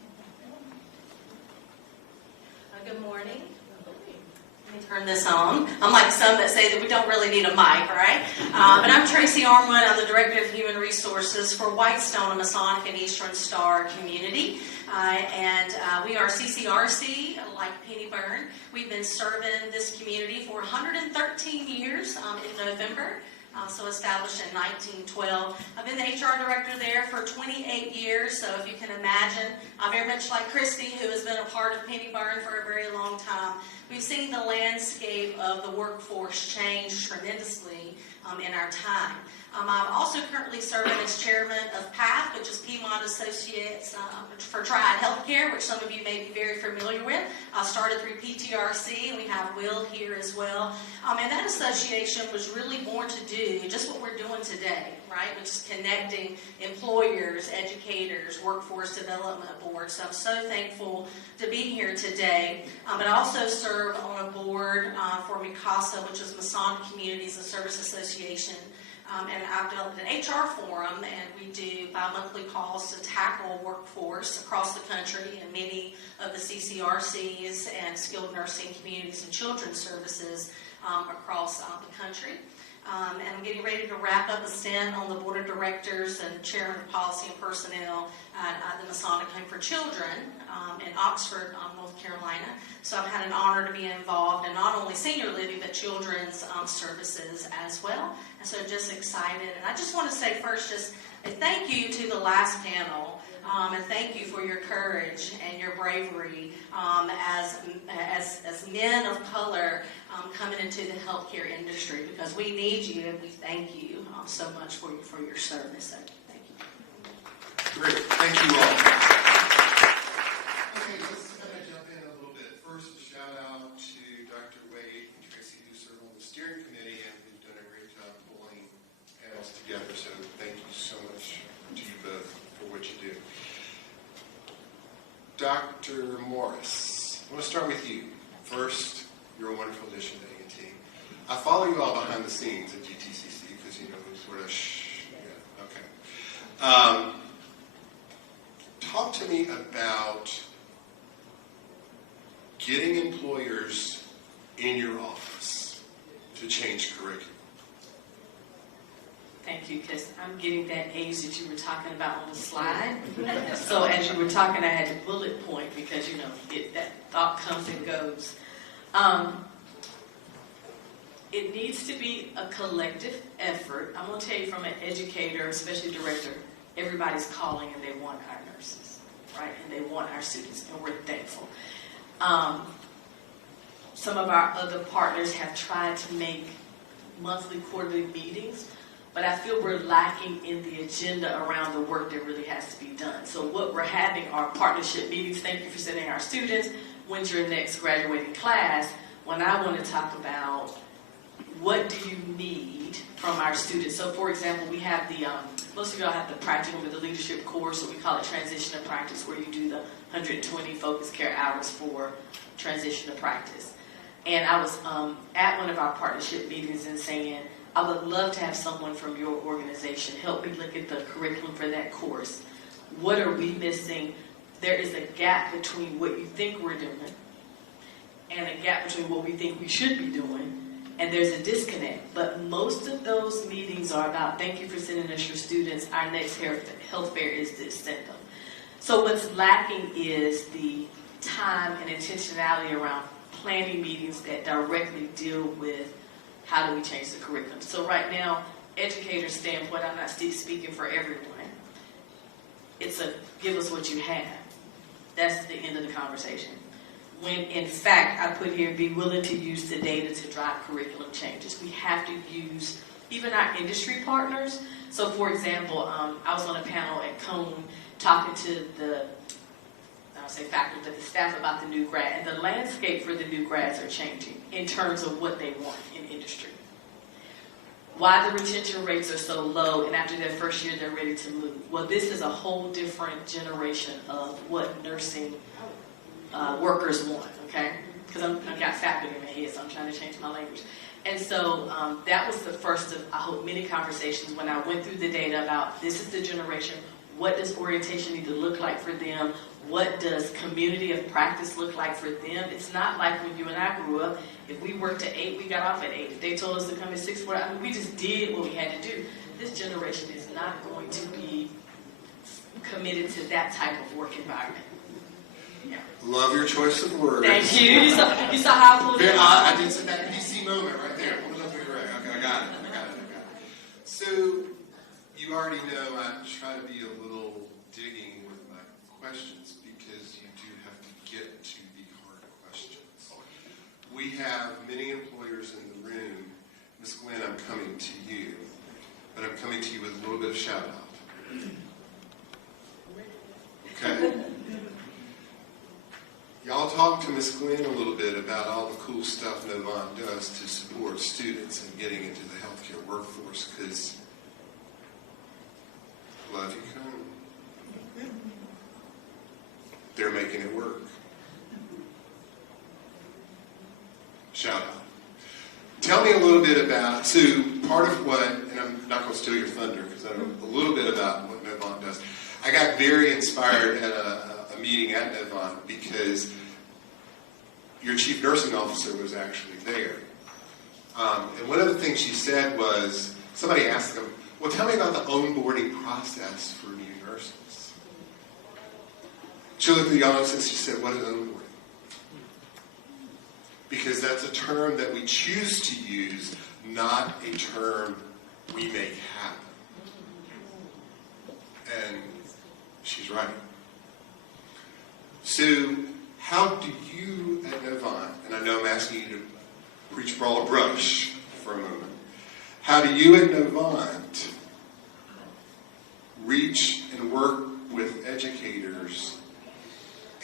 Good morning. Let me turn this on. I'm like some that say that we don't really need a mic, right? But I'm Tracy Armwood. I'm the Director of Human Resources for Whitestone, a Masonic and Eastern Star community. And we are CCRC, like Piedmont. We've been serving this community for 113 years in November. So established in 1912. I've been the HR director there for 28 years, so if you can imagine, I'm very much like Christy, who has been a part of Piedmont for a very long time. We've seen the landscape of the workforce change tremendously in our time. I'm also currently serving as chairman of PATH, which is Piedmont Associates for Triad Healthcare, which some of you may be very familiar with. I started through PTRC, and we have Will here as well. And that association was really born to do just what we're doing today, right, which is connecting employers, educators, workforce development boards. So I'm so thankful to be here today. But I also serve on a board for MICASA, which is Masonic Communities and Service Association. And I've developed an HR forum, and we do bi-monthly calls to tackle workforce across the country and many of the CCRCs and skilled nursing communities and children's services across the country. And I'm getting ready to wrap up a stint on the board of directors and chairman of policy and personnel at the Masonic Home for Children in Oxford, North Carolina. So I've had an honor to be involved in not only senior living, but children's services as well. And so just excited. And I just want to say first just a thank you to the last panel. And thank you for your courage and your bravery as men of color coming into the healthcare industry, because we need you and we thank you so much for your service. So thank you. Great. Thank you all. Okay, let's kind of jump in a little bit. First, a shout out to Dr. Wade and Tracy, who serve on the steering committee and who've done a great job pulling panels together. So thank you so much to you both for what you do. Dr. Morris, I want to start with you. First, you're a wonderful addition to A&T. I follow you all behind the scenes at GTCC because, you know, sort of okay. Talk to me about getting employers in your office to change curriculum. Thank you, because I'm getting that age that you were talking about on the slide. So as you were talking, I had a bullet point because, you know, that thought comes and goes. It needs to be a collective effort. I'm going to tell you from an educator, especially director, everybody's calling and they want our nurses, right? And they want our students, and we're thankful. Some of our other partners have tried to make monthly, quarterly meetings, but I feel we're lacking in the agenda around the work that really has to be done. So what we're having are partnership meetings. Thank you for sending our students. When's your next graduating class? When I want to talk about what do you need from our students. So for example, we have the, most of y'all have the practicum with the leadership course, so we call it transition to practice, where you do the 120 focus care hours for transition to practice. And I was at one of our partnership meetings and saying, I would love to have someone from your organization help me look at the curriculum for that course. What are we missing? There is a gap between what you think we're doing and a gap between what we think we should be doing, and there's a disconnect. But most of those meetings are about, thank you for sending us your students, our next health fair is this, send them. So what's lacking is the time and intentionality around planning meetings that directly deal with how do we change the curriculum. So right now, educator standpoint, I'm not speaking for everyone. It's a give us what you have. That's the end of the conversation. When in fact, I put here, be willing to use the data to drive curriculum changes. We have to use even our industry partners. So for example, I was on a panel at Cone talking to the, I'll say faculty, but the staff about the new grad. And the landscape for the new grads are changing in terms of what they want in industry. Why the retention rates are so low, and after their first year, they're ready to move. Well, this is a whole different generation of what nursing workers want, okay? Because I've got faculty in my head, so I'm trying to change my language. And so that was the first of, I hope, many conversations when I went through the data about this is the generation, what does orientation need to look like for them? What does community of practice look like for them? It's not like when you and I grew up, if we worked at 8, we got off at 8. If they told us to come at 6, I mean, we just did what we had to do. This generation is not going to be committed to that type of work environment. Yeah. Love your choice of words. Thank you. You saw how I pulled it I did see that PC moment right there. Pulled it up right. Okay, I got it. So, you already know I try to be a little digging with my questions because you do have to get to the hard questions. We have many employers in the room. Ms. Glenn, I'm coming to you. but I'm coming to you with a little bit of shout out. Okay? Y'all talk to Miss Glenn a little bit about all the cool stuff Novant does to support students in getting into the healthcare workforce, because love you, come. They're making it work. Shout out. Tell me a little bit about, so part of what, and I'm not going to steal your thunder because I know a little bit about what Novant does. I got very inspired at a meeting at Novant because your chief nursing officer was actually there. And one of the things she said was, somebody asked them, well, tell me about the onboarding process for new nurses. She looked at the audience and she said, what is onboarding? Because that's a term that we choose to use, not a term we make happen. And she's right. So how do you at Novant, and I know I'm asking you to preach broad brush for a moment, how do you at Novant reach and work with educators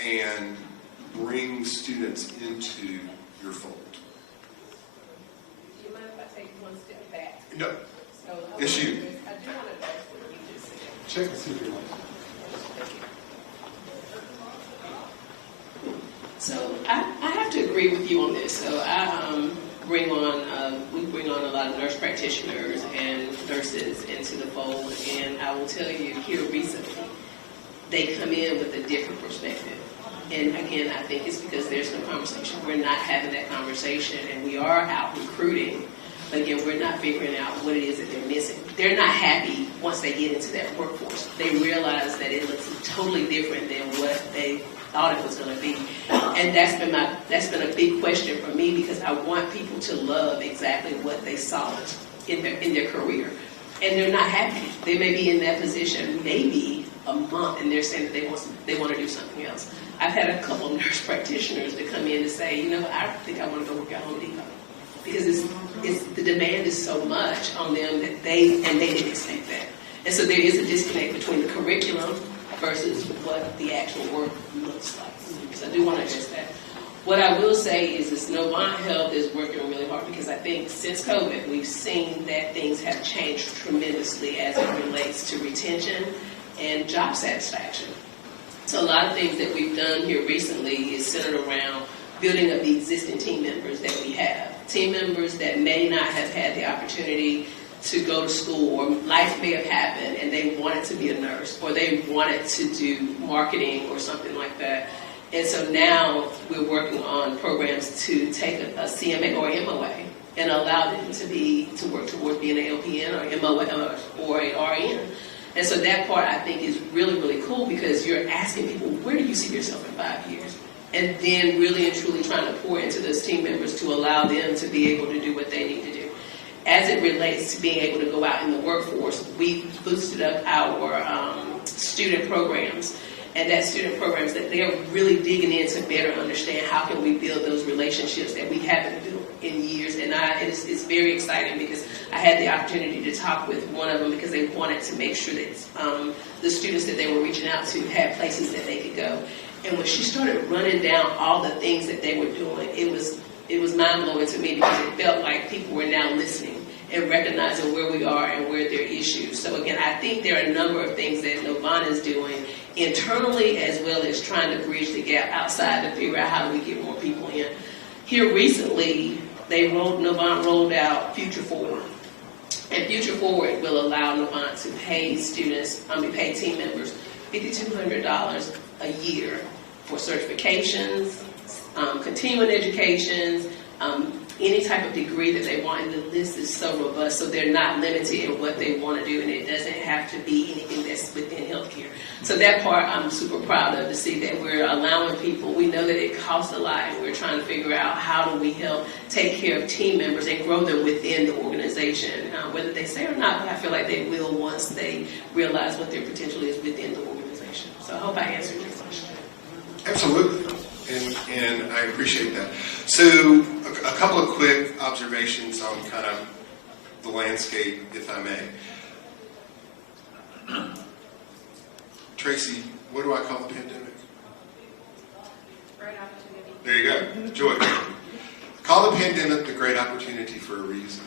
and bring students into your fold? Do you mind if I take one step back? No. So, It's you. I do want to address what you just said. Check and see if you want. So I have to agree with you on this. So I bring on, we bring on a lot of nurse practitioners and nurses into the fold, and I will tell you here recently, they come in with a different perspective. And again, I think it's because there's no conversation. We're not having that conversation, and we are out recruiting, but again, we're not figuring out what it is that they're missing. They're not happy once they get into that workforce. They realize that it looks totally different than what they thought it was going to be, and that's been a big question for me, because I want people to love exactly what they saw in their career, and they're not happy. They may be in that position maybe a month, and they're saying that they want to do something else. I've had a couple of nurse practitioners that come in and say, you know what, I think I want to go work at Home Depot, because the demand is so much on them that they didn't expect that, and so there is a disconnect between the curriculum versus what the actual work looks like. So I do want to address that. What I will say is Novant Health is working really hard, because I think since COVID, we've seen that things have changed tremendously as it relates to retention and job satisfaction. So a lot of things that we've done here recently is centered around building up the existing team members that we have. Team members that may not have had the opportunity to go to school, or life may have happened and they wanted to be a nurse, or they wanted to do marketing or something like that. And so now we're working on programs to take a CMA or MOA and allow them to work toward being an LPN or MOA or a RN. And so that part I think is really, really cool, because you're asking people, where do you see yourself in 5 years? And then really and truly trying to pour into those team members to allow them to be able to do what they need to do. As it relates to being able to go out in the workforce, we boosted up our student programs, and that student programs that they are really digging in to better understand how can we build those relationships that we haven't built in years. And it's very exciting, because I had the opportunity to talk with one of them, because they wanted to make sure that the students that they were reaching out to had places that they could go. And when she started running down all the things that they were doing, it was mind-blowing to me, because it felt like people were now listening and recognizing where we are and where there are issues. So again, I think there are a number of things that Novant is doing internally, as well as trying to bridge the gap outside to figure out how do we get more people in. Here recently, Novant rolled out Future Forward. And Future Forward will allow Novant to pay pay team members $5,200 a year for certifications, continuing educations, any type of degree that they want. And the list is so robust, so they're not limited in what they want to do, and it doesn't have to be anything that's within healthcare. So that part I'm super proud of, to see that we're allowing people. We know that it costs a lot, and we're trying to figure out how do we help take care of team members and grow them within the organization, whether they say or not, but I feel like they will once they realize what their potential is within the organization. So I hope I answered your question. Absolutely, and I appreciate that. So a couple of quick observations on kind of the landscape, if I may. Tracy, what do I call the pandemic? Great opportunity. There you go. Joy. Call the pandemic the great opportunity for a reason.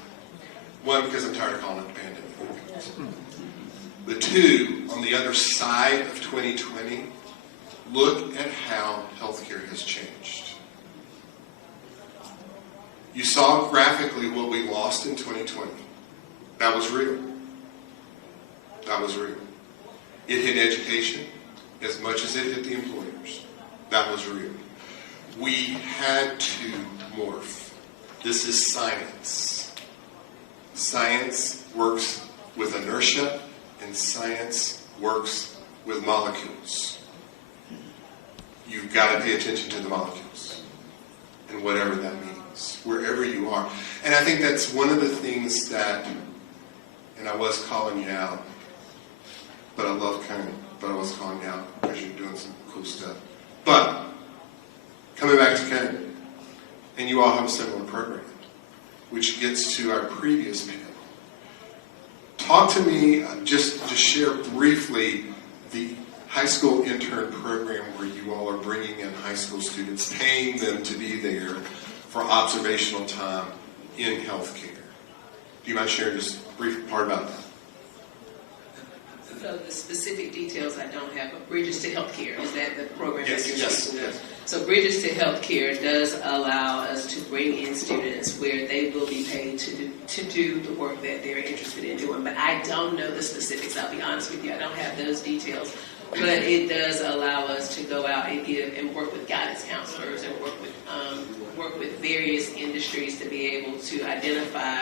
One, because I'm tired of calling it the pandemic. The two, on the other side of 2020, look at how healthcare has changed. You saw graphically what we lost in 2020. That was real. That was real. It hit education as much as it hit the employers. That was real. We had to morph. This is science. Science works with inertia, and science works with molecules. You've got to pay attention to the molecules, and whatever that means, wherever you are. And I think that's one of the things that, and I was calling you out, but I love Karen, but I was calling you out because you're doing some cool stuff. But, coming back to Karen, and you all have a similar program, which gets to our previous panel. Talk to me, just to share briefly, the high school intern program where you all are bringing in high school students, paying them to be there for observational time in healthcare. Do you mind sharing just a brief part about that? So the specific details I don't have, but Bridges to Healthcare, is that the program that you're speaking of? Yes. So Bridges to Healthcare does allow us to bring in students where they will be paid to do the work that they're interested in doing. But I don't know the specifics, I'll be honest with you. I don't have those details. But it does allow us to go out and give and work with guidance counselors and work with various industries to be able to identify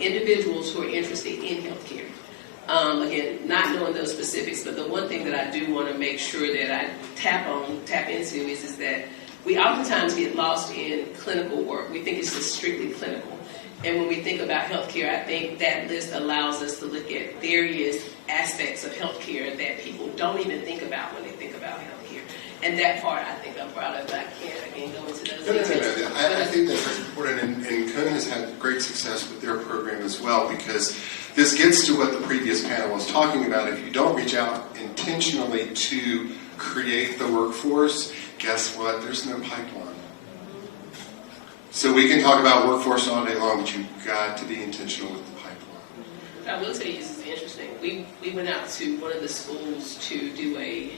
individuals who are interested in healthcare. Again, not knowing those specifics, but the one thing that I do want to make sure that I tap into is that we oftentimes get lost in clinical work. We think it's just strictly clinical. And when we think about healthcare, I think that list allows us to look at various aspects of healthcare that people don't even think about when they think about healthcare. And that part, I think I'm proud of. I can't go into those details. No. I think that's important, and Cone has had great success with their program as well, because this gets to what the previous panel was talking about. If you don't reach out intentionally to create the workforce, guess what? There's no pipeline. So we can talk about workforce all day long, but you've got to be intentional with the pipeline. I will tell you, this is interesting. We went out to one of the schools to do a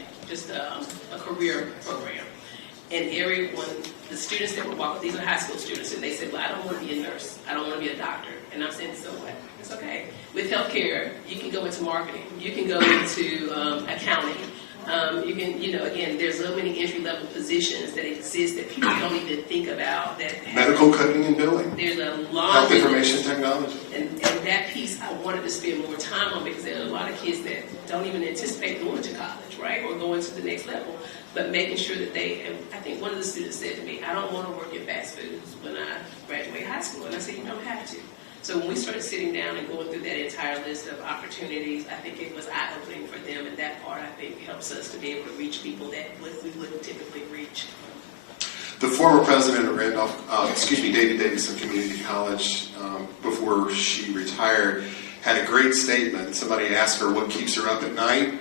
career program. And everyone, the students that were walking, these are high school students, and they said, well, I don't want to be a nurse. I don't want to be a doctor. And I'm saying, so what? It's okay. With healthcare, you can go into marketing. You can go into accounting. You can, again, there's so many entry-level positions that exist that people don't even think about. Medical coding and billing. There's a lot health information technology. And that piece I wanted to spend more time on, because there are a lot of kids that don't even anticipate going to college, right, or going to the next level, but making sure that and I think one of the students said to me, I don't want to work in fast foods when I graduate high school. And I said, you don't have to. So when we started sitting down and going through that entire list of opportunities, I think it was eye-opening for them, and that part, I think, helps us to be able to reach people that we wouldn't typically reach. The former president of David Davidson Community College, before she retired, had a great statement. Somebody asked her what keeps her up at night.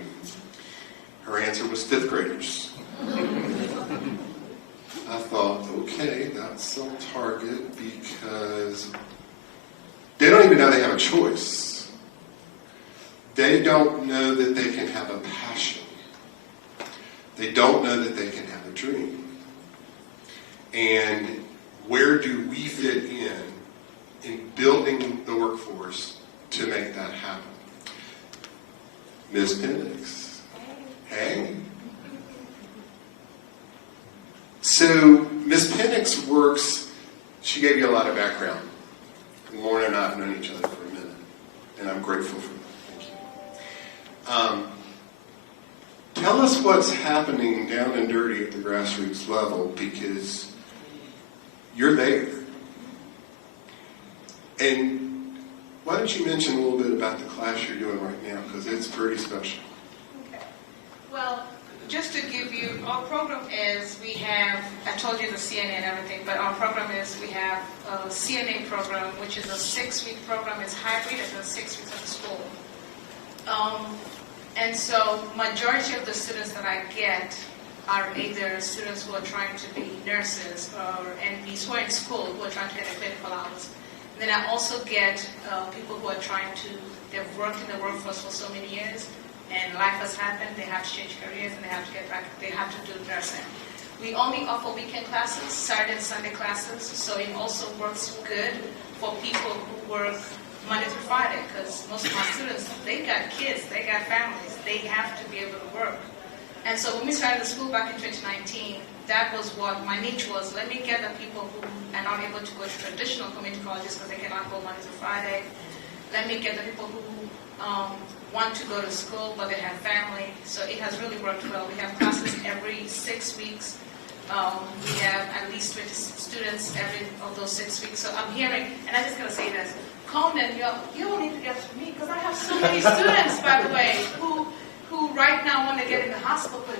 Her answer was fifth graders. I thought, okay, that's on target, because they don't even know they have a choice. They don't know that they can have a passion. They don't know that they can have a dream. And where do we fit in building the workforce to make that happen? Ms. Penix. Hey. So Ms. Penix works, she gave you a lot of background. Lauren and I have known each other for a minute, and I'm grateful for that. Thank you. Tell us what's happening down and dirty at the grassroots level, because you're there. And why don't you mention a little bit about the class you're doing right now, because it's pretty special. Okay. Well, just to give you, our program is, I told you the CNA and everything, but our program is, we have a CNA program, which is a 6-week program. It's hybrid, it's 6 weeks at the school. And so majority of the students that I get are either students who are trying to be nurses or NPs who are in school who are trying to get their clinical hours. And then I also get people who are trying to, they've worked in the workforce for so many years and life has happened, they have to change careers and they have to get back, they have to do nursing. We only offer weekend classes, Saturday and Sunday classes, so it also works good for people who work Monday through Friday, because most of my students, they got kids, they got families, they have to be able to work. And so when we started the school back in 2019, that was what my niche was. Let me get the people who are not able to go to traditional community colleges because they cannot go Monday through Friday. Let me get the people who want to go to school but they have family. So it has really worked well. We have classes every 6 weeks. We have at least 20 students every of those 6 weeks. So I'm hearing, and I just gotta say this, Conan, you don't need to get to me because I have so many students, by the way, who right now want to get in the hospital, but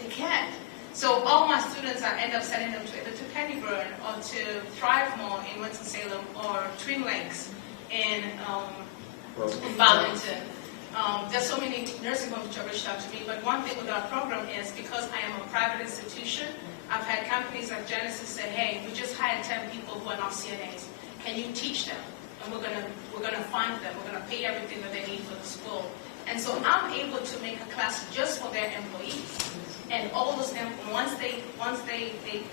they can't. So all my students, I end up sending them to either to Pennyburn or to Thrivemore in Winston-Salem or Twin Lakes in Burlington. There's so many nursing homes which have reached out to me, but one thing with our program is because I am a private institution, I've had companies like Genesis say, hey, we just hired 10 people who are not CNAs. Can you teach them? And we're gonna fund them. We're gonna pay everything that they need for the school. And so I'm able to make a class just for their employees. And all those once they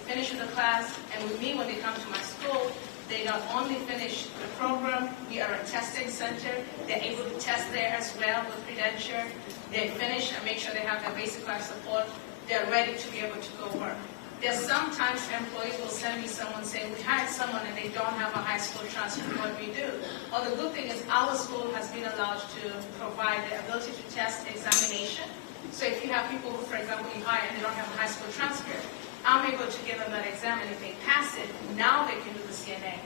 finish with the class, and with me when they come to my school, they not only finish the program, we are a testing center. They're able to test there as well with Credential. They finish and make sure they have their basic life support. They're ready to be able to go work. There's sometimes employees will send me someone saying, we hired someone and they don't have a high school transcript, what do we do? Well, the good thing is our school has been allowed to provide the ability to test examination. So if you have people who, for example, you hire and they don't have a high school transcript, I'm able to give them that exam, and if they pass it, now they can do the CNA.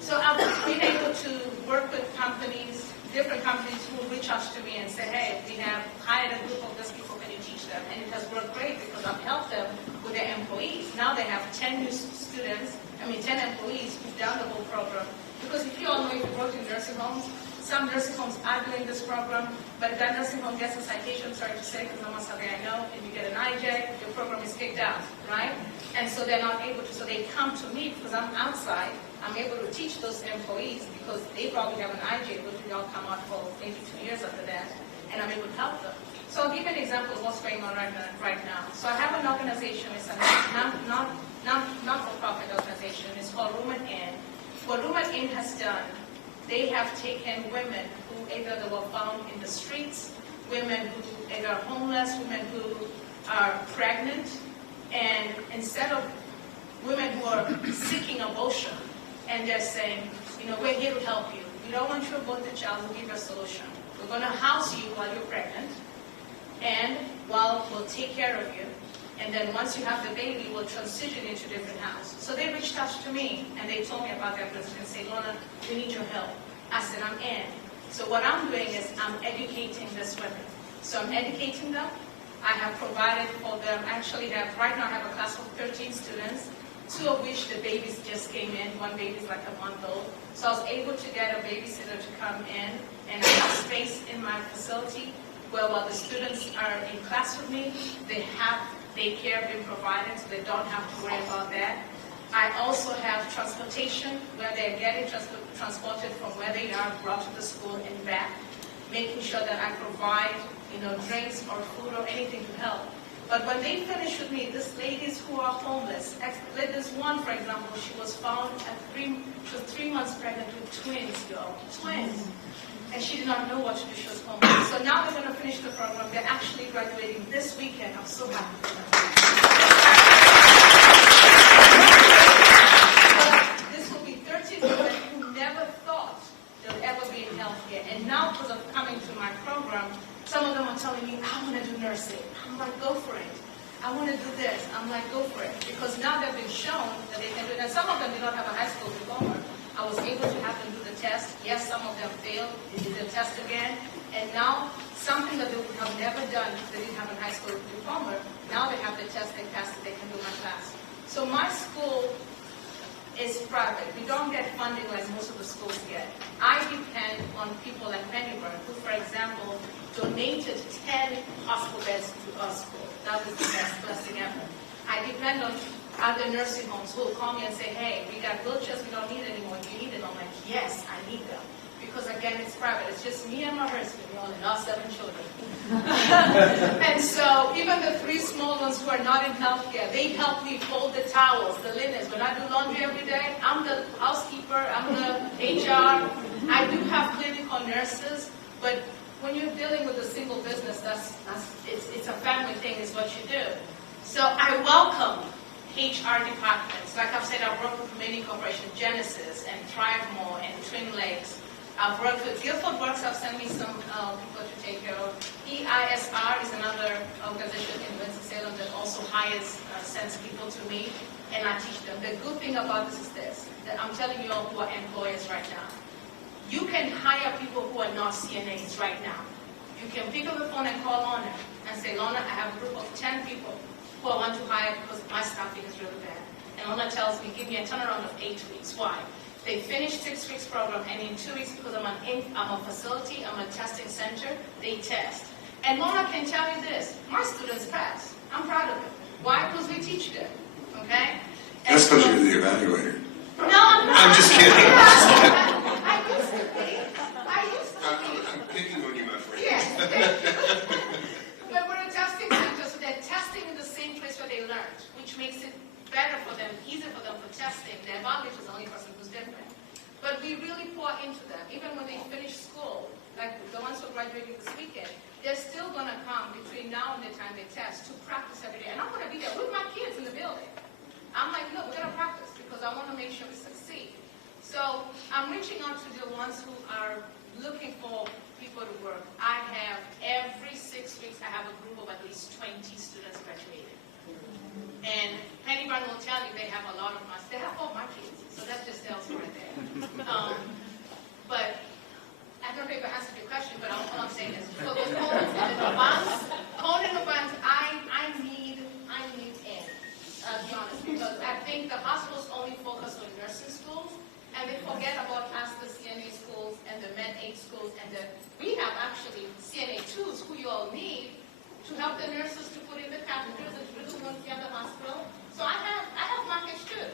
So I've been able to work with companies, different companies who reach out to me and say, hey, we have hired a group of these people, can you teach them? And it has worked great because I've helped them with their employees. Now they have 10 new students, 10 employees who've done the whole program. Because if you all know, if you work in nursing homes, some nursing homes are doing this program, but if that nursing home gets a citation, sorry to say, because I'm a surveyor, I know, if you get an IJ, your program is kicked out, right? And so they're not able to, so they come to me because I'm outside, I'm able to teach those employees because they probably have an IJ, which we all come out for maybe 2 years after that, and I'm able to help them. So I'll give you an example of what's going on right now. So I have an organization, it's a not-for-profit organization, it's called Women In. What Women In has done, they have taken women who either they were found in the streets, women who either are homeless, women who are pregnant, and instead of women who are seeking abortion, and they're saying, we're here to help you. We don't want you to abort the child, we'll give you a solution. We're going to house you while you're pregnant, and we'll take care of you. And then once you have the baby, we'll transition into a different house. So they reached out to me, and they told me about their business and said, Lorna, we need your help. I said, I'm in. So what I'm doing is I'm educating these women. So I'm educating them. I have provided for them, right now I have a class of 13 students, 2 of which the babies just came in. One baby is like a month old. So I was able to get a babysitter to come in, and I have space in my facility where while the students are in class with me, they have daycare being provided, so they don't have to worry about that. I also have transportation where they're getting transported from where they are, brought to the school and back, making sure that I provide, drinks or food or anything to help. But when they finish with me, these ladies who are homeless, this one, for example, she was found she was 3 months pregnant with twins, y'all. Twins. And she did not know what to do. She was homeless. So now they're going to finish the program. They're actually graduating this weekend. I'm so happy for them. This will be 13 women who never thought they'll ever be in healthcare. And now because of coming to my program, some of them are telling me, I want to do nursing. I'm like, go for it. I want to do this. I'm like, go for it. Because now they've been shown that they can do it. And some of them did not have a high school diploma. I was able to have them do the test. Yes, some of them failed. They did the test again. And now, something that they would have never done if they didn't have a high school diploma, now they have the test, they passed it, they can do my class. So my school is private. We don't get funding like most of the schools get. I depend on people like Pennyburn, who, for example, donated 10 hospital beds to our school. That was the best blessing ever. I depend on other nursing homes who will call me and say, hey, we got wheelchairs we don't need anymore. Do you need them? I'm like, yes, I need them. Because again, it's private. It's just me and my husband. We only lost 7 children. And so even the 3 small ones who are not in healthcare, they help me fold the towels, the linens. When I do laundry every day, I'm the housekeeper, I'm the HR. I do have clinical nurses, but when you're dealing with a single business, it's a family thing is what you do. So I welcome HR departments. Like I've said, I've worked with many corporations, Genesis and ThriveMore and Twin Lakes. I've worked with GuilfordWorks. I've sent me some people to take care of. EISR is another organization in Winston-Salem that also sends people to me, and I teach them. The good thing about this is this, that I'm telling you all who are employers right now. You can hire people who are not CNAs right now. You can pick up the phone and call Lorna and say, Lorna, I have a group of 10 people who I want to hire because my staffing is really bad. And Lorna tells me, give me a turnaround of 8 weeks. Why? They finish 6 weeks program, and in 2 weeks, because I'm a facility, I'm a testing center, they test. And Lorna can tell you this, my students pass. I'm proud of it. Why? Because we teach them, okay? That's because you're the evaluator. No, I'm not. I'm just kidding. I used to be. I'm picking on you, my friend. Yes. But we're a testing center, so they're testing in the same place where they learned, which makes it better for them, easier for them for testing. The evaluator is the only person who's different. But we really pour into them. Even when they finish school, like the ones who are graduating this weekend, they're still going to come between now and the time they test to practice every day. And I'm going to be there with my kids in the building. I'm like, no, we're going to practice because I want to make sure we succeed. So I'm reaching out to the ones who are looking for people to work. I have every 6 weeks, I have a group of at least 20 students graduating. And Penny Brown will tell you they have a lot of my, they have all my kids, so that just tells you right there. But I don't know if I answered your question, but all I'm saying is for the cone and the buns, I need in, to be honest, because I think the hospitals only focus on nursing schools, and they forget about us, the CNA schools, and the Med 8 schools, and we have actually CNA 2s who you all need to help the nurses to put in the catheters and to do the ones in the hospital. So I have markets too.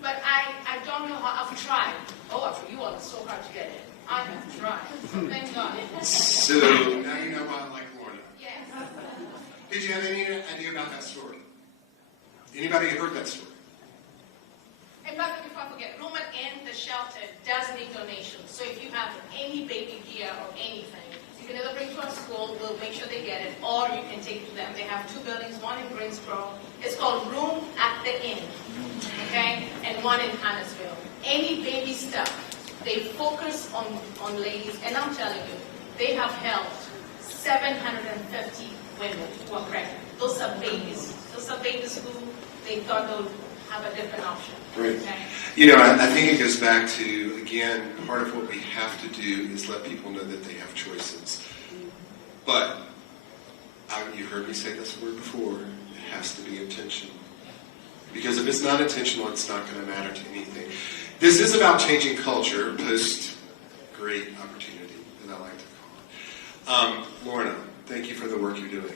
But I don't know how I've tried. Oh, you all are so hard to get in. I have tried. So thank God. So now you know why I like Lorna. Yes. Did you have any idea about that story? Anybody heard that story? And by the way, before I forget, room in the shelter does need donations. So if you have any baby gear or anything, you can either bring to our school, we'll make sure they get it, or you can take it to them. They have 2 buildings, one in Greensboro. It's called Room at the Inn, okay? And one in Huntersville. Any baby stuff, they focus on ladies, and I'm telling you, they have helped 750 women who are pregnant. Those are babies. Those are babies who they thought they would have a different option. Right. Okay? You know, I think it goes back to, again, part of what we have to do is let people know that they have choices. But, you heard me say this word before, it has to be intentional. Because if it's not intentional, it's not going to matter to anything. This is about changing culture, post great opportunity, as I like to call it. Lorna, thank you for the work you're doing.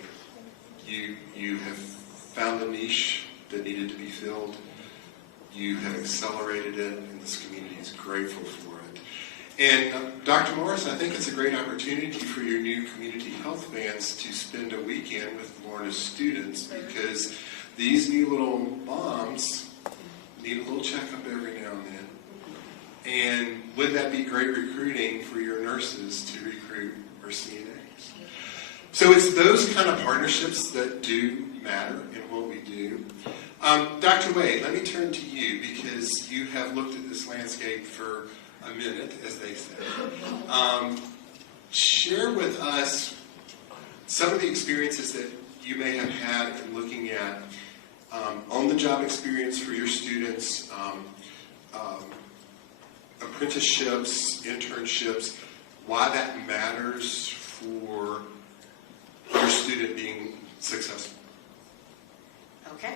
You have found a niche that needed to be filled. You have accelerated it, and this community is grateful for it. And Dr. Morris, I think it's a great opportunity for your new community health fans to spend a weekend with Lorna's students, because these new little moms need a little checkup every now and then. And would that be great recruiting for your nurses to recruit our CNAs? So it's those kind of partnerships that do matter in what we do. Dr. Wade, let me turn to you, because you have looked at this landscape for a minute, as they say. Share with us some of the experiences that you may have had in looking at on-the-job experience for your students, apprenticeships, internships, why that matters for your student being successful. Okay.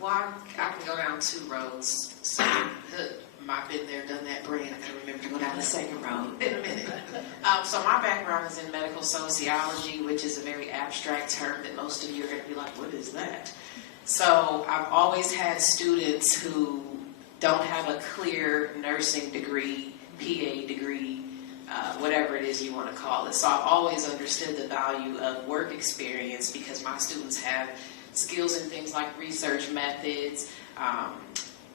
Well, I can go down 2 roads. So My been there, done that brand. I gotta remember to go down the second road in a minute. So my background is in medical sociology, which is a very abstract term that most of you are gonna be like, what is that? So I've always had students who don't have a clear nursing degree, PA degree, whatever it is you want to call it. So I've always understood the value of work experience because my students have skills in things like research methods,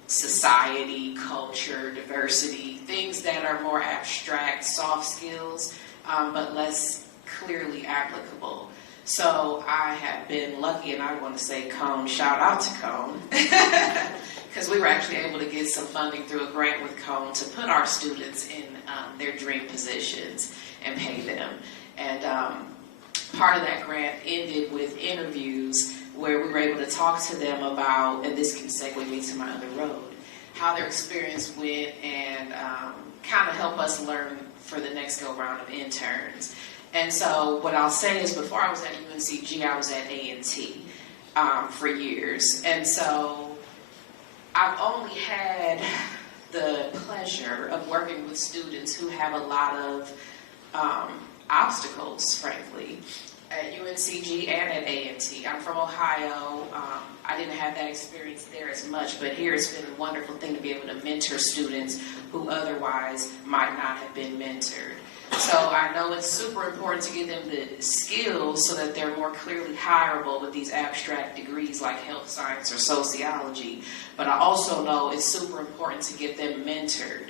society, culture, diversity, things that are more abstract, soft skills, but less clearly applicable. So I have been lucky, and I want to say Cone, shout out to Cone, because we were actually able to get some funding through a grant with Cone to put our students in their dream positions and pay them. And part of that grant ended with interviews where we were able to talk to them about, and this can segue me to my other road, how their experience went and kind of help us learn for the next go-round of interns. And so what I'll say is before I was at UNCG, I was at A&T for years. And so I've only had the pleasure of working with students who have a lot of obstacles, frankly, at UNCG and at A&T. I'm from Ohio. I didn't have that experience there as much, but here it's been a wonderful thing to be able to mentor students who otherwise might not have been mentored. So I know it's super important to give them the skills so that they're more clearly hireable with these abstract degrees like health science or sociology, but I also know it's super important to get them mentored.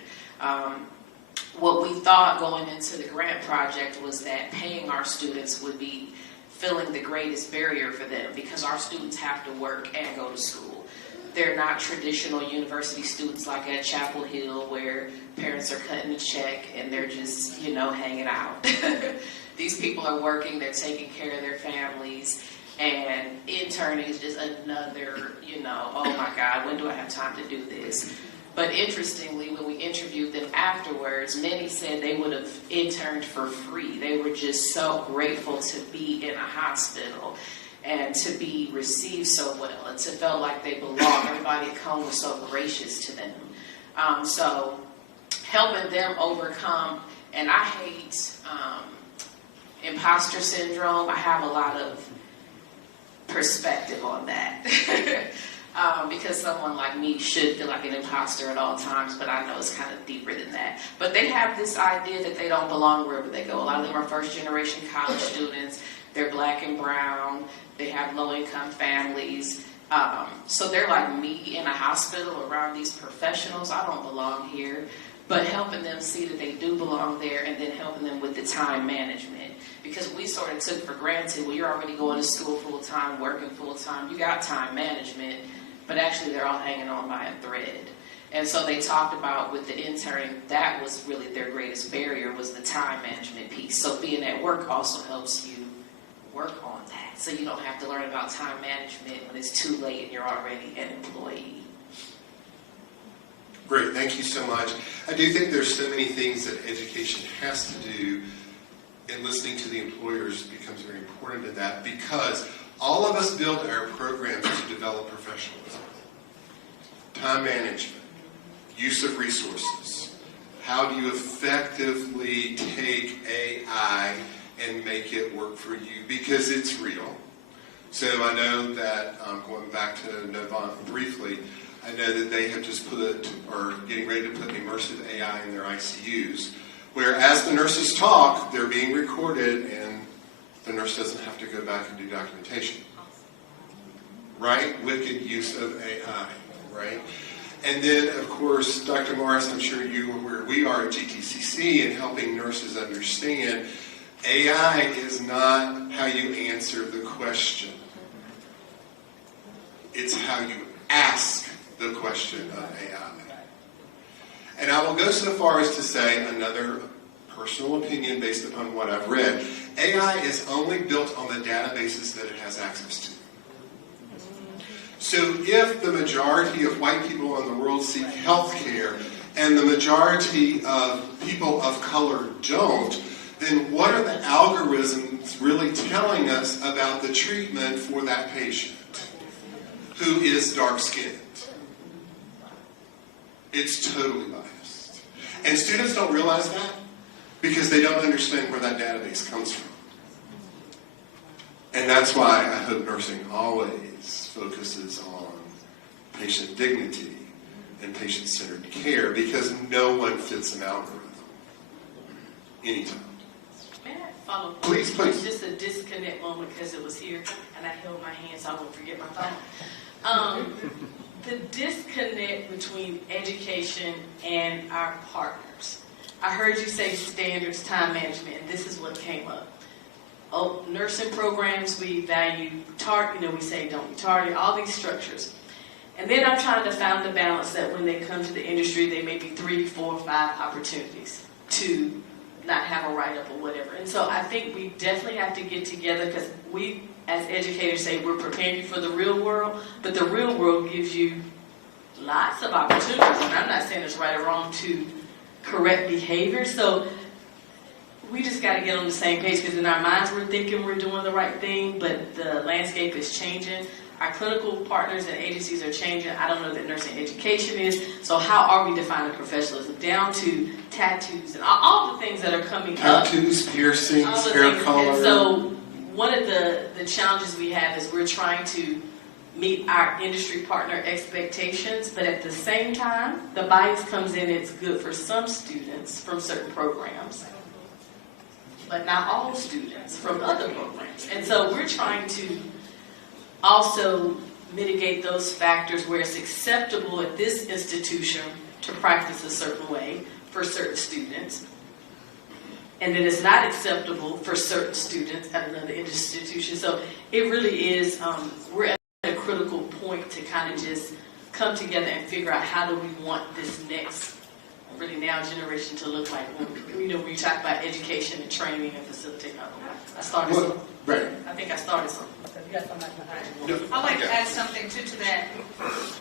What we thought going into the grant project was that paying our students would be filling the greatest barrier for them because our students have to work and go to school. They're not traditional university students like at Chapel Hill where parents are cutting a check and they're just, hanging out. These people are working, they're taking care of their families, and interning is just another, oh my God, when do I have time to do this? But interestingly, when we interviewed them afterwards, many said they would have interned for free. They were just so grateful to be in a hospital and to be received so well and to feel like they belong. Everybody at Cone was so gracious to them. So helping them overcome, and I hate imposter syndrome. I have a lot of perspective on that. Because someone like me should feel like an imposter at all times, but I know it's kind of deeper than that. But they have this idea that they don't belong wherever they go. A lot of them are first-generation college students. They're black and brown. They have low-income families. So they're like me in a hospital around these professionals. I don't belong here. But helping them see that they do belong there and then helping them with the time management. Because we sort of took for granted, well, you're already going to school full-time, working full-time, you got time management. But actually they're all hanging on by a thread. And so they talked about with the interning, that was really their greatest barrier was the time management piece. So being at work also helps you work on that. So you don't have to learn about time management when it's too late and you're already an employee. Great, thank you so much. I do think there's so many things that education has to do, and listening to the employers becomes very important in that because all of us build our programs to develop professionalism, time management, use of resources. How do you effectively take AI and make it work for you? Because it's real. So I know that, going back to Novant briefly, I know that they have just getting ready to put immersive AI in their ICUs, where as the nurses talk, they're being recorded and the nurse doesn't have to go back and do documentation. Right? Wicked use of AI, right? And then, of course, Dr. Morris, I'm sure you are where we are at GTCC in helping nurses understand AI is not how you answer the question. It's how you ask the question of AI. And I will go so far as to say, another personal opinion based upon what I've read, AI is only built on the databases that it has access to. So if the majority of white people in the world seek health care and the majority of people of color don't, then what are the algorithms really telling us about the treatment for that patient who is dark-skinned? It's totally biased. And students don't realize that because they don't understand where that database comes from. And that's why I hope nursing always focuses on patient dignity and patient-centered care, because no one fits an algorithm anytime. May I follow? Please, please. Just a disconnect moment because it was here and I held my hand so I won't forget my phone. The disconnect between education and our partners. I heard you say standards, time management, and this is what came up. Oh, nursing programs, we value we say don't be targeted, all these structures. And then I'm trying to find the balance that when they come to the industry, there may be 3, 4, 5 opportunities to not have a write-up or whatever. And so I think we definitely have to get together, because we, as educators, say we're preparing you for the real world, but the real world gives you lots of opportunities. And I'm not saying it's right or wrong to correct behavior. So we just got to get on the same page, because in our minds we're thinking we're doing the right thing, but the landscape is changing. Our clinical partners and agencies are changing. I don't know that nursing education is. So how are we defining professionalism down to tattoos and all the things that are coming up? Tattoos, piercings, All the hair things. color. And so one of the challenges we have is we're trying to meet our industry partner expectations, but at the same time, the bias comes in. It's good for some students from certain programs, but not all students from other programs. And so we're trying to also mitigate those factors where it's acceptable at this institution to practice a certain way for certain students, and then it's not acceptable for certain students at another institution. So it really is, we're at a critical point to kind of just come together and figure out how do we want this next, really now, generation to look like. When we talk about education and training and facilitating. I started something. Right. I think I started something. I'd like to add something too to that.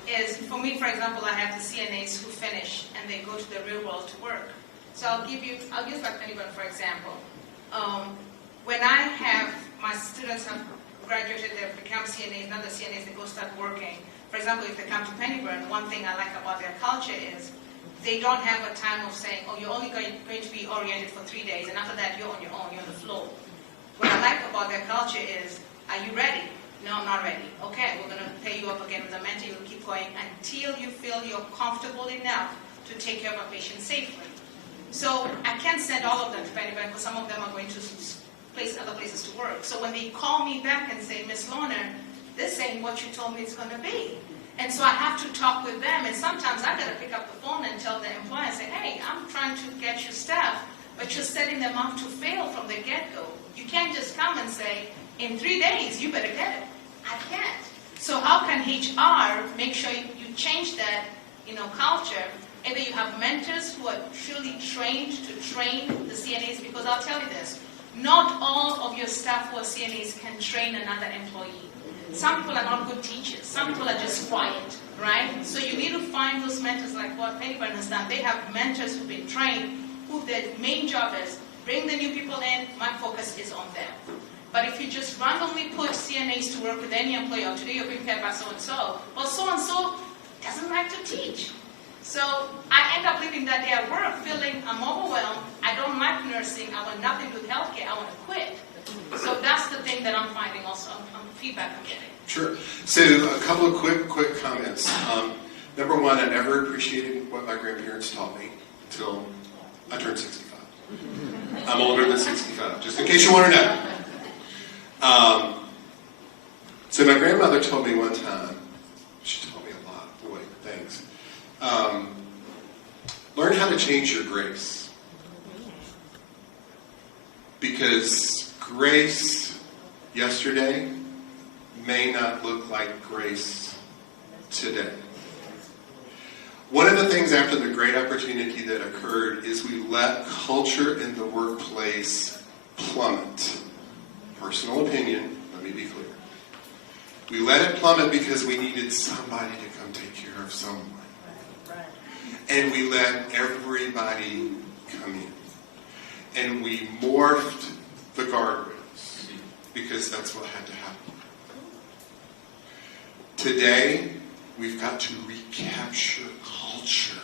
Is for me, for example, I have the CNAs who finish and they go to the real world to work. So I'll use like Pennyburn for example. When I have my students have graduated, they've become CNAs, now the CNAs, they go start working. For example, if they come to Pennyburn, one thing I like about their culture is they don't have a time of saying, oh, you're only going to be oriented for 3 days, and after that, you're on your own, you're on the floor. What I like about their culture is, are you ready? No, I'm not ready. Okay, we're going to pair you up again with a mentor. You'll keep going until you feel you're comfortable enough to take care of a patient safely. So I can't send all of them to Pennyburn because some of them are going to other places to work. So when they call me back and say, Miss Lorna, this ain't what you told me it's going to be. And so I have to talk with them. And sometimes I've got to pick up the phone and tell the employer, say, hey, I'm trying to get you staff, but you're setting them up to fail from the get-go. You can't just come and say, in 3 days, you better get it. I can't. So how can HR make sure you change that, culture? Either you have mentors who are truly trained to train the CNAs, because I'll tell you this, not all of your staff who are CNAs can train another employee. Some people are not good teachers. Some people are just quiet, right? So you need to find those mentors like what Pennyburn has done. They have mentors who've been trained, who their main job is bring the new people in, my focus is on them. But if you just randomly put CNAs to work with any employer, today you're being paid by so-and-so, well, so-and-so doesn't like to teach. So I end up leaving that day at work feeling I'm overwhelmed, I don't like nursing, I want nothing to do with healthcare, I want to quit. So that's the thing that I'm finding also, feedback I'm getting. Sure. So a couple of quick comments. Number one, I never appreciated what my grandparents taught me until I turned 65. I'm older than 65, just in case you want to know. So my grandmother told me one time, she told me a lot, boy, thanks. Learn how to change your grace. Because grace yesterday may not look like grace today. One of the things after the great opportunity that occurred is we let culture in the workplace plummet. Personal opinion, let me be clear. We let it plummet because we needed somebody to come take care of someone. And we let everybody come in. And we morphed the guardrails because that's what had to happen. Today, we've got to recapture culture.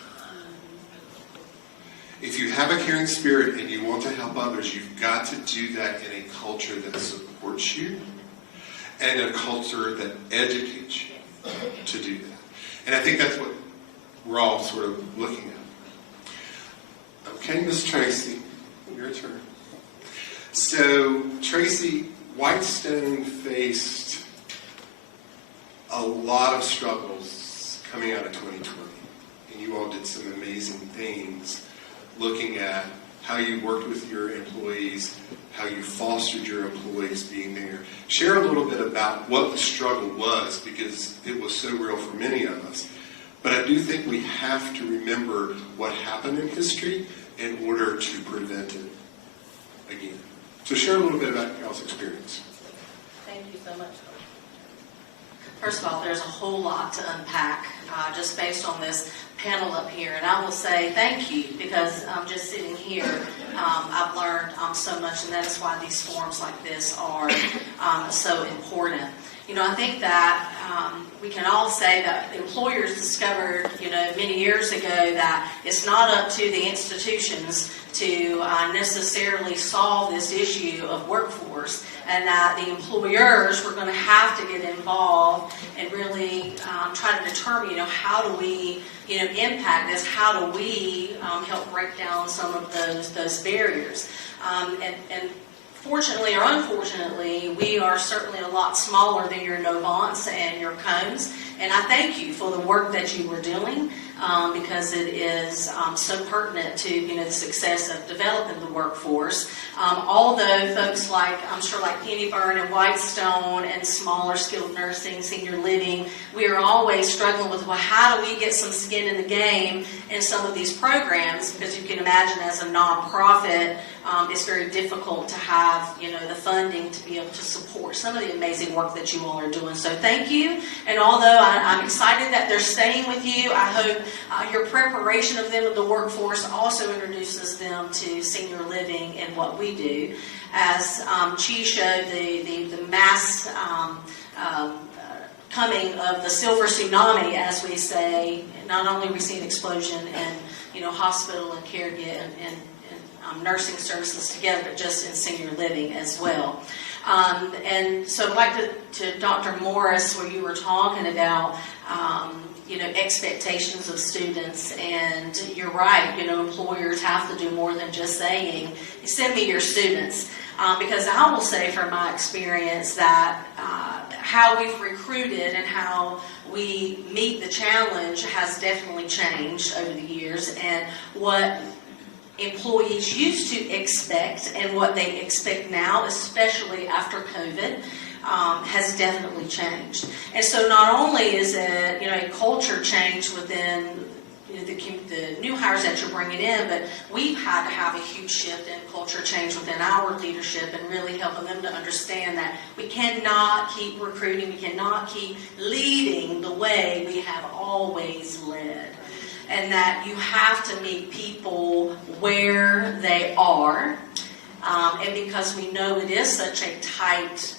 If you have a caring spirit and you want to help others, you've got to do that in a culture that supports you and a culture that educates you to do that. And I think that's what we're all sort of looking at. Okay, Miss Tracy, your turn. So, Tracy, Whitestone faced a lot of struggles coming out of 2020. And you all did some amazing things looking at how you worked with your employees, how you fostered your employees being there. Share a little bit about what the struggle was, because it was so real for many of us. But I do think we have to remember what happened in history in order to prevent it again. So share a little bit about y'all's experience. Thank you so much. First of all, there's a whole lot to unpack just based on this panel up here. And I will say thank you, because just sitting here, I've learned so much, and that is why these forums like this are so important. You know, I think that we can all say that employers discovered, many years ago that it's not up to the institutions to necessarily solve this issue of workforce, and that the employers were going to have to get involved and really try to determine, how do we, impact this? How do we help break down some of those barriers? And fortunately or unfortunately, we are certainly a lot smaller than your Novants and your Combs, and I thank you for the work that you were doing, because it is so pertinent to the success of developing the workforce. Although folks like Pennyburn and Whitestone and smaller skilled nursing, senior living, we are always struggling with, well, how do we get some skin in the game in some of these programs? Because you can imagine, as a nonprofit, it's very difficult to have the funding to be able to support some of the amazing work that you all are doing. So thank you. And although I'm excited that they're staying with you, I hope your preparation of them in the workforce also introduces them to senior living and what we do. As Chi showed, the mass coming of the silver tsunami, as we say, not only we see an explosion in hospital and care and nursing services together, but just in senior living as well. And so I'd like to Dr. Morris, where you were talking about expectations of students, and you're right, employers have to do more than just saying, send me your students. Because I will say from my experience that how we've recruited and how we meet the challenge has definitely changed over the years, and what employees used to expect and what they expect now, especially after COVID, has definitely changed. And so not only is it a culture change within the new hires that you're bringing in, but we've had to have a huge shift in culture change within our leadership and really helping them to understand that we cannot keep recruiting, we cannot keep leading the way we have always led. And that you have to meet people where they are. And because we know it is such a tight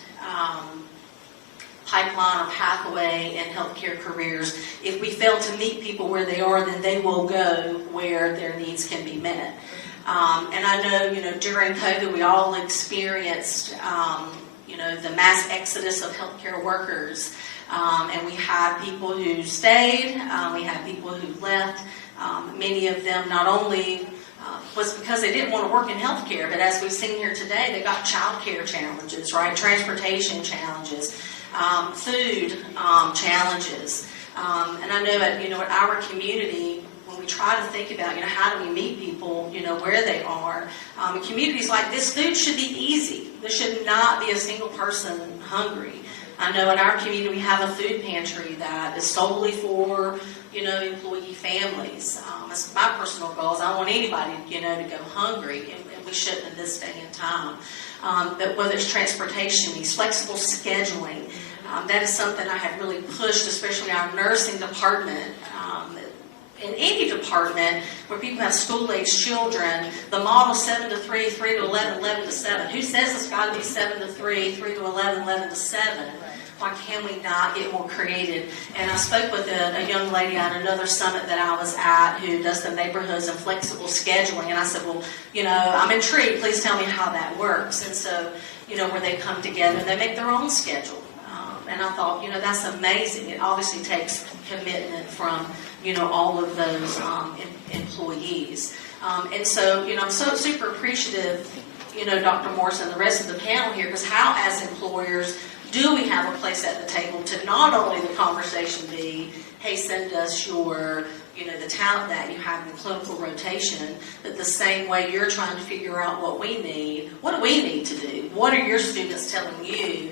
pipeline or pathway in healthcare careers, if we fail to meet people where they are, then they will go where their needs can be met. And I know, during COVID, we all experienced, the mass exodus of healthcare workers. And we had people who stayed, we had people who left. Many of them not only was because they didn't want to work in healthcare, but as we've seen here today, they got child care challenges, right? Transportation challenges, food challenges. And I know that, at our community, when we try to think about, how do we meet people, where they are, in communities like this, food should be easy. There should not be a single person hungry. I know in our community we have a food pantry that is solely for, employee families. It's my personal goal is I don't want anybody, to go hungry, and we shouldn't in this day and time. But whether it's transportation, these flexible scheduling, that is something I have really pushed, especially our nursing department. In any department where people have school-age children, the model 7 to 3, 3 to 11, 11 to 7. Who says it's got to be 7 to 3, 3 to 11, 11 to 7? Why can we not get more creative? And I spoke with a young lady at another summit that I was at who does the neighborhoods and flexible scheduling. And I said, well, I'm intrigued. Please tell me how that works. And so, where they come together and they make their own schedule. And I thought, that's amazing. It obviously takes commitment from, all of those employees. And so, I'm so super appreciative, Dr. Morris and the rest of the panel here, because how, as employers, do we have a place at the table to not only the conversation be, hey, send us your, the talent that you have in the clinical rotation, but the same way you're trying to figure out what we need, what do we need to do? What are your students telling you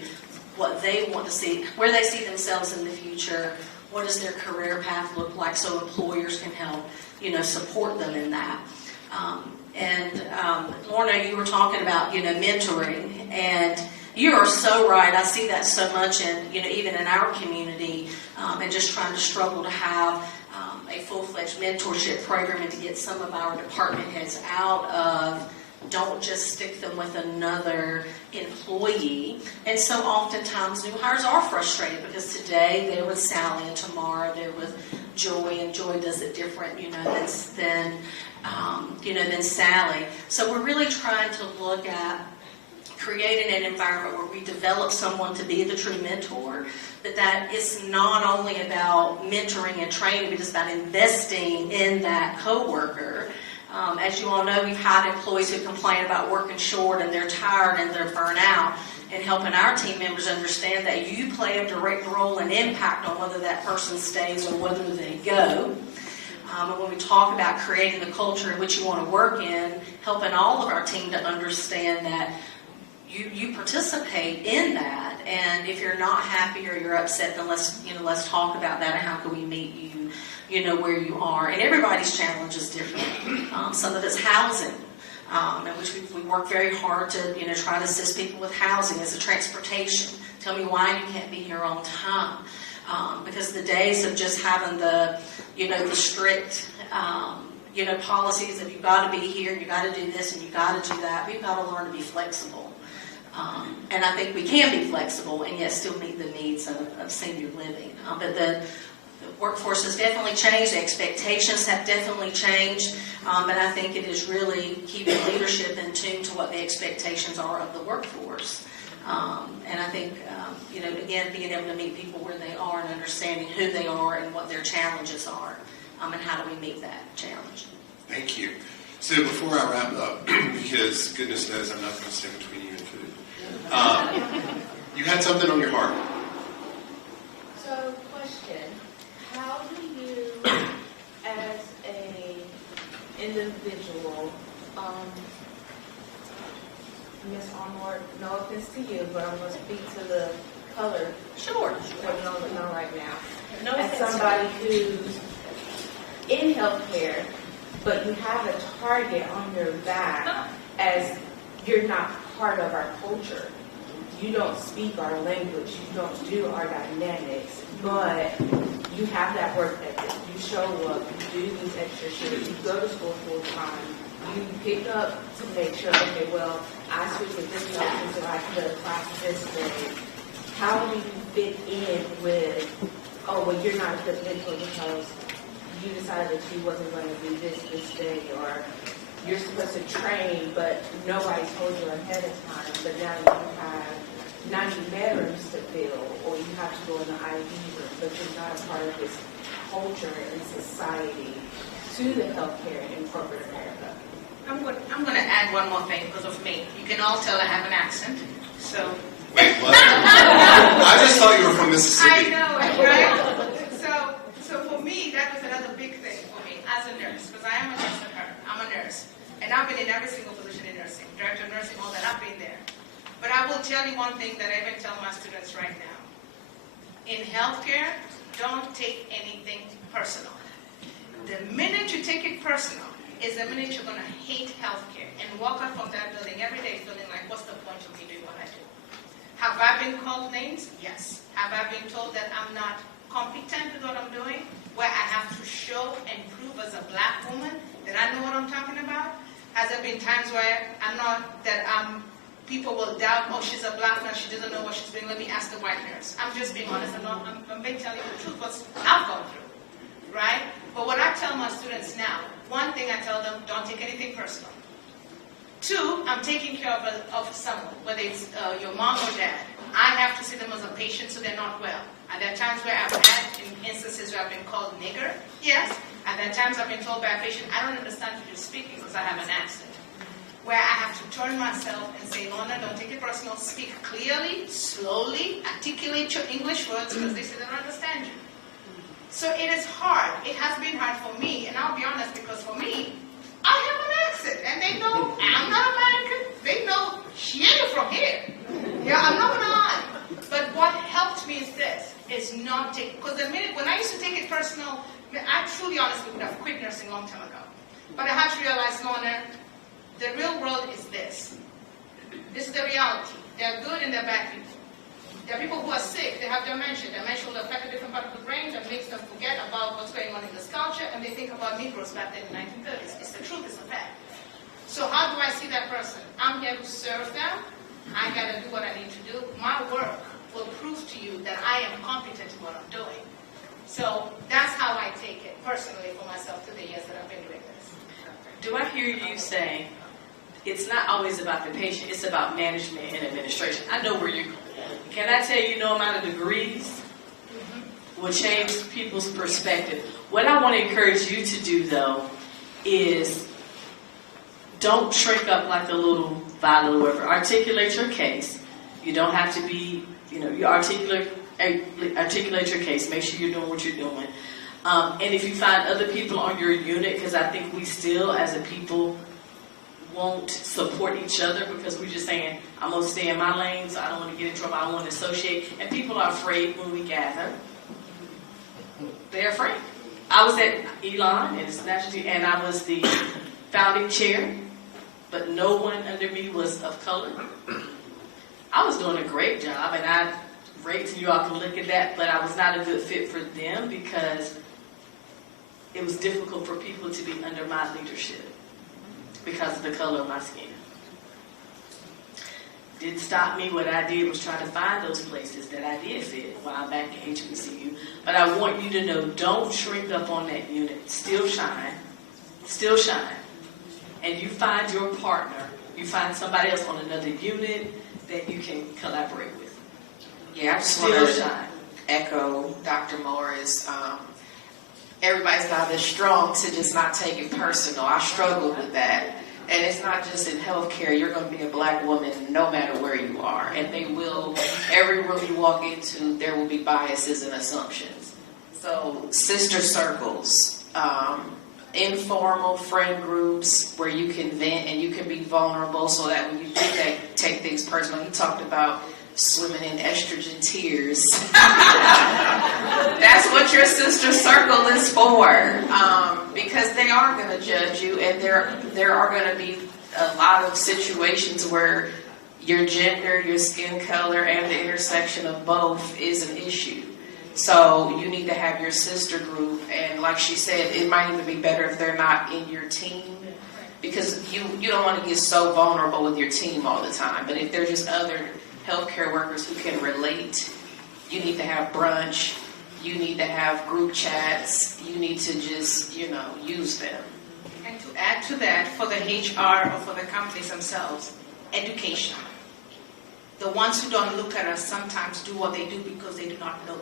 what they want to see, where they see themselves in the future? What does their career path look like so employers can help, support them in that? Lorna, you were talking about, mentoring, and you are so right. I see that so much in, even in our community, and just trying to struggle to have a full-fledged mentorship program and to get some of our department heads out of, don't just stick them with another employee. And so oftentimes new hires are frustrated because today they're with Sally and tomorrow they're with Joy, and Joy does it different, than Sally. So we're really trying to look at creating an environment where we develop someone to be the true mentor, but that it's not only about mentoring and training, but it's about investing in that coworker. As you all know, we've had employees who complain about working short and they're tired and they're burnt out, and helping our team members understand that you play a direct role and impact on whether that person stays or whether they go. And when we talk about creating the culture in which you want to work in, helping all of our team to understand that you participate in that, and if you're not happy or you're upset, then let's talk about that and how can we meet you, where you are. And everybody's challenge is different. Some of it's housing, in which we work very hard to try to assist people with housing, as a transportation. Tell me why you can't be here on time, because the days of just having the strict policies of you got to be here, you got to do this, and you got to do that. We've got to learn to be flexible. And I think we can be flexible and yet still meet the needs of senior living. But the workforce has definitely changed. The expectations have definitely changed. But I think it is really keeping leadership in tune to what the expectations are of the workforce. And I think, again, being able to meet people where they are and understanding who they are and what their challenges are, and how do we meet that challenge. Thank you. So before I wrap up, because goodness knows I'm not going to stand between you and food, you had something on your heart. So, question, how do you, as a individual, Ms. Armour, no offense to you, but I'm going to speak to the color. Sure. What you don't know right now. No as offense. somebody who's in healthcare, but you have a target on your back as you're not part of our culture. You don't speak our language, you don't do our dynamics, but you have that work ethic. You show up, you do these extra shifts, you go to school full time, you pick up to make sure, okay, well, I switch with this notion so I can go to class this day. How do you fit in with, oh, well, you're not a good mentor because you decided that you wasn't going to do this day, or you're supposed to train, but nobody told you ahead of time, but now you have 90 bedrooms to fill, or you have to go in the IV room, but you're not a part of this culture and society to the healthcare in corporate America. I'm going to add one more thing because of me. You can all tell I have an accent, so. Wait, what? I just thought you were from I Mississippi. know it, right? So for me, that was another big thing for me as a nurse, because I am a nurse at heart. I'm a nurse, and I've been in every single position in nursing, director of nursing, all that. I've been there. But I will tell you one thing that I even tell my students right now. In healthcare, don't take anything personal. The minute you take it personal is the minute you're going to hate healthcare and walk out from that building every day feeling like, what's the point of me doing what I do? Have I been called names? Yes. Have I been told that I'm not competent with what I'm doing? Where I have to show and prove as a black woman that I know what I'm talking about? Has there been times where I'm people will doubt, oh, she's a black nurse, she doesn't know what she's doing, let me ask the white nurse. I'm just being honest, I'm being telling you the truth, what I've gone through, right? But what I tell my students now, one thing I tell them, don't take anything personal. Two, I'm taking care of someone, whether it's your mom or dad. I have to see them as a patient so they're not well. And there are times where I've had instances where I've been called nigger, yes. And there are times I've been told by a patient, I don't understand what you're speaking because I have an accent. Where I have to turn myself and say, Lorna, don't take it personal. Speak clearly, slowly, articulate your English words because they say they don't understand you. So it is hard. It has been hard for me, and I'll be honest, because for me, I have an accent, and they know I'm not American. They know she ain't from here. Yeah, I'm not gonna lie. But what helped me is this: is not take, because the minute when I used to take it personal, I truly, honestly would have quit nursing a long time ago. But I had to realize, Lorna, the real world is this. This is the reality. There are good and there are bad people. There are people who are sick, they have dementia. Dementia will affect a different part of the brain that makes them forget about what's going on in this culture, and they think about Negroes back then in the 1930s. It's the truth, it's a fact. So how do I see that person? I'm here to serve them. I gotta do what I need to do. My work will prove to you that I am competent in what I'm doing. So that's how I take it personally for myself through the years that I've been doing this. Do I hear you say it's not always about the patient, it's about management and administration? I know where you're going. Can I tell you no amount of degrees will change people's perspective? What I want to encourage you to do, though, is don't shrink up like a little vial or whatever. Articulate your case. You don't have to be, you articulate your case. Make sure you're doing what you're doing. And if you find other people on your unit, because I think we still, as a people, won't support each other because we're just saying, I'm going to stay in my lane, so I don't want to get in trouble, I don't want to associate. And people are afraid when we gather. They're afraid. I was at Elon, and I was the founding chair, but no one under me was of color. I was doing a great job, and I rate you all can look at that, but I was not a good fit for them because it was difficult for people to be under my leadership because of the color of my skin. Didn't stop me. What I did was try to find those places that I did fit while I'm back at HBCU. But I want you to know, don't shrink up on that unit. Still shine. Still shine. And you find your partner. You find somebody else on another unit that you can collaborate with. Yeah, I just want to echo Dr. Morris. Everybody's not as strong to just not take it personal. I struggle with that. And it's not just in healthcare. You're going to be a black woman no matter where you are. And they will, every room you walk into, there will be biases and assumptions. So sister circles, informal friend groups where you can vent and you can be vulnerable so that when you do take things personal. He talked about swimming in estrogen tears. That's what your sister circle is for, because they are going to judge you, and there are going to be a lot of situations where your gender, your skin color, and the intersection of both is an issue. So you need to have your sister group, and like she said, it might even be better if they're not in your team, because you don't want to get so vulnerable with your team all the time. But if they're just other healthcare workers who can relate, you need to have brunch, you need to have group chats, you need to just, use them. And to add to that, for the HR or for the companies themselves, education. The ones who don't look at us sometimes do what they do because they do not know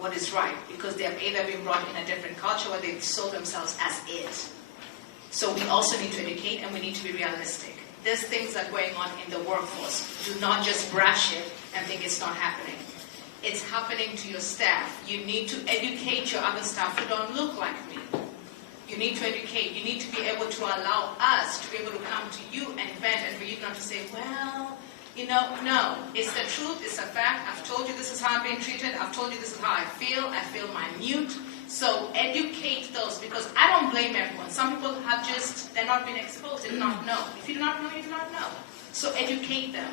what is right, because they have either been brought in a different culture where they saw themselves as it. So we also need to educate, and we need to be realistic. There's things that are going on in the workforce. Do not just brush it and think it's not happening. It's happening to your staff. You need to educate your other staff who don't look like me. You need to educate. You need to be able to allow us to be able to come to you and vent, and for you not to say, well, no. It's the truth. It's a fact. I've told you this is how I'm being treated. I've told you this is how I feel. I feel minute. So educate those, because I don't blame everyone. Some people have they're not been exposed. They do not know. If you do not know, you do not know. So educate them.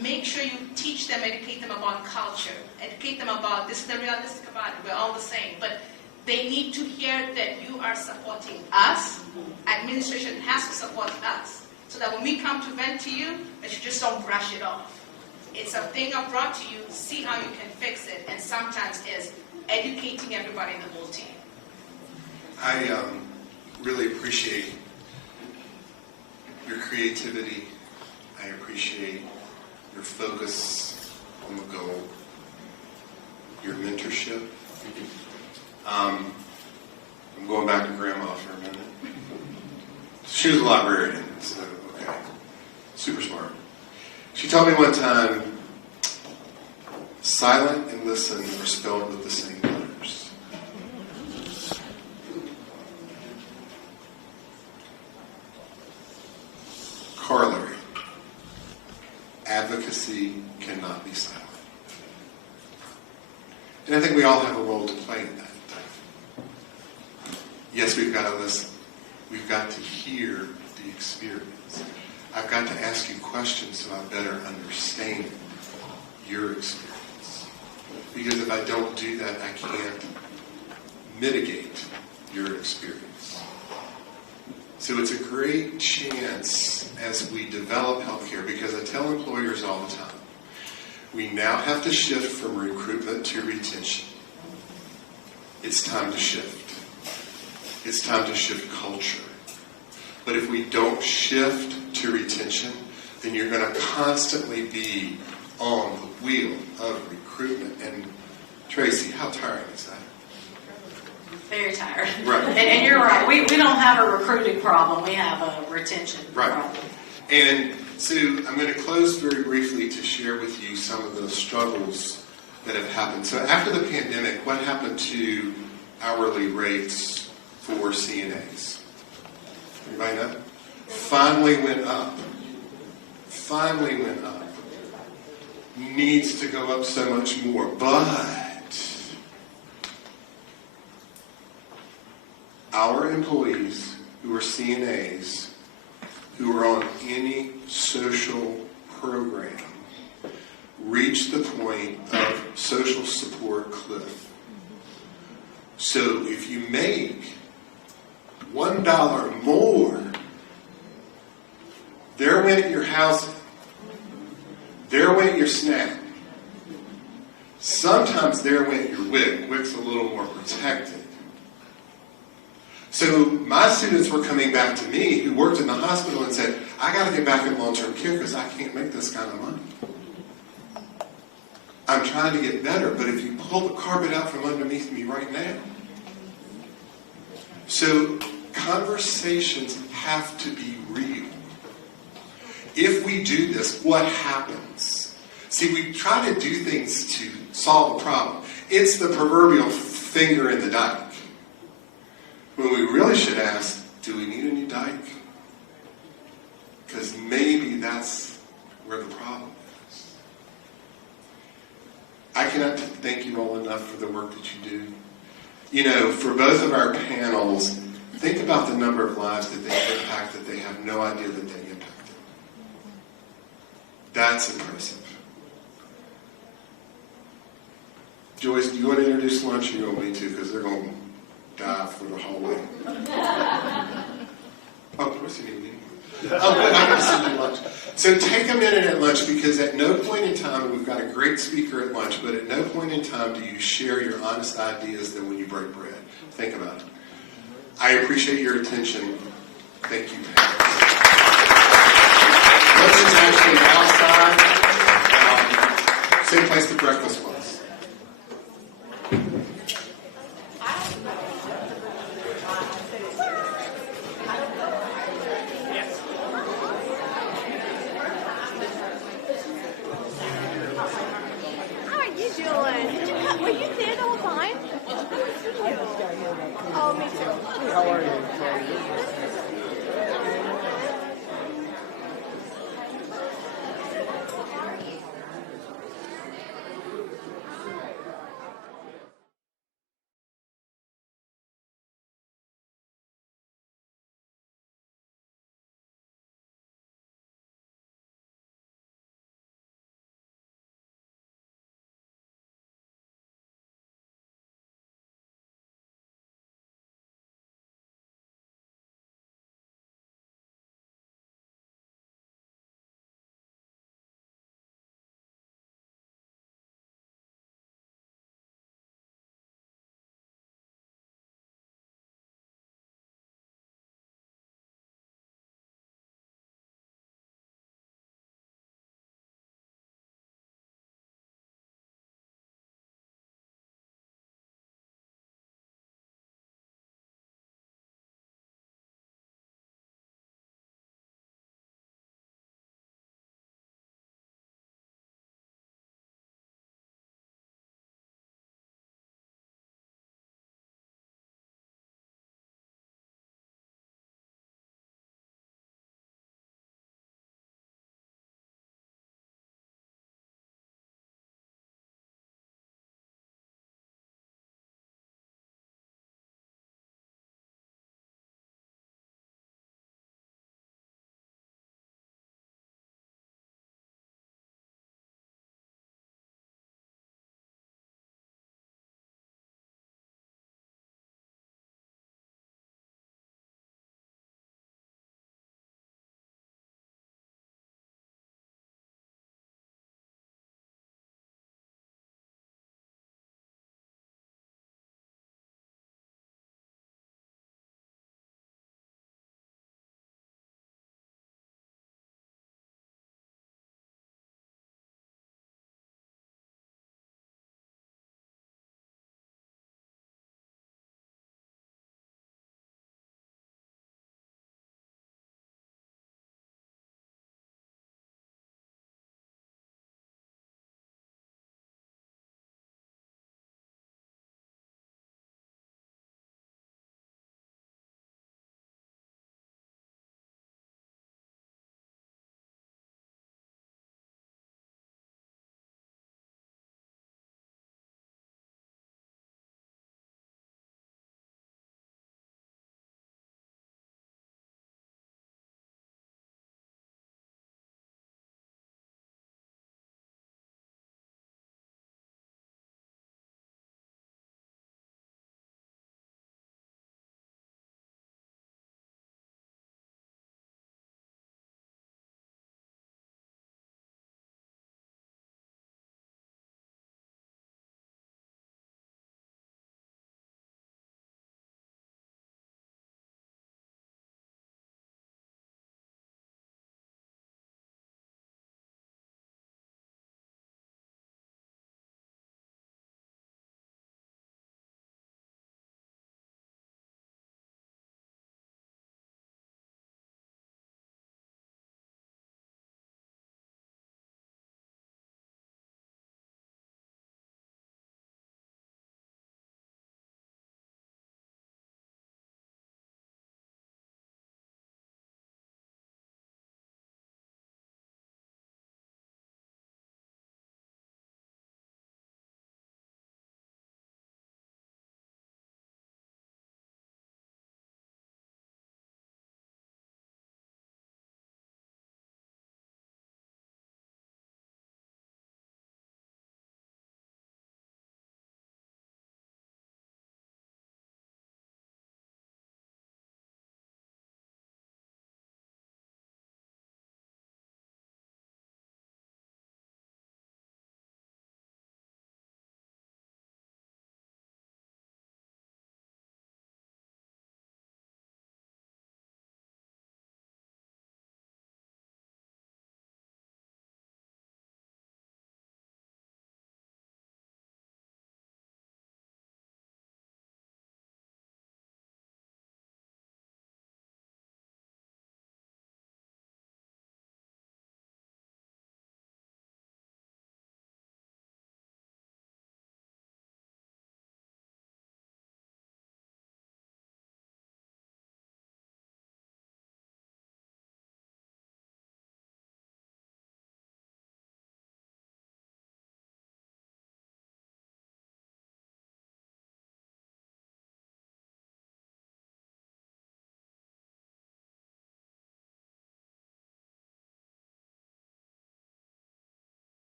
Make sure you teach them, educate them about culture. Educate them about, this is the realistic about it. We're all the same. But they need to hear that you are supporting us. Administration has to support us. so that when we come to vent to you, that you just don't brush it off. It's a thing I brought to you, see how you can fix it, and sometimes is educating everybody in the whole team. I really appreciate your creativity. I appreciate your focus on the goal, your mentorship. I'm going back to Grandma for a minute. She was a librarian, so okay, super smart. She told me one time, silent and listen are spelled with the same letters. Corollary. Advocacy cannot be silent. And I think we all have a role to play in that. Yes, we've got to listen. We've got to hear the experience. I've got to ask you questions so I better understand your experience. Because if I don't do that, I can't mitigate your experience. So it's a great chance as we develop healthcare, because I tell employers all the time, we now have to shift from recruitment to retention. It's time to shift. It's time to shift culture. But if we don't shift to retention, then you're going to constantly be on the wheel of recruitment. And Tracy, how tiring is that? Very tired. Right. And you're right. We don't have a recruiting problem. We have a retention problem. And so I'm going to close very briefly to share with you some of the struggles that have happened. So after the pandemic, what happened to hourly rates for CNAs? Anybody know? Finally went up. Finally went up. Needs to go up so much more. But our employees who are CNAs, who are on any social program, reach the point of social support cliff. So if you make $1 more, there went your housing. There went your SNAP. Sometimes there went your WIC. WIC's a little more protected. So my students were coming back to me who worked in the hospital and said, I got to get back in long-term care because I can't make this kind of money. I'm trying to get better, but if you pull the carpet out from underneath me right now. So conversations have to be real. If we do this, what happens? See, we try to do things to solve a problem. It's the proverbial finger in the dike. When we really should ask, do we need a new dike? Because maybe that's where the problem is. I cannot thank you all enough for the work that you do. You know, for both of our panels, think about the number of lives that they impact that they have no idea that they impacted. That's impressive. Joyce, do you want to introduce lunch or you want me to? Because they're going to die for the whole way. Oh, of course you need me. Oh, good, I'm going to send you lunch. So take a minute at lunch, because at no point in time, we've got a great speaker at lunch, but at no point in time do you share your honest ideas that when you break bread. Think about it. I appreciate your attention. Thank you, parents. Lunch is actually outside. Same place the breakfast was. Were you there the whole time? Oh, me too. How are you?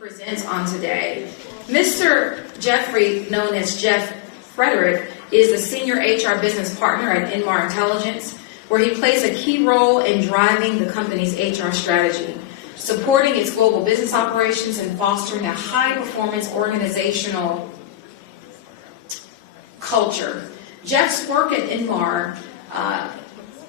presents on today. Mr. Jeffrey, known as Jeff Frederick, is the Senior HR Business Partner at Inmar Intelligence, where he plays a key role in driving the company's HR strategy, supporting its global business operations, and fostering a high-performance organizational culture. Jeff's work at Inmar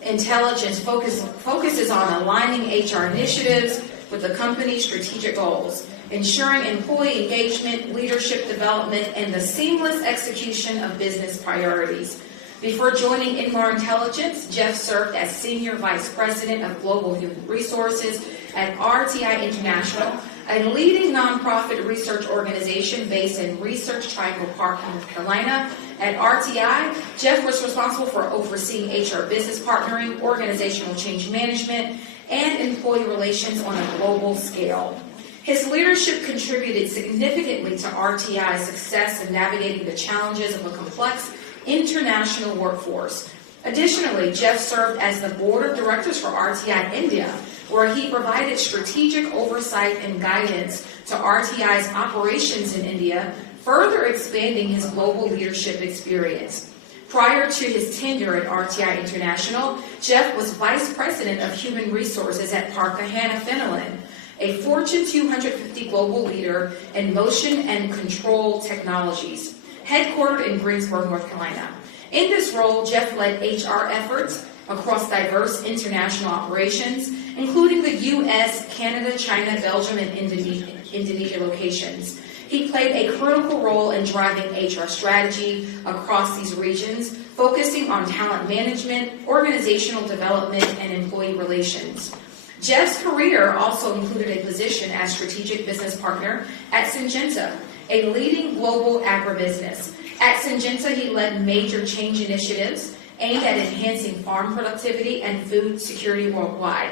Intelligence focuses on aligning HR initiatives with the company's strategic goals, ensuring employee engagement, leadership development, and the seamless execution of business priorities. Before joining Inmar Intelligence, Jeff served as Senior Vice President of Global Human Resources at RTI International, a leading nonprofit research organization based in Research Triangle Park, North Carolina. At RTI, Jeff was responsible for overseeing HR business partnering, organizational change management, and employee relations on a global scale. His leadership contributed significantly to RTI's success in navigating the challenges of a complex international workforce. Additionally, Jeff served as the board of directors for RTI India, where he provided strategic oversight and guidance to RTI's operations in India, further expanding his global leadership experience. Prior to his tenure at RTI International, Jeff was Vice President of Human Resources at Parkahana, Finland, a Fortune 250 global leader in motion and control technologies, headquartered in Greensboro, North Carolina. In this role, Jeff led HR efforts across diverse international operations, including the U.S., Canada, China, Belgium, and Indonesia locations. He played a critical role in driving HR strategy across these regions, focusing on talent management, organizational development, and employee relations. Jeff's career also included a position as strategic business partner at Syngenta, a leading global agribusiness. At Syngenta, he led major change initiatives aimed at enhancing farm productivity and food security worldwide.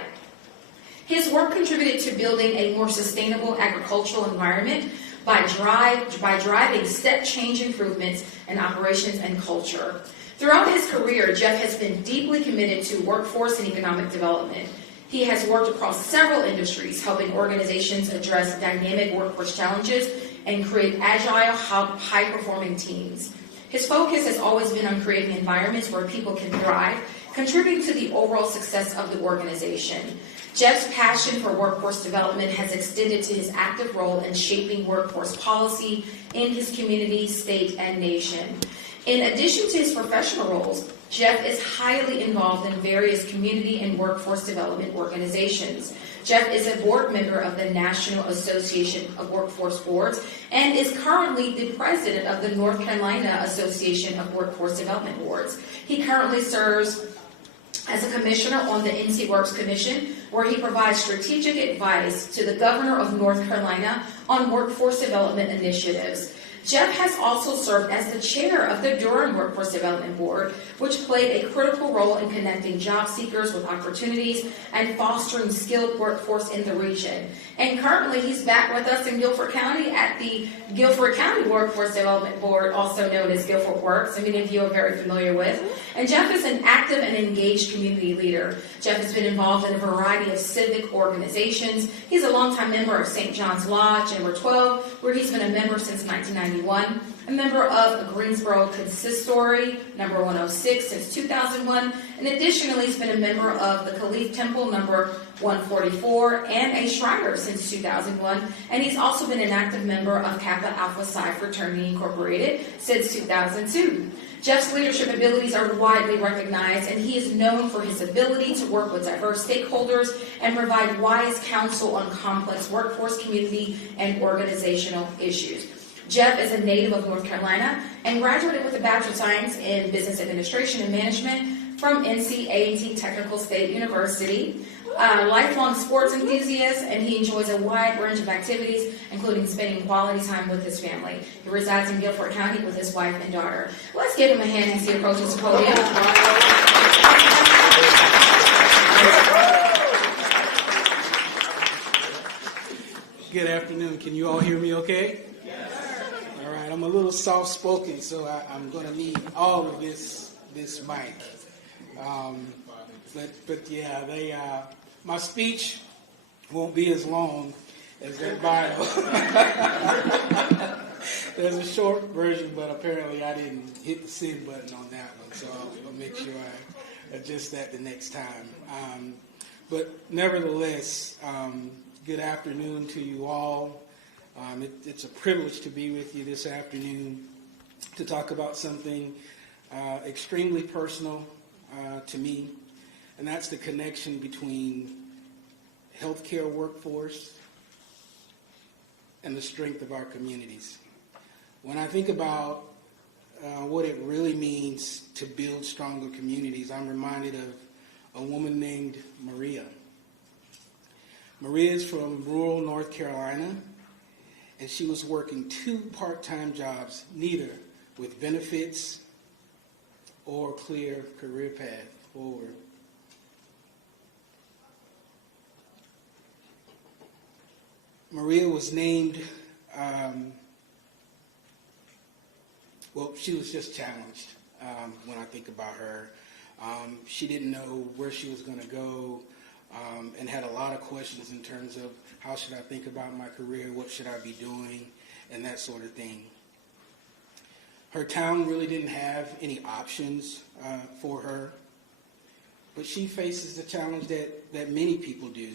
His work contributed to building a more sustainable agricultural environment by driving step change improvements in operations and culture. Throughout his career, Jeff has been deeply committed to workforce and economic development. He has worked across several industries, helping organizations address dynamic workforce challenges and create agile, high-performing teams. His focus has always been on creating environments where people can thrive, contributing to the overall success of the organization. Jeff's passion for workforce development has extended to his active role in shaping workforce policy in his community, state, and nation. In addition to his professional roles, Jeff is highly involved in various community and workforce development organizations. Jeff is a board member of the National Association of Workforce Boards and is currently the president of the North Carolina Association of Workforce Development Boards. He currently serves as a commissioner on the NC Works Commission, where he provides strategic advice to the governor of North Carolina on workforce development initiatives. Jeff has also served as the chair of the Durham Workforce Development Board, which played a critical role in connecting job seekers with opportunities and fostering skilled workforce in the region. And currently, he's back with us in Guilford County at the Guilford County Workforce Development Board, also known as GuilfordWorks, many of you are very familiar with. And Jeff is an active and engaged community leader. Jeff has been involved in a variety of civic organizations. He's a longtime member of St. John's Lodge, number 12, where he's been a member since 1991, a member of Greensboro Consistory, number 106, since 2001, and additionally, he's been a member of the Caliph Temple, number 144, and a Shriner since 2001, and he's also been an active member of Kappa Alpha Psi Fraternity Incorporated since 2002. Jeff's leadership abilities are widely recognized, and he is known for his ability to work with diverse stakeholders and provide wise counsel on complex workforce, community, and organizational issues. Jeff is a native of North Carolina and graduated with a Bachelor of Science in Business Administration and Management from NC Technical State University. Lifelong sports enthusiast, and he enjoys a wide range of activities, including spending quality time with his family. He resides in Guilford County with his wife and daughter. Let's give him a hand as he approaches the podium. Good afternoon. Can you all hear me okay? Yes. All right. I'm a little soft-spoken, so I'm going to need all of this mic. But yeah, my speech won't be as long as that Bible. There's a short version, but apparently I didn't hit the send button on that one, so I'll make sure I adjust that the next time. But nevertheless, good afternoon to you all. It's a privilege to be with you this afternoon to talk about something extremely personal to me, and that's the connection between healthcare workforce and the strength of our communities. When I think about what it really means to build stronger communities, I'm reminded of a woman named Maria. Maria is from rural North Carolina, and she was working 2 part-time jobs, neither with benefits or clear career path forward. Maria was named, she was just challenged when I think about her. She didn't know where she was going to go and had a lot of questions in terms of how should I think about my career, what should I be doing, and that sort of thing. Her town really didn't have any options for her, but she faces the challenge that many people do.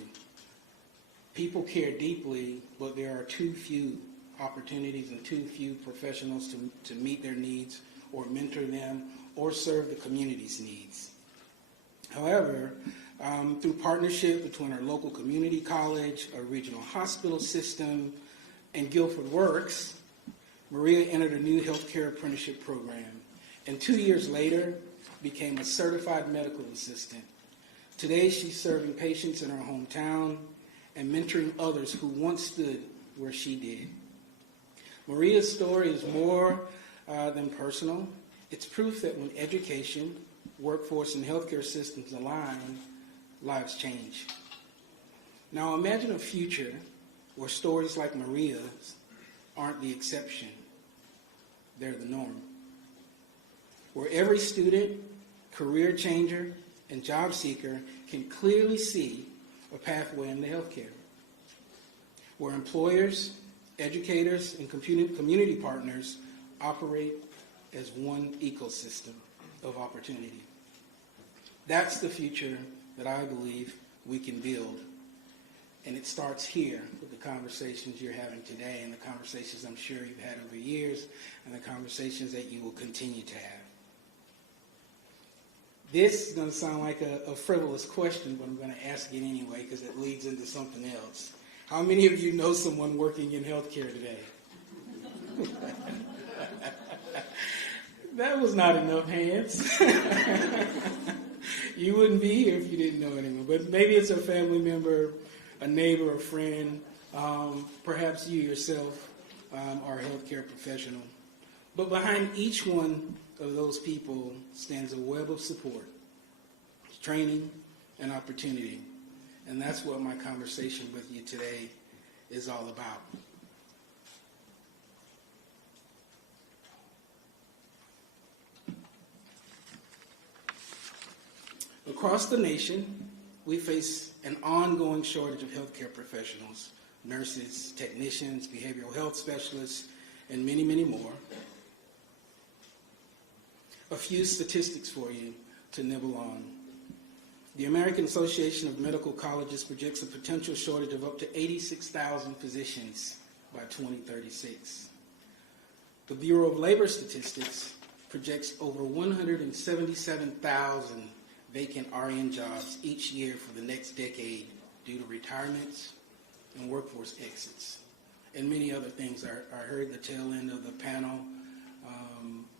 People care deeply, but there are too few opportunities and too few professionals to meet their needs or mentor them or serve the community's needs. However, through partnership between our local community college, a regional hospital system, and GuilfordWorks, Maria entered a new healthcare apprenticeship program, and 2 years later became a certified medical assistant. Today, she's serving patients in her hometown and mentoring others who once stood where she did. Maria's story is more than personal. It's proof that when education, workforce, and healthcare systems align, lives change. Now imagine a future where stories like Maria's aren't the exception, they're the norm. Where every student, career changer, and job seeker can clearly see a pathway into healthcare. Where employers, educators, and community partners operate as one ecosystem of opportunity. That's the future that I believe we can build. And it starts here with the conversations you're having today and the conversations I'm sure you've had over years and the conversations that you will continue to have. This is going to sound like a frivolous question, but I'm going to ask it anyway because it leads into something else. How many of you know someone working in healthcare today? That was not enough hands. You wouldn't be here if you didn't know anyone. But maybe it's a family member, a neighbor, a friend. Perhaps you yourself are a healthcare professional. But behind each one of those people stands a web of support, training, and opportunity. And that's what my conversation with you today is all about. Across the nation, we face an ongoing shortage of healthcare professionals, nurses, technicians, behavioral health specialists, and many, many more. A few statistics for you to nibble on. The American Association of Medical Colleges projects a potential shortage of up to 86,000 physicians by 2036. The Bureau of Labor Statistics projects over 177,000 vacant RN jobs each year for the next decade due to retirements and workforce exits, and many other things. I heard the tail end of the panel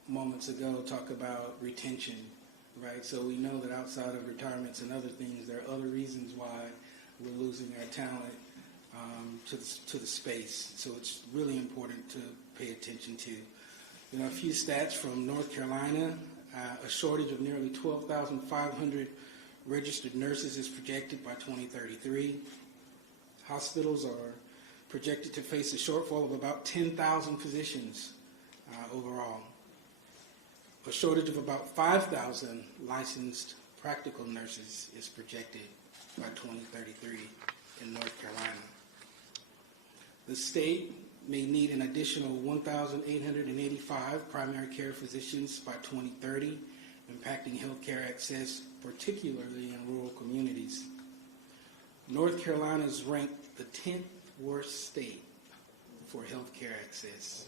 moments ago talk about retention, right? So we know that outside of retirements and other things, there are other reasons why we're losing our talent to the space. So it's really important to pay attention to. You know, a few stats from North Carolina. A shortage of nearly 12,500 registered nurses is projected by 2033. Hospitals are projected to face a shortfall of about 10,000 physicians overall. A shortage of about 5,000 licensed practical nurses is projected by 2033 in North Carolina. The state may need an additional 1,885 primary care physicians by 2030, impacting healthcare access, particularly in rural communities. North Carolina is ranked the 10th worst state for healthcare access.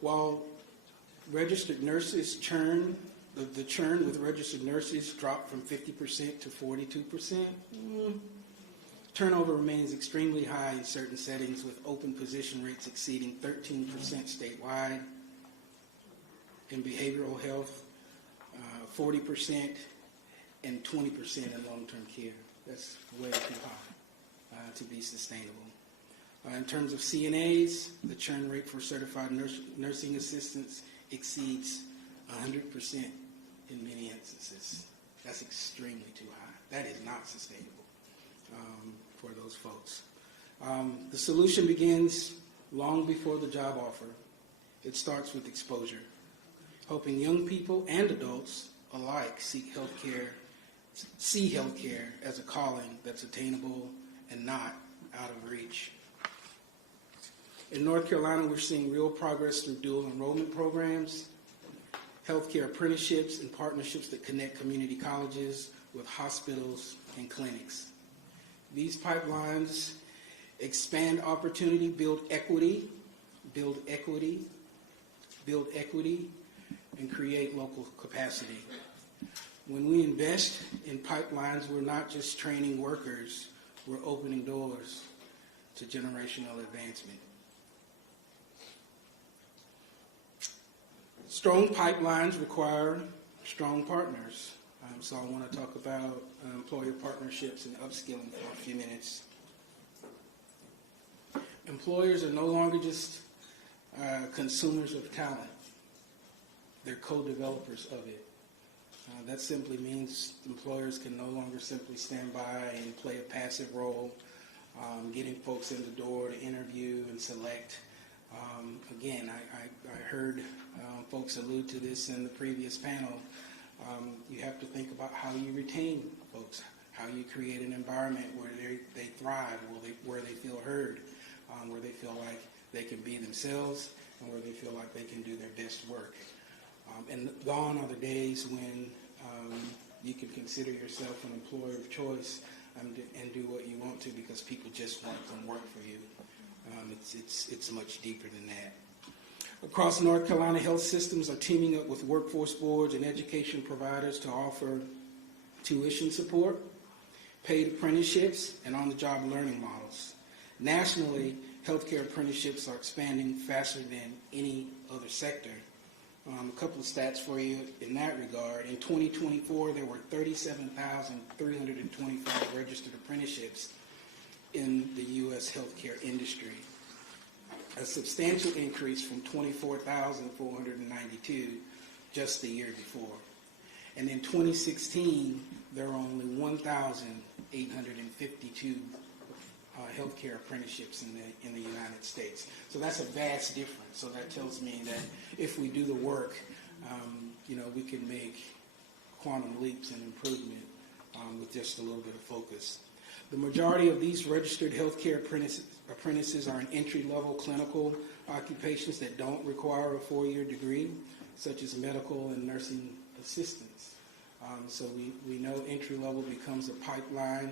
While registered nurses churn, the churn with registered nurses dropped from 50% to 42%. Turnover remains extremely high in certain settings, with open position rates exceeding 13% statewide. In behavioral health, 40% and 20% in long-term care. That's way too high to be sustainable. In terms of CNAs, the churn rate for certified nursing assistants exceeds 100% in many instances. That's extremely too high. That is not sustainable for those folks. The solution begins long before the job offer. It starts with exposure, helping young people and adults alike see healthcare as a calling that's attainable and not out of reach. In North Carolina, we're seeing real progress through dual enrollment programs, healthcare apprenticeships, and partnerships that connect community colleges with hospitals and clinics. These pipelines expand opportunity, build equity, and create local capacity. When we invest in pipelines, we're not just training workers, we're opening doors to generational advancement. Strong pipelines require strong partners. So I want to talk about employer partnerships and upskilling for a few minutes. Employers are no longer just consumers of talent. They're co-developers of it. That simply means employers can no longer simply stand by and play a passive role, getting folks in the door to interview and select. Again, I heard folks allude to this in the previous panel. You have to think about how you retain folks, how you create an environment where they thrive, where they feel heard, where they feel like they can be themselves, and where they feel like they can do their best work. And gone are the days when you can consider yourself an employer of choice and do what you want to because people just want to come work for you. It's much deeper than that. Across North Carolina, health systems are teaming up with workforce boards and education providers to offer tuition support, paid apprenticeships, and on-the-job learning models. Nationally, healthcare apprenticeships are expanding faster than any other sector. A couple of stats for you in that regard. In 2024, there were 37,325 registered apprenticeships in the U.S. healthcare industry, a substantial increase from 24,492 just the year before. And in 2016, there were only 1,852 healthcare apprenticeships in the United States. So that's a vast difference. So that tells me that if we do the work, we can make quantum leaps and improvement with just a little bit of focus. The majority of these registered healthcare apprentices are in entry-level clinical occupations that don't require a 4-year degree, such as medical and nursing assistants. So we know entry-level becomes a pipeline.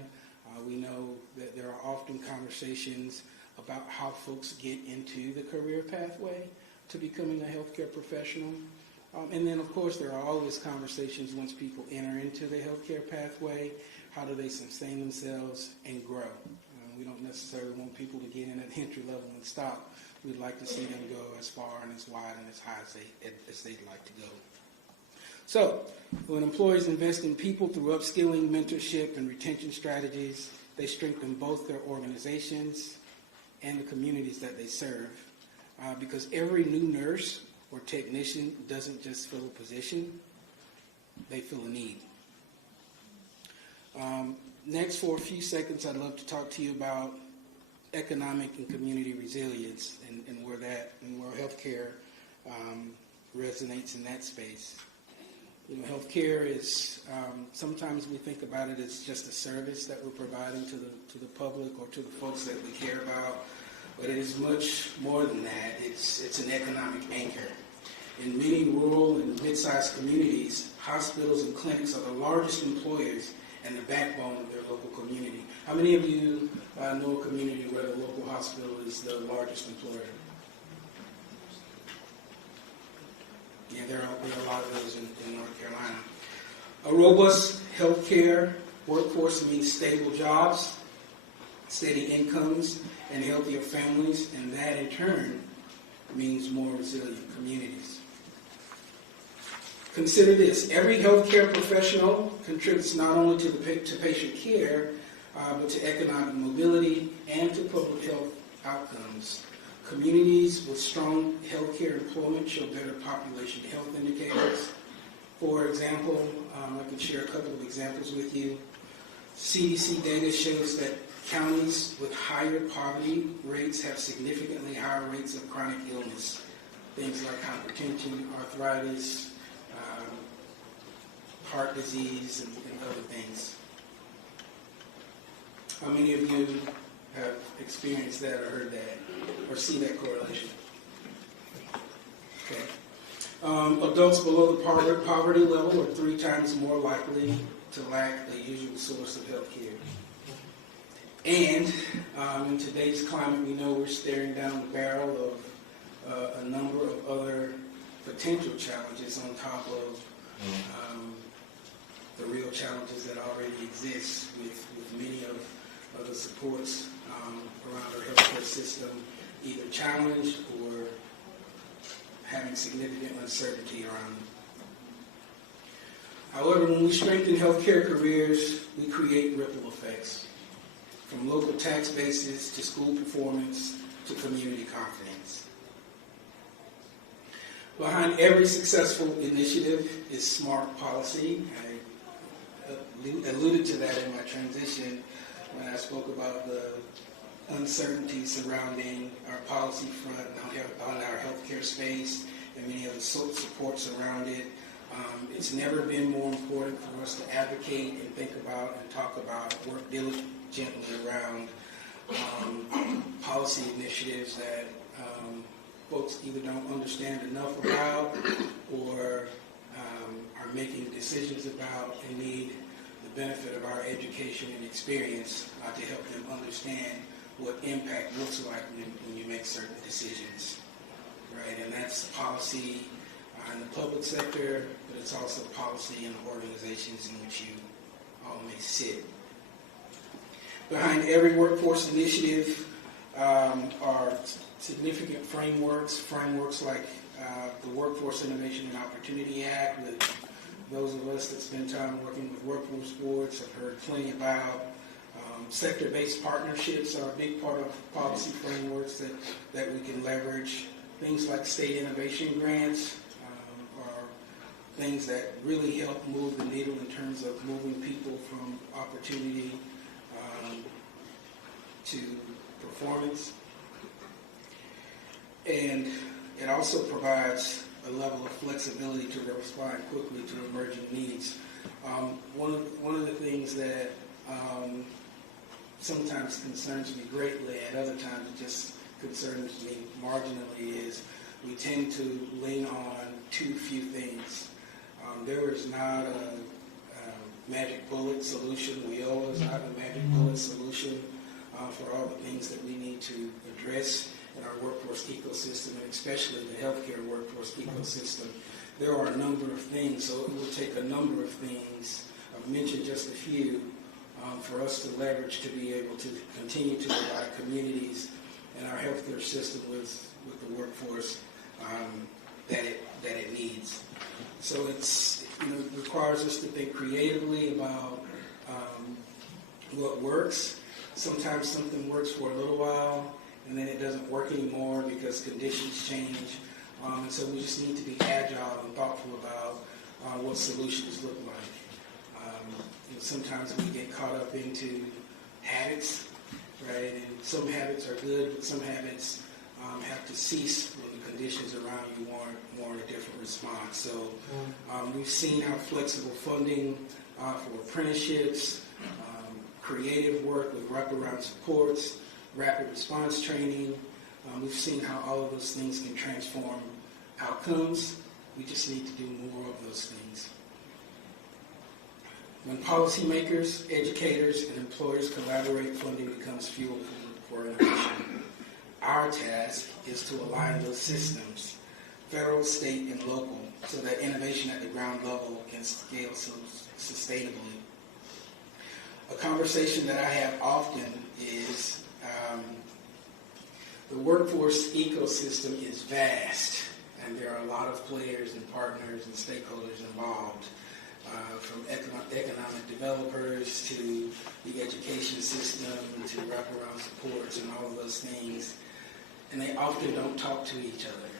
We know that there are often conversations about how folks get into the career pathway to becoming a healthcare professional. And then, of course, there are always conversations once people enter into the healthcare pathway. How do they sustain themselves and grow? We don't necessarily want people to get in at entry level and stop. We'd like to see them go as far and as wide and as high as they'd like to go. So, when employers invest in people through upskilling, mentorship, and retention strategies, they strengthen both their organizations and the communities that they serve. Because every new nurse or technician doesn't just fill a position, they fill a need. Next, for a few seconds, I'd love to talk to you about economic and community resilience and where healthcare resonates in that space. Healthcare is, sometimes we think about it as just a service that we're providing to the public or to the folks that we care about, but it is much more than that. It's an economic anchor. In many rural and mid-sized communities, hospitals and clinics are the largest employers and the backbone of their local community. How many of you know a community where the local hospital is the largest employer? Yeah, there are a lot of those in North Carolina. A robust healthcare workforce means stable jobs, steady incomes, and healthier families, and that in turn means more resilient communities. Consider this: every healthcare professional contributes not only to patient care, but to economic mobility and to public health outcomes. Communities with strong healthcare employment show better population health indicators. For example, I can share a couple of examples with you. CDC data shows that counties with higher poverty rates have significantly higher rates of chronic illness, things like hypertension, arthritis, heart disease, and other things. How many of you have experienced that or heard that or see that correlation? Okay. Adults below the poverty level are 3 times more likely to lack the usual source of health care. And in today's climate, we know we're staring down the barrel of a number of other potential challenges on top of the real challenges that already exist with many of the supports around our healthcare system either challenged or having significant uncertainty around them. However, when we strengthen healthcare careers, we create ripple effects, from local tax bases to school performance to community confidence. Behind every successful initiative is smart policy. I alluded to that in my transition when I spoke about the uncertainty surrounding our policy front on our healthcare space and many of the supports around it. It's never been more important for us to advocate and think about and talk about, work diligently around policy initiatives that folks either don't understand enough about or are making decisions about and need the benefit of our education and experience to help them understand what impact looks like when you make certain decisions, right? And that's policy in the public sector, but it's also policy in the organizations in which you all may sit. Behind every workforce initiative are significant frameworks like the Workforce Innovation and Opportunity Act, that those of us that spend time working with workforce boards have heard plenty about. Sector-based partnerships are a big part of policy frameworks that we can leverage. Things like state innovation grants are things that really help move the needle in terms of moving people from opportunity to performance. And it also provides a level of flexibility to respond quickly to emerging needs. One of the things that sometimes concerns me greatly, and other times it just concerns me marginally, is we tend to lean on too few things. There is not a magic bullet solution. WIOA is not a magic bullet solution for all the things that we need to address in our workforce ecosystem, and especially the healthcare workforce ecosystem. There are a number of things, so it will take a number of things. I've mentioned just a few for us to leverage to be able to continue to provide communities and our healthcare system with the workforce that it needs. So it requires us to think creatively about what works. Sometimes something works for a little while, and then it doesn't work anymore because conditions change. And so we just need to be agile and thoughtful about what solutions look like. Sometimes we get caught up into habits, right? And some habits are good, but some habits have to cease when the conditions around you warrant a different response. So we've seen how flexible funding for apprenticeships, creative work with wraparound supports, rapid response training, we've seen how all of those things can transform outcomes. We just need to do more of those things. When policymakers, educators, and employers collaborate, funding becomes fuel for innovation. Our task is to align those systems, federal, state, and local, so that innovation at the ground level can scale sustainably. A conversation that I have often is the workforce ecosystem is vast, and there are a lot of players and partners and stakeholders involved, from economic developers to the education system to wraparound supports and all of those things. And they often don't talk to each other.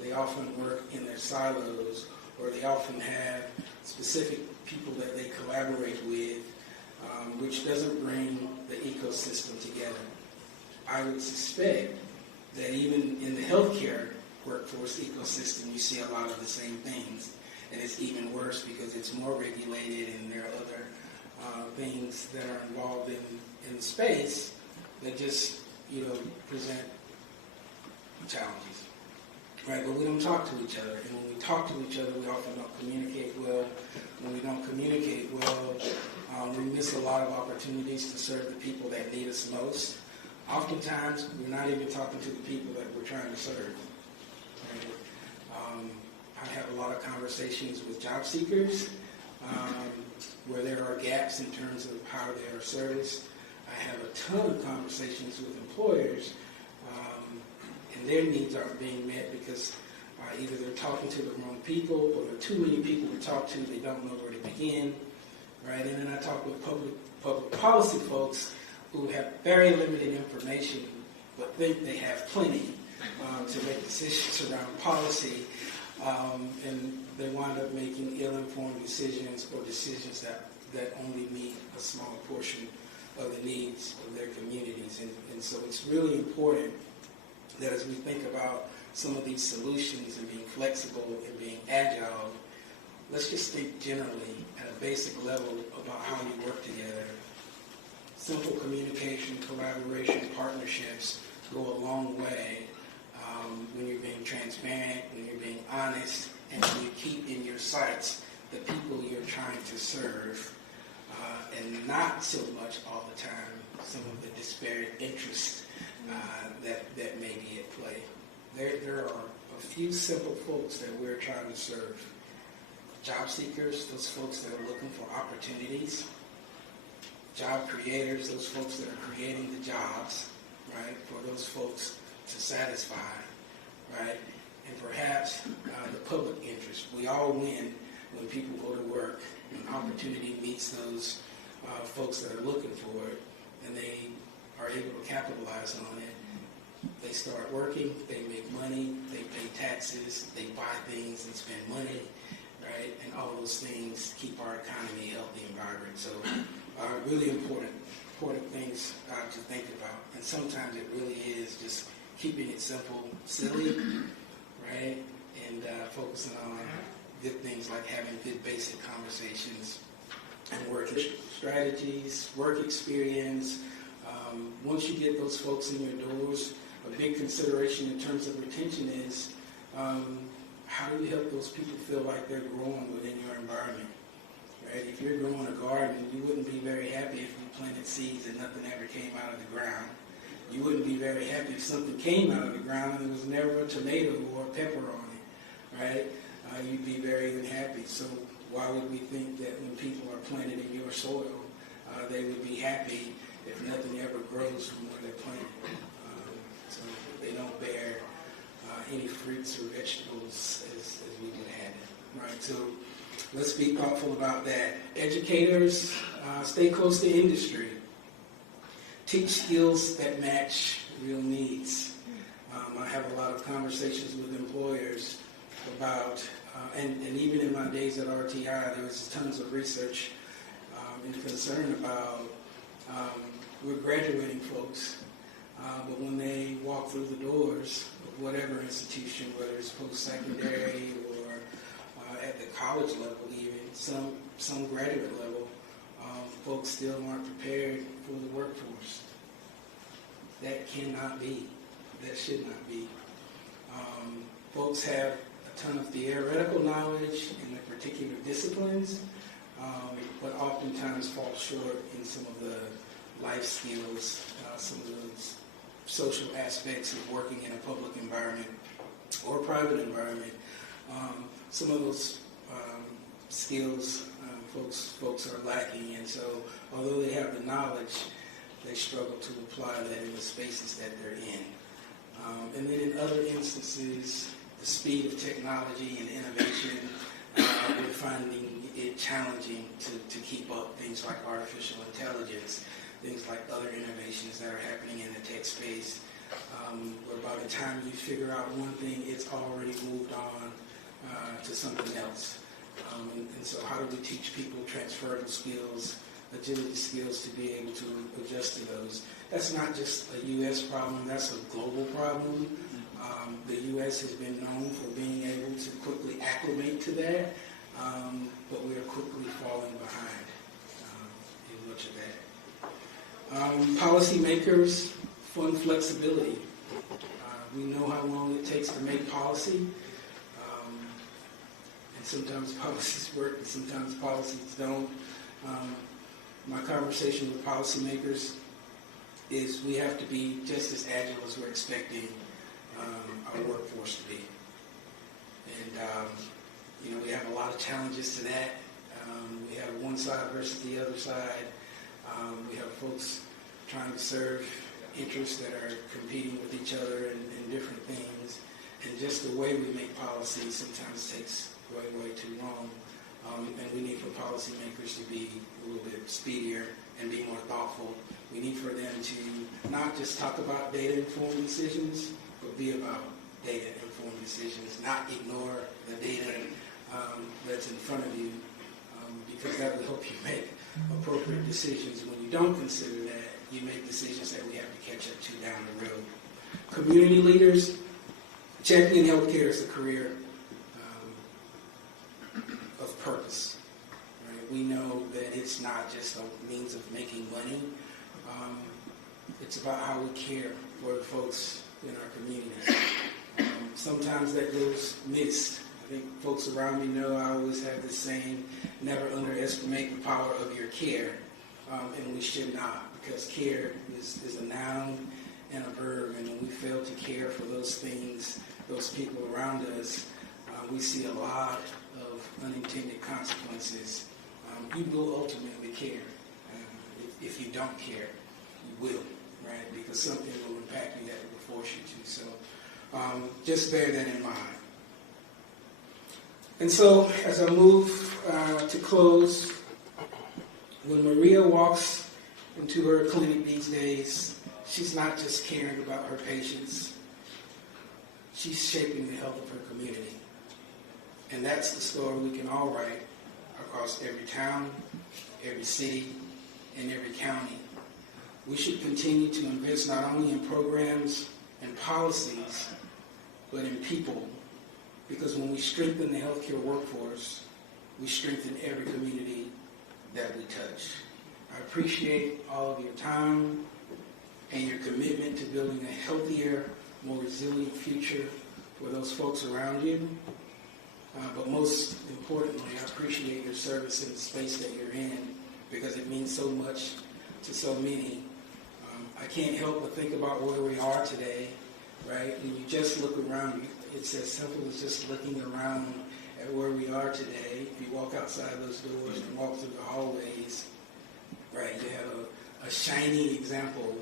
They often work in their silos, or they often have specific people that they collaborate with, which doesn't bring the ecosystem together. I would suspect that even in the healthcare workforce ecosystem, you see a lot of the same things. And it's even worse because it's more regulated, and there are other things that are involved in the space that just, present challenges. Right? But we don't talk to each other. And when we talk to each other, we often don't communicate well. When we don't communicate well, we miss a lot of opportunities to serve the people that need us most. Oftentimes, we're not even talking to the people that we're trying to serve. Right? I have a lot of conversations with job seekers where there are gaps in terms of how they are serviced. I have a ton of conversations with employers, and their needs aren't being met because either they're talking to the wrong people, or there are too many people to talk to, they don't know where to begin. Right? And then I talk with public policy folks who have very limited information, but think they have plenty to make decisions around policy. And they wind up making ill-informed decisions, or decisions that only meet a small portion of the needs of their communities. And so it's really important that as we think about some of these solutions and being flexible and being agile, let's just think generally at a basic level about how we work together. Simple communication, collaboration, partnerships go a long way. When you're being transparent, when you're being honest, and when you keep in your sights the people you're trying to serve, and not so much all the time some of the disparate interests that may be at play. There are a few simple folks that we're trying to serve. Job seekers, those folks that are looking for opportunities. Job creators, those folks that are creating the jobs, right, for those folks to satisfy, right? And perhaps the public interest. We all win when people go to work, and opportunity meets those folks that are looking for it, and they are able to capitalize on it. They start working, they make money, they pay taxes, they buy things and spend money, right? And all those things keep our economy healthy and vibrant. So really important things to think about. And sometimes it really is just keeping it simple, silly, right? And focusing on good things like having good basic conversations and work strategies, work experience. Once you get those folks in your doors, a big consideration in terms of retention is how do you help those people feel like they're growing within your environment, right? If you're growing a garden, you wouldn't be very happy if you planted seeds and nothing ever came out of the ground. You wouldn't be very happy if something came out of the ground and there was never a tomato or a pepper on it, right? You'd be very unhappy. So why would we think that when people are planted in your soil, they would be happy if nothing ever grows from where they're planted? So they don't bear any fruits or vegetables as we would have it, right? So let's be thoughtful about that. Educators, stay close to industry. Teach skills that match real needs. I have a lot of conversations with employers about, and even in my days at RTI, there was tons of research and concern about we're graduating folks, but when they walk walk through the doors of whatever institution, whether it's post-secondary or at the college level even, some graduate level, folks still aren't prepared for the workforce. That cannot be. That should not be. Folks have a ton of theoretical knowledge in the particular disciplines, but oftentimes fall short in some of the life skills, some of those social aspects of working in a public environment or private environment. Some of those skills folks are lacking, and so although they have the knowledge, they struggle to apply that in the spaces that they're in. And then in other instances, the speed of technology and innovation, we're finding it challenging to keep up. Things like artificial intelligence, things like other innovations that are happening in the tech space, where by the time you figure out one thing, it's already moved on to something else. And so how do we teach people transferable skills, agility skills to be able to adjust to those? That's not just a U.S. problem, that's a global problem. The U.S. has been known for being able to quickly acclimate to that, but we are quickly falling behind in much of that. Policymakers fund flexibility. We know how long it takes to make policy, and sometimes policies work and sometimes policies don't. My conversation with policymakers is we have to be just as agile as we're expecting our workforce to be. And we have a lot of challenges to that. We have one side versus the other side. We have folks trying to serve interests that are competing with each other in different things. And just the way we make policy sometimes takes way too long. And we need for policymakers to be a little bit speedier and be more thoughtful. We need for them to not just talk about data-informed decisions, but be about data-informed decisions, not ignore the data that's in front of you, because that will help you make appropriate decisions. When you don't consider that, you make decisions that we have to catch up to down the road. Community leaders, championing healthcare is a career of purpose. Right? We know that it's not just a means of making money. It's about how we care for the folks in our communities. Sometimes that goes missed. I think folks around me know I always have this saying, never underestimate the power of your care, and we should not, because care is a noun and a verb, and when we fail to care for those things, those people around us, we see a lot of unintended consequences. You will ultimately care. If you don't care, you will, right? Because something will impact you that will force you to. So just bear that in mind. And so as I move to close, when Maria walks into her clinic these days, she's not just caring about her patients, she's shaping the health of her community. And that's the story we can all write across every town, every city, and every county. We should continue to invest not only in programs and policies, but in people. Because when we strengthen the healthcare workforce, we strengthen every community that we touch. I appreciate all of your time and your commitment to building a healthier, more resilient future for those folks around you. But most importantly, I appreciate your service in the space that you're in, because it means so much to so many. I can't help but think about where we are today, right? When you just look around, it's as simple as just looking around at where we are today. If you walk outside those doors and walk through the hallways, right, you have a shining example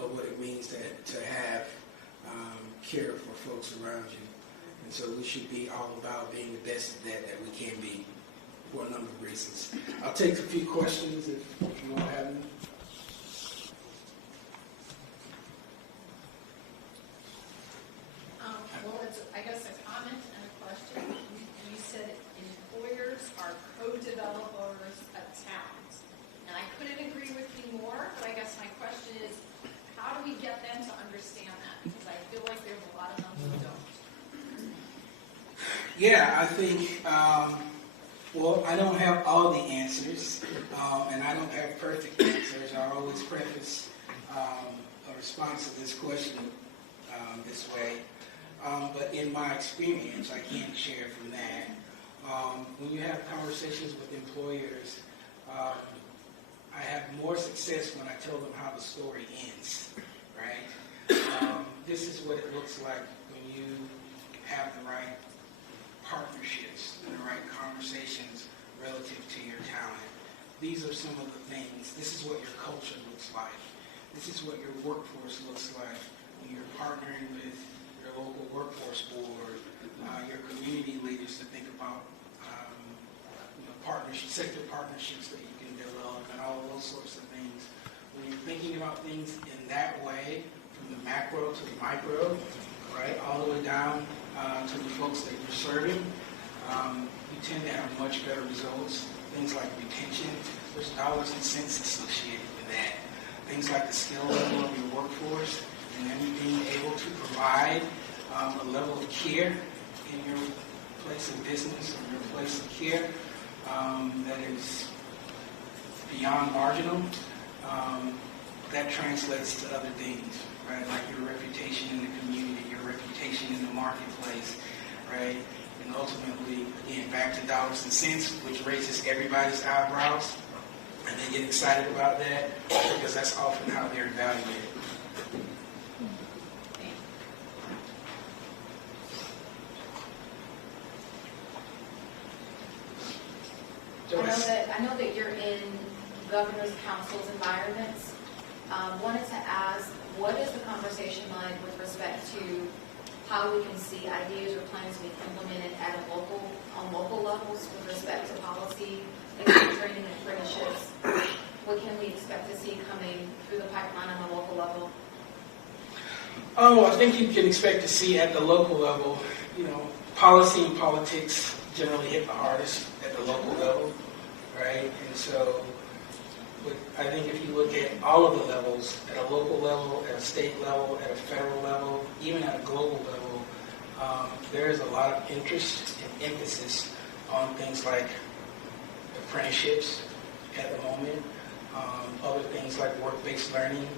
of what it means to have care for folks around you. And so we should be all about being the best at that we can be, for a number of reasons. I'll take a few questions if you all have them. Well, it's, I guess, a comment and a question. You said employers are co-developers of towns. And I couldn't agree with you more, but I guess my question is, how do we get them to understand that? Because I Yeah, I think, well, I don't have all the answers, and I don't have perfect answers. I always preface a response to this question this way. But in my experience, I can share from that. When you have conversations with employers, I have more success when I tell them how the story ends, right? This is what it looks like when you have the right partnerships and the right conversations relative to your talent. These are some of the things. This is what your culture looks like. This is what your workforce looks like when you're partnering with your local workforce board, your community leaders to think about sector partnerships that you can develop and all those sorts of things. When you're thinking about things in that way, from the macro to the micro, right, all the way down to the folks that you're serving, you tend to have much better results. Things like retention, there's dollars and cents associated with that. Things like the skill level of your workforce, and then being able to provide a level of care in your place of business or your place of care that is beyond marginal. That translates to other things, right? Like your reputation in the community, your reputation in the marketplace, right? And ultimately, again, back to dollars and cents, which raises everybody's eyebrows, and they get excited about that because that's often how they're evaluated. I know that you're in governor's council's environments. Wanted to ask, what is the conversation like with respect to how we can see ideas or plans being implemented on local levels with respect to policy, training, and apprenticeships? What can we expect to see coming through the pipeline on a local level? Oh, I think you can expect to see at the local level, policy and politics generally hit the hardest at the local level, right? And so I think if you look at all of the levels, at a local level, at a state level, at a federal level, even at a global level, there is a lot of interest and emphasis on things like apprenticeships at the moment, other things like work-based learning,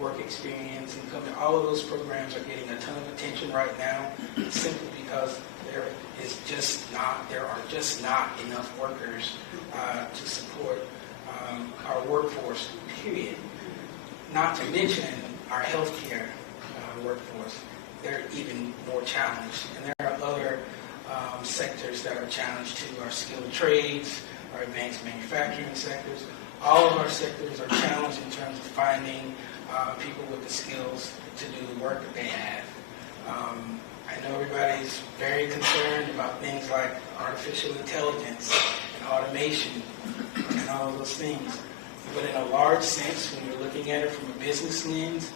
work experience, and all of those programs are getting a ton of attention right now, simply because there are just not enough workers to support our workforce, period. Not to mention our healthcare workforce. They're even more challenged. And there are other sectors that are challenged too. Our skilled trades, our advanced manufacturing sectors. All of our sectors are challenged in terms of finding people with the skills to do the work that they have. I know everybody's very concerned about things like artificial intelligence and automation and all of those things. But in a large sense, when you're looking at it from a business lens,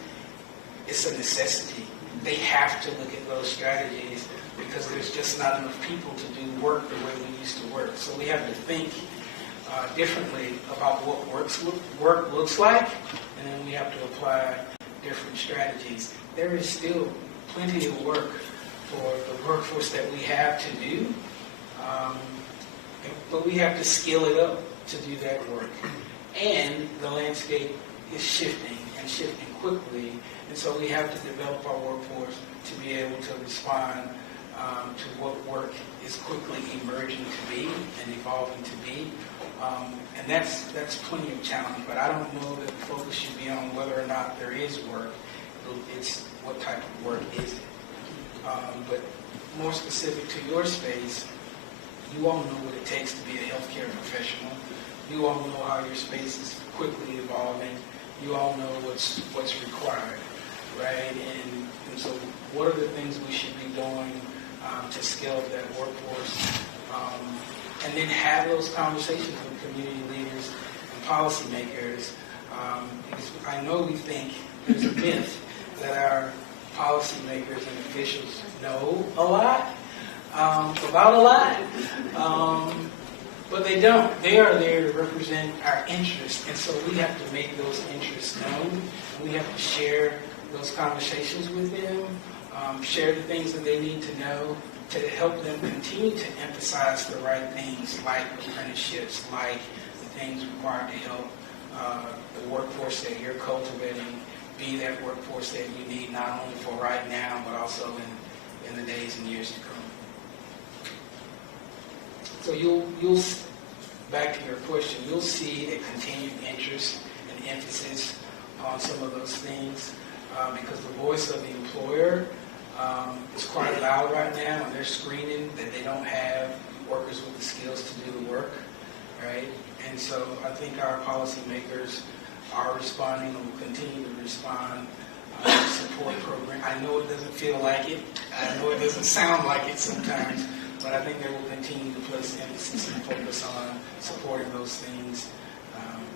it's a necessity. They have to look at those strategies because there's just not enough people to do work the way we used to work. So we have to think differently about what work looks like, and then we have to apply different strategies. There is still plenty of work for the workforce that we have to do, but we have to skill it up to do that work. And the landscape is shifting and shifting quickly, and so we have to develop our workforce to be able to respond to what work is quickly emerging to be and evolving to be. And that's plenty of challenge, but I don't know that the focus should be on whether or not there is work. It's what type of work is it. But more specific to your space, you all know what it takes to be a healthcare professional. You all know how your space is quickly evolving. You all know what's required, right? And so what are the things we should be doing to scale up that workforce? And then have those conversations with community leaders and policymakers. Because I know we think there's a myth that our policymakers and officials know a lot, about a lot, but they don't. They are there to represent our interests, and so we have to make those interests known. We have to share those conversations with them, share the things that they need to know, to help them continue to emphasize the right things like apprenticeships, like the things required to help the workforce that you're cultivating be that workforce that you need not only for right now, but also in the days and years to come. So you'll back to your question, you'll see a continued interest and emphasis on some of those things because the voice of the employer is quite loud right now, and they're screening that they don't have workers with the skills to do the work, right? And so I think our policymakers are responding and will continue to respond to support program. I know it doesn't feel like it. I know it doesn't sound like it sometimes, but I think they will continue to place emphasis and focus on supporting those things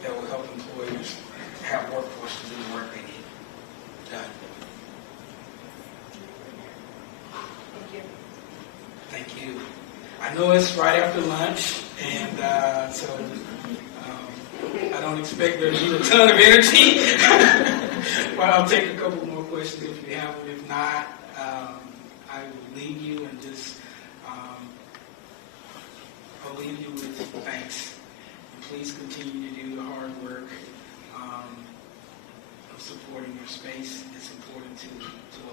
that will help employers have workforce to do the work they need done. Thank you. I know it's right after lunch, and so I don't expect there to be a ton of energy, but I'll take a couple more questions if you have them. If not, I will leave you and just I'll leave you with thanks. And please continue to do the hard work of supporting your space. It's important to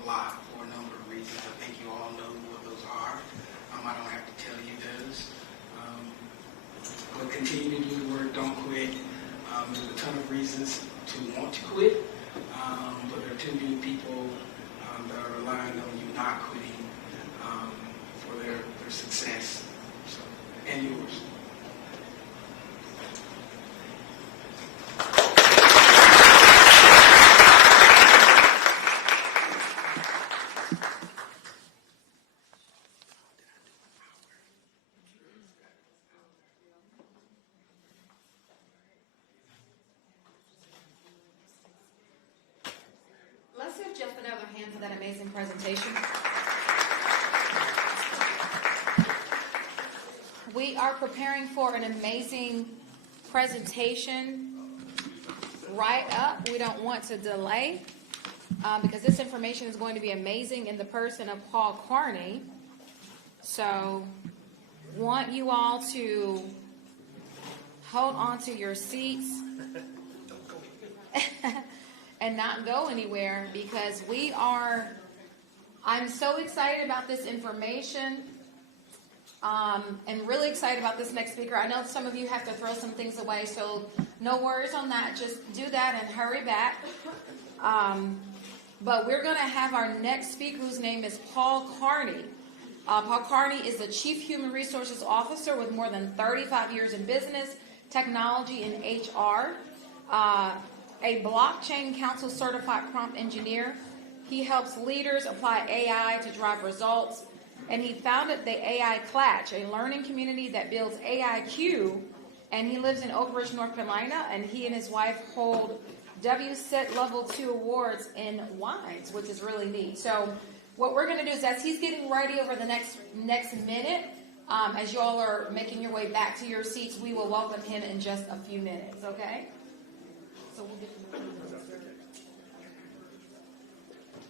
a lot for a number of reasons. I think you all know what those are. I don't have to tell you those. But continue to do the work. Don't quit. There's a ton of reasons to want to quit, but there are too many people that are relying on you not quitting for their success, so, and yours. Let's give Jeff another hand for that amazing presentation. We are preparing for an amazing presentation right up. We don't want to delay because this information is going to be amazing in the person of Paul Carney. So want you all to hold on to your seats and not go anywhere because I'm so excited about this information and really excited about this next speaker. I know some of you have to throw some things away, so no worries on that. Just do that and hurry back. But we're going to have our next speaker whose name is Paul Carney. Paul Carney is the Chief Human Resources Officer with more than 35 years in business, technology, and HR. A blockchain council certified prompt engineer. He helps leaders apply AI to drive results. And he founded the AI Clatch, a learning community that builds AIQ. And he lives in Oak Ridge, North Carolina. And he and his wife hold WSET Level 2 awards in wines, which is really neat. So what we're going to do is as he's getting ready over the next minute, as you all are making your way back to your seats, we will welcome him in just a few minutes, okay?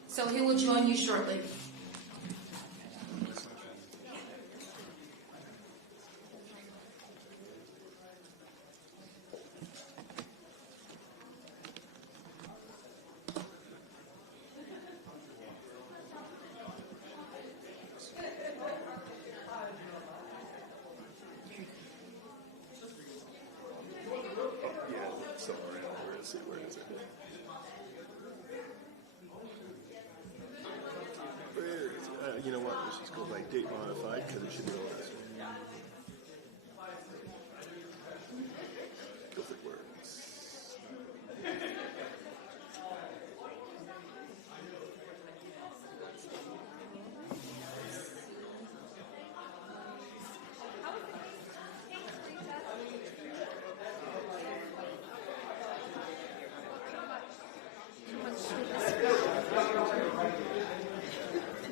So he will join you shortly. You know what? Let's just go by date modified because it should be all this. GuilfordWorks.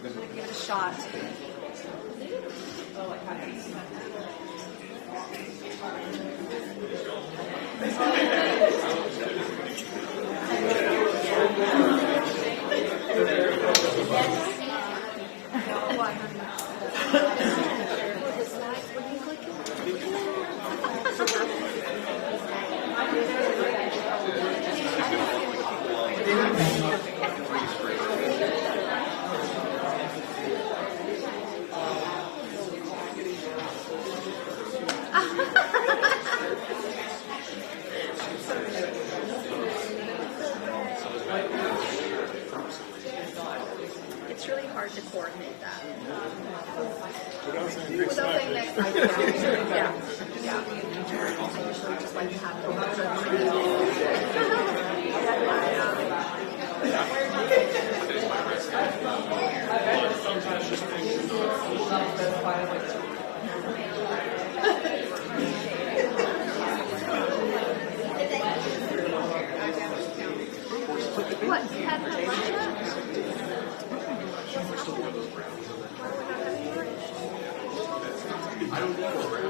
Give it a shot. it's really hard to coordinate that. Without saying Without saying next time, yeah. Yeah. Usually just like to have What? You hadn't had lunch yet? I don't go around.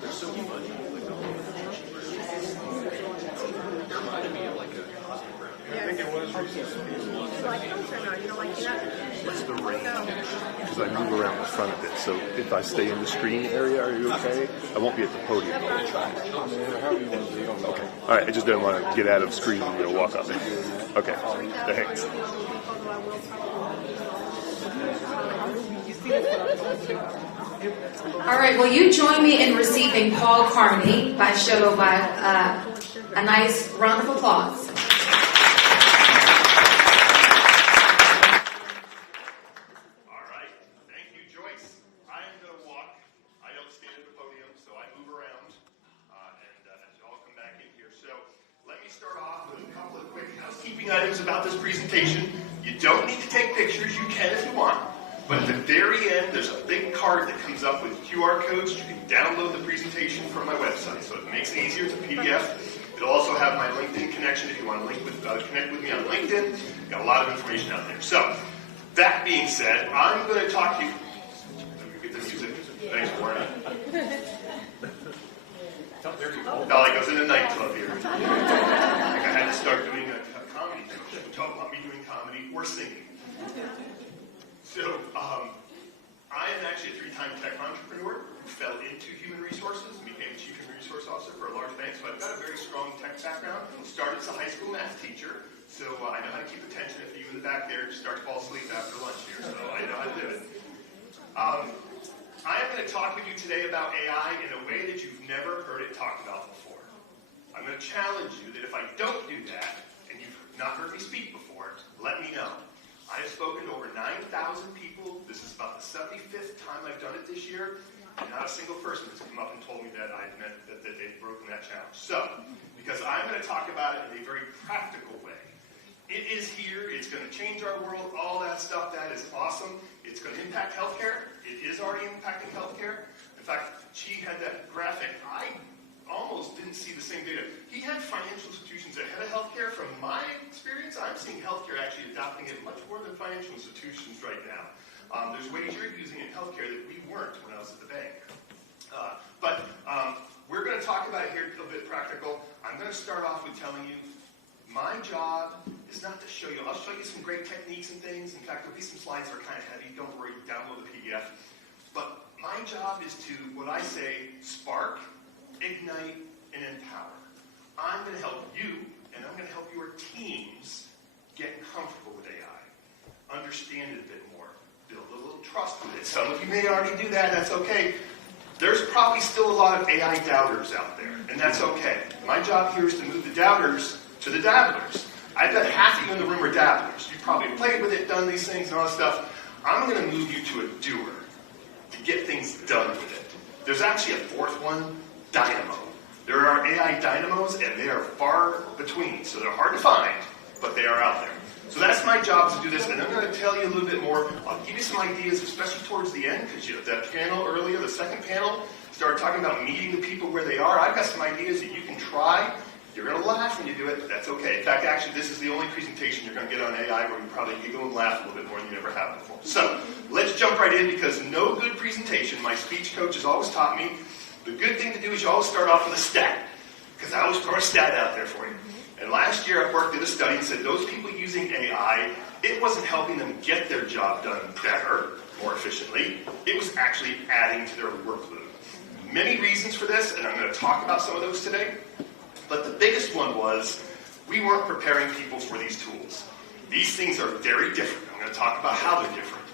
There's so much like it reminded me of like a cosmic round. I think it was recently. You like those or no? You don't like that? What's the range? Because I move around the front of it, so if I stay in the screen area, are you okay? I won't be at the podium the whole time. Okay. All right. I just don't want to get out of screen and walk up. Okay. Thanks. All right, will you join me in receiving Paul Carmody by a nice round of applause? All right, thank you, Joyce. I am going to walk. I don't stand at the podium, so I move around, and as you all come back in here. So let me start off with a couple of quick housekeeping items about this presentation. You don't need to take pictures. You can if you want. But at the very end, there's a big card that comes up with QR codes. You can download the presentation from my website, so it makes it easier. It's a PDF. It'll also have my LinkedIn connection if you want to connect with me on LinkedIn. Got a lot of information out there. So, that being said, I'm going to talk to you. Let me get the music. Thanks, Warren. Dolly goes in a nightclub here. I think I had to start doing a comedy show. You don't want me doing comedy or singing. So, I am actually a 3-time tech entrepreneur who fell into human resources and became chief human resource officer for a large bank. So I've got a very strong tech background. Started as a high school math teacher, so I know how to keep attention. If you in the back there start to fall asleep after lunch here, so I know how to do it. I am going to talk with you today about AI in a way that you've never heard it talked about before. I'm going to challenge you that if I don't do that, and you've not heard me speak before, let me know. I have spoken to over 9,000 people. This is about the 75th time I've done it this year, and not a single person has come up and told me that I've meant that they've broken that challenge. So, because I'm going to talk about it in a very practical way. It is here. It's going to change our world. All that stuff. That is awesome. It's going to impact healthcare. It is already impacting healthcare. In fact, Chi had that graphic. I almost didn't see the same data. He had financial institutions ahead of healthcare. From my experience, I'm seeing healthcare actually adopting it much more than financial institutions right now. There's ways you're using it in healthcare that we weren't when I was at the bank. But we're going to talk about it here a bit practical. I'm going to start off with telling you my job is not to show you. I'll show you some great techniques and things. In fact, there'll be some slides that are kind of heavy. Don't worry, download the PDF. But my job is to, what I say, spark, ignite, and empower. I'm going to help you, and I'm going to help your teams get comfortable with AI, understand it a bit more, build a little trust with it. Some of you may already do that. That's okay. There's probably still a lot of AI doubters out there, and that's okay. My job here is to move the doubters to the dabblers. I bet half of you in the room are dabblers. You've probably played with it, done these things, and all that stuff. I'm going to move you to a doer to get things done with it. There's actually a fourth one, dynamo. There are AI dynamos, and they are far between, so they're hard to find, but they are out there. So that's my job to do this, and I'm going to tell you a little bit more. I'll give you some ideas, especially towards the end, because that panel earlier, the second panel, started talking about meeting the people where they are. I've got some ideas that you can try. You're going to laugh when you do it. That's okay. In fact, actually, this is the only presentation you're going to get on AI where you probably giggle and laugh a little bit more than you ever have before. So let's jump right in, because no good presentation, my speech coach has always taught me, the good thing to do is you always start off with a stat, because I always throw a stat out there for you. And last year I did a study and said those people using AI, it wasn't helping them get their job done better, more efficiently. It was actually adding to their workload. Many reasons for this, and I'm going to talk about some of those today. But the biggest one was we weren't preparing people for these tools. These things are very different. I'm going to talk about how they're different.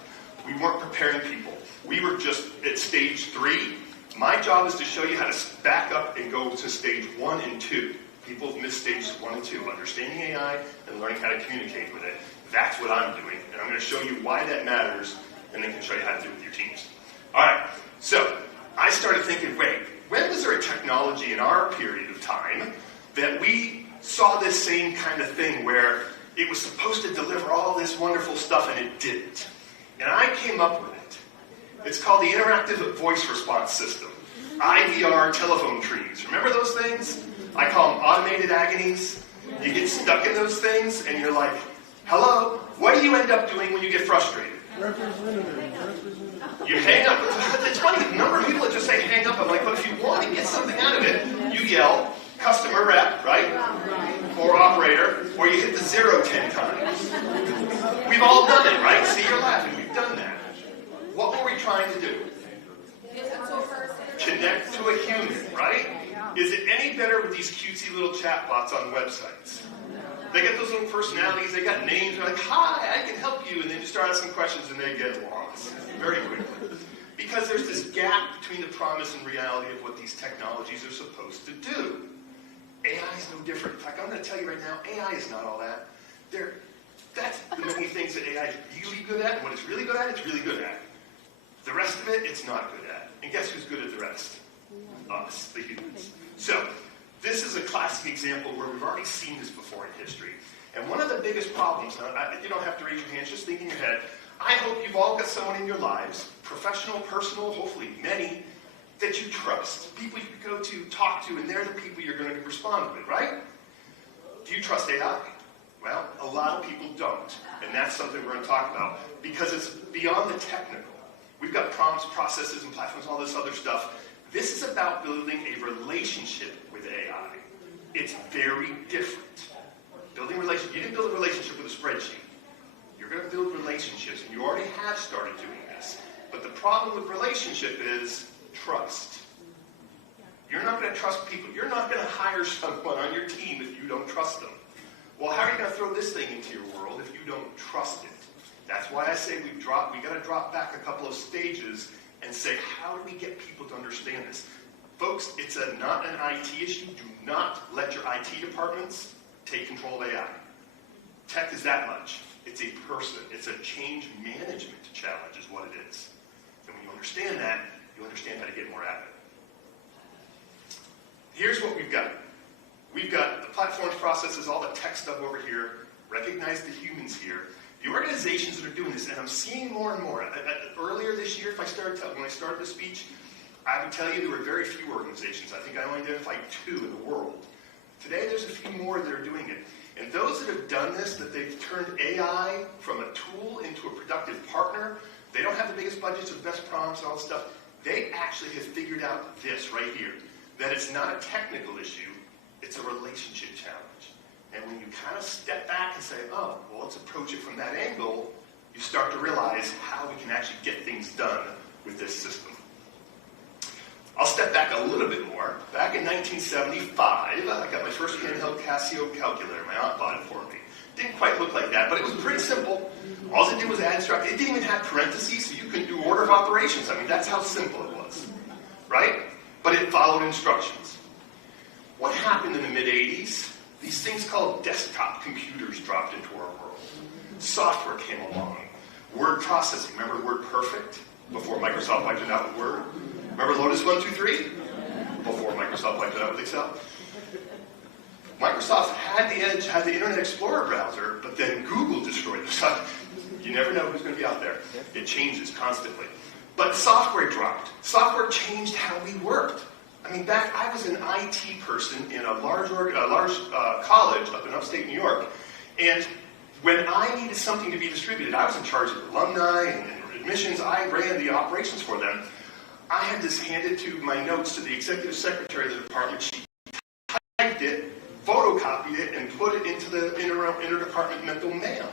We weren't preparing people. We were just at stage 3. My job is to show you how to back up and go to stage 1 and 2. People have missed stages 1 and 2, understanding AI and learning how to communicate with it. That's what I'm doing, and I'm going to show you why that matters, and then can show you how to do it with your teams. All right, so I started thinking, wait, when was there a technology in our period of time that we saw this same kind of thing where it was supposed to deliver all this wonderful stuff and it didn't? And I came up with it. It's called the Interactive Voice Response System, IVR telephone trees. Remember those things? I call them automated agonies. You get stuck in those things and you're like, hello, what do you end up doing when you get frustrated? You hang up. It's funny, the number of people that just say hang up, I'm like, but if you want to get something out of it, you yell, customer rep, right? Or operator, or you hit the 0 10 times. We've all done it, right? See, you're laughing. We've done that. What were we trying to do? Connect to a human, right? Is it any better with these cutesy little chatbots on websites? They get those little personalities, they got names, they're like, hi, I can help you, and then you start asking questions and they get lost very quickly. Because there's this gap between the promise and reality of what these technologies are supposed to do. AI is no different. In fact, I'm going to tell you right now, AI is not all that. That's the many things that AI is really good at, and what it's really good at, it's really good at. The rest of it, it's not good at. And guess who's good at the rest? Us, the humans. So, this is a classic example where we've already seen this before in history. And one of the biggest problems, now, you don't have to raise your hands, just think in your head, I hope you've all got someone in your lives, professional, personal, hopefully many, that you trust. People you can go to, talk to, and they're the people you're going to respond with, right? Do you trust AI? Well, a lot of people don't. And that's something we're going to talk about because it's beyond the technical. We've got prompts, processes, and platforms, all this other stuff. This is about building a relationship with AI. It's very different. Building relationship. You didn't build a relationship with a spreadsheet. You're going to build relationships, and you already have started doing this. But the problem with relationship is trust. You're not going to trust people. You're not going to hire someone on your team if you don't trust them. Well, how are you going to throw this thing into your world if you don't trust it? That's why I say we got to drop back a couple of stages and say, how do we get people to understand this? Folks, it's not an IT issue. Do not let your IT departments take control of AI. Tech is that much. It's a person. It's a change management challenge is what it is. And when you understand that, you understand how to get more at it. Here's what we've got. We've got the platforms, processes, all the tech stuff over here. Recognize the humans here. The organizations that are doing this, and I'm seeing more and more. Earlier this year, when I started the speech, I would tell you there were very few organizations. I think I only identified 2 in the world. Today, there's a few more that are doing it. And those that have done this, that they've turned AI from a tool into a productive partner, they don't have the biggest budgets or the best prompts and all this stuff. They actually have figured out this right here, that it's not a technical issue, it's a relationship challenge. And when you kind of step back and say, oh, well, let's approach it from that angle, you start to realize how we can actually get things done with this system. I'll step back a little bit more. Back in 1975, I got my first handheld Casio calculator. My aunt bought it for me. Didn't quite look like that, but it was pretty simple. All it did was add instructions. It didn't even have parentheses, so you could do order of operations. I mean, that's how simple it was, right? But it followed instructions. What happened in the mid-'80s? These things called desktop computers dropped into our world. Software came along. Word processing. Remember WordPerfect? Before Microsoft wiped it out with Word? Remember Lotus 1-2-3? Before Microsoft wiped it out with Excel? Microsoft had the edge, had the Internet Explorer browser, but then Google destroyed it. So you never know who's going to be out there. It changes constantly. But software dropped. Software changed how we worked. I mean, I was an IT person in a large college up in upstate New York, and when I needed something to be distributed, I was in charge of alumni and admissions. I ran the operations for them. I had this handed to my notes to the executive secretary of the department. She typed it, photocopied it, and put it into the interdepartmental mail.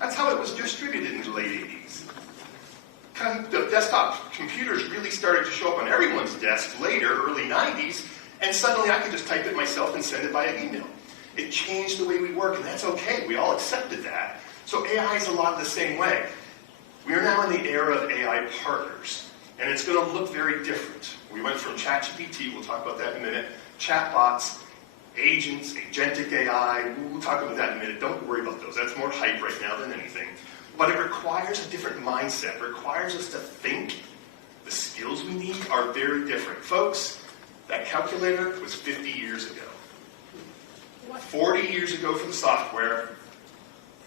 That's how it was distributed in the late 80s. The desktop computers really started to show up on everyone's desk later, early 90s, and suddenly I could just type it myself and send it via email. It changed the way we work, and that's okay. We all accepted that. So AI is a lot of the same way. We are now in the era of AI partners, and it's going to look very different. We went from ChatGPT, we'll talk about that in a minute, chatbots, agents, agentic AI, we'll talk about that in a minute. Don't worry about those. That's more hype right now than anything. But it requires a different mindset. It requires us to think. The skills we need are very different. Folks, that calculator was 50 years ago. 40 years ago for the software.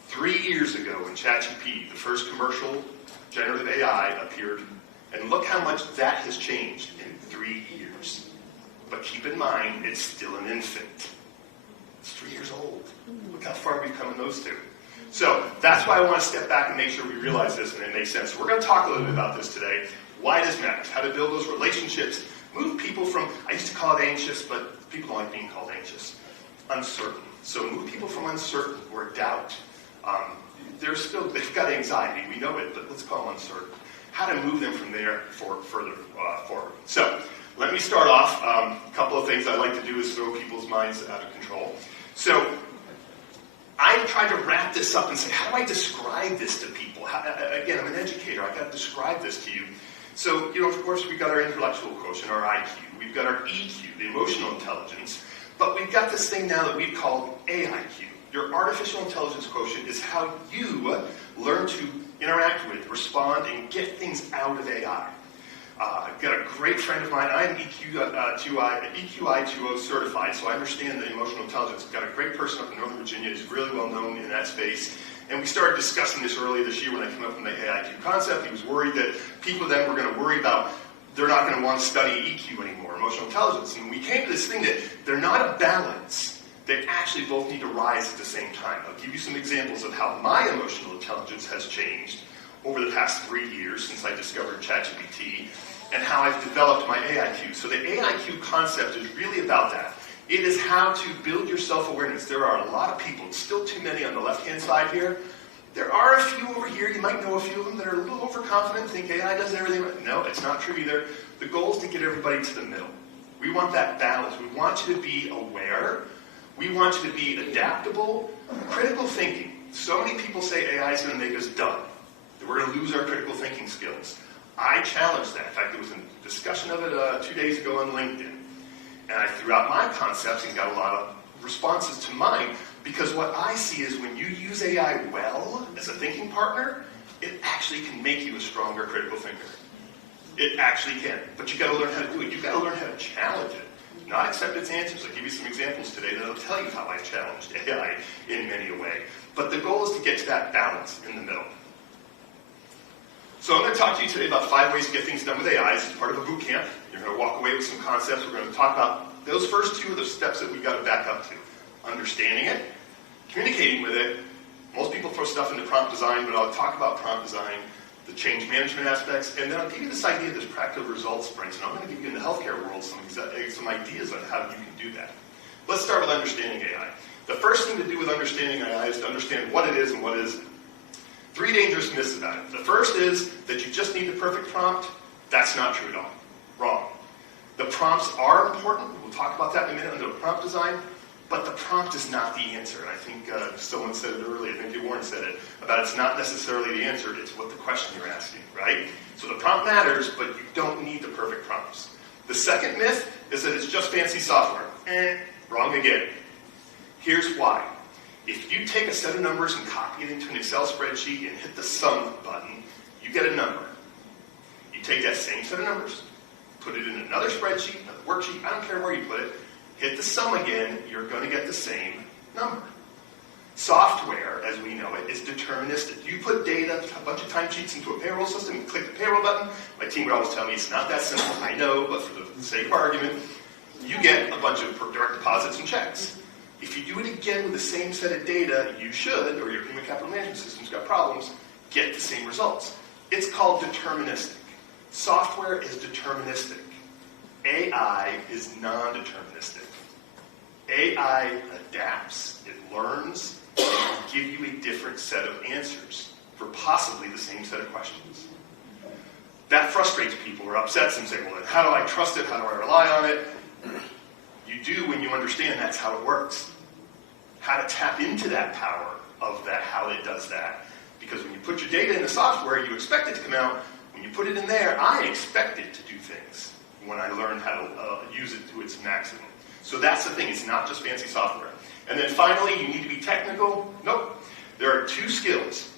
3 years ago when ChatGPT, the first commercial generative AI, appeared. And look how much that has changed in 3 years. But keep in mind, it's still an infant. It's 3 years old. Look how far we've come in those two. So that's why I want to step back and make sure we realize this and it makes sense. So we're going to talk a little bit about this today. Why this matters, how to build those relationships, move people from, I used to call it anxious, but people don't like being called anxious, uncertain. So move people from uncertain or doubt. They've got anxiety, we know it, but let's call them uncertain. How to move them from there further forward. So let me start off. A couple of things I like to do is throw people's minds out of control. So I tried to wrap this up and say, how do I describe this to people? Again, I'm an educator. I've got to describe this to you. So, of course, we've got our intellectual quotient, our IQ. We've got our EQ, the emotional intelligence. But we've got this thing now that we've called AIQ. Your artificial intelligence quotient is how you learn to interact with, respond, and get things out of AI. I've got a great friend of mine. I'm EQI 2.0 certified, so I understand the emotional intelligence. I've got a great person up in Northern Virginia who's really well known in that space. And we started discussing this earlier this year when I came up with the AIQ concept. He was worried that people then were going to worry about, they're not going to want to study EQ anymore, emotional intelligence. And we came to this thing that they're not a balance. They actually both need to rise at the same time. I'll give you some examples of how my emotional intelligence has changed over the past 3 years since I discovered ChatGPT, and how I've developed my AIQ. So the AIQ concept is really about that. It is how to build your self-awareness. There are a lot of people, still too many on the left-hand side here. There are a few over here, you might know a few of them, that are a little overconfident, think AI does everything right. No, it's not true either. The goal is to get everybody to the middle. We want that balance. We want you to be aware. We want you to be adaptable. Critical thinking. So many people say AI is going to make us dumb, that we're going to lose our critical thinking skills. I challenged that. In fact, there was a discussion of it 2 days ago on LinkedIn. And I threw out my concepts and got a lot of responses to mine, because what I see is when you use AI well as a thinking partner, it actually can make you a stronger critical thinker. It actually can. But you've got to learn how to do it. You've got to learn how to challenge it, not accept its answers. I'll give you some examples today that'll tell you how I've challenged AI in many a way. But the goal is to get to that balance in the middle. So I'm going to talk to you today about 5 ways to get things done with AI. This is part of a boot camp. You're going to walk away with some concepts. We're going to talk about those first 2 of the steps that we've got to back up to. Understanding it, communicating with it. Most people throw stuff into prompt design, but I'll talk about prompt design, the change management aspects, and then I'll give you this idea of this practical results sprints, and I'm going to give you in the healthcare world some ideas on how you can do that. Let's start with understanding AI. The first thing to do with understanding AI is to understand what it is and what it isn't. 3 dangerous myths about it. The first is that you just need the perfect prompt. That's not true at all. Wrong. The prompts are important. We'll talk about that in a minute under prompt design. But the prompt is not the answer. And I think someone said it earlier. I think Warren said it about it's not necessarily the answer. It's what the question you're asking, right? So the prompt matters, but you don't need the perfect prompts. The second myth is that it's just fancy software. Wrong again. Here's why. If you take a set of numbers and copy it into an Excel spreadsheet and hit the sum button, you get a number. You take that same set of numbers, put it in another spreadsheet, another worksheet, I don't care where you put it, hit the sum again, you're going to get the same number. Software, as we know it, is deterministic. You put data, a bunch of timesheets into a payroll system, and click the payroll button. My team would always tell me it's not that simple. I know, but for the sake of argument, you get a bunch of direct deposits and checks. If you do it again with the same set of data, you should, or your human capital management system's got problems, get the same results. It's called deterministic. Software is deterministic. AI is non-deterministic. AI adapts, it learns, and will give you a different set of answers for possibly the same set of questions. That frustrates people or upsets them, say, well, then how do I trust it? How do I rely on it? You do when you understand that's how it works. How to tap into that power of that, how it does that. Because when you put your data in the software, you expect it to come out. When you put it in there, I expect it to do things when I learned how to use it to its maximum. So that's the thing, it's not just fancy software. And then finally, you need to be technical. Nope. There are 2 skills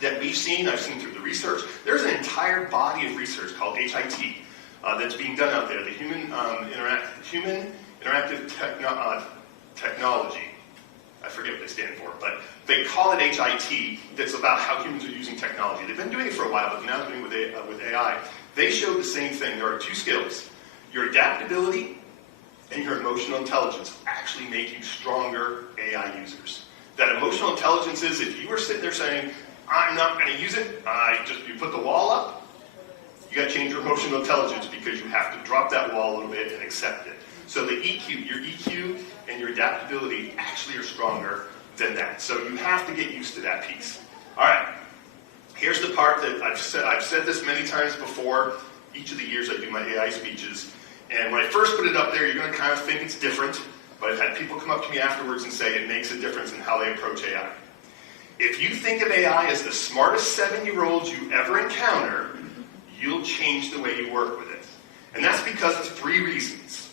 that I've seen through the research. There's an entire body of research called HIT that's being done out there, the Human Interactive Technology. I forget what they stand for, but they call it HIT. That's about how humans are using technology. They've been doing it for a while, but now they're doing it with AI. They showed the same thing. There are 2 skills. Your adaptability and your emotional intelligence actually make you stronger AI users. That emotional intelligence is if you were sitting there saying, I'm not going to use it, you put the wall up, you got to change your emotional intelligence because you have to drop that wall a little bit and accept it. So the EQ, your EQ and your adaptability actually are stronger than that. So you have to get used to that piece. All right, here's the part that I've said this many times before. Each of the years I do my AI speeches. And when I first put it up there, you're going to kind of think it's different. But I've had people come up to me afterwards and say it makes a difference in how they approach AI. If you think of AI as the smartest 7-year-olds you ever encounter, you'll change the way you work with it. And that's because of 3 reasons.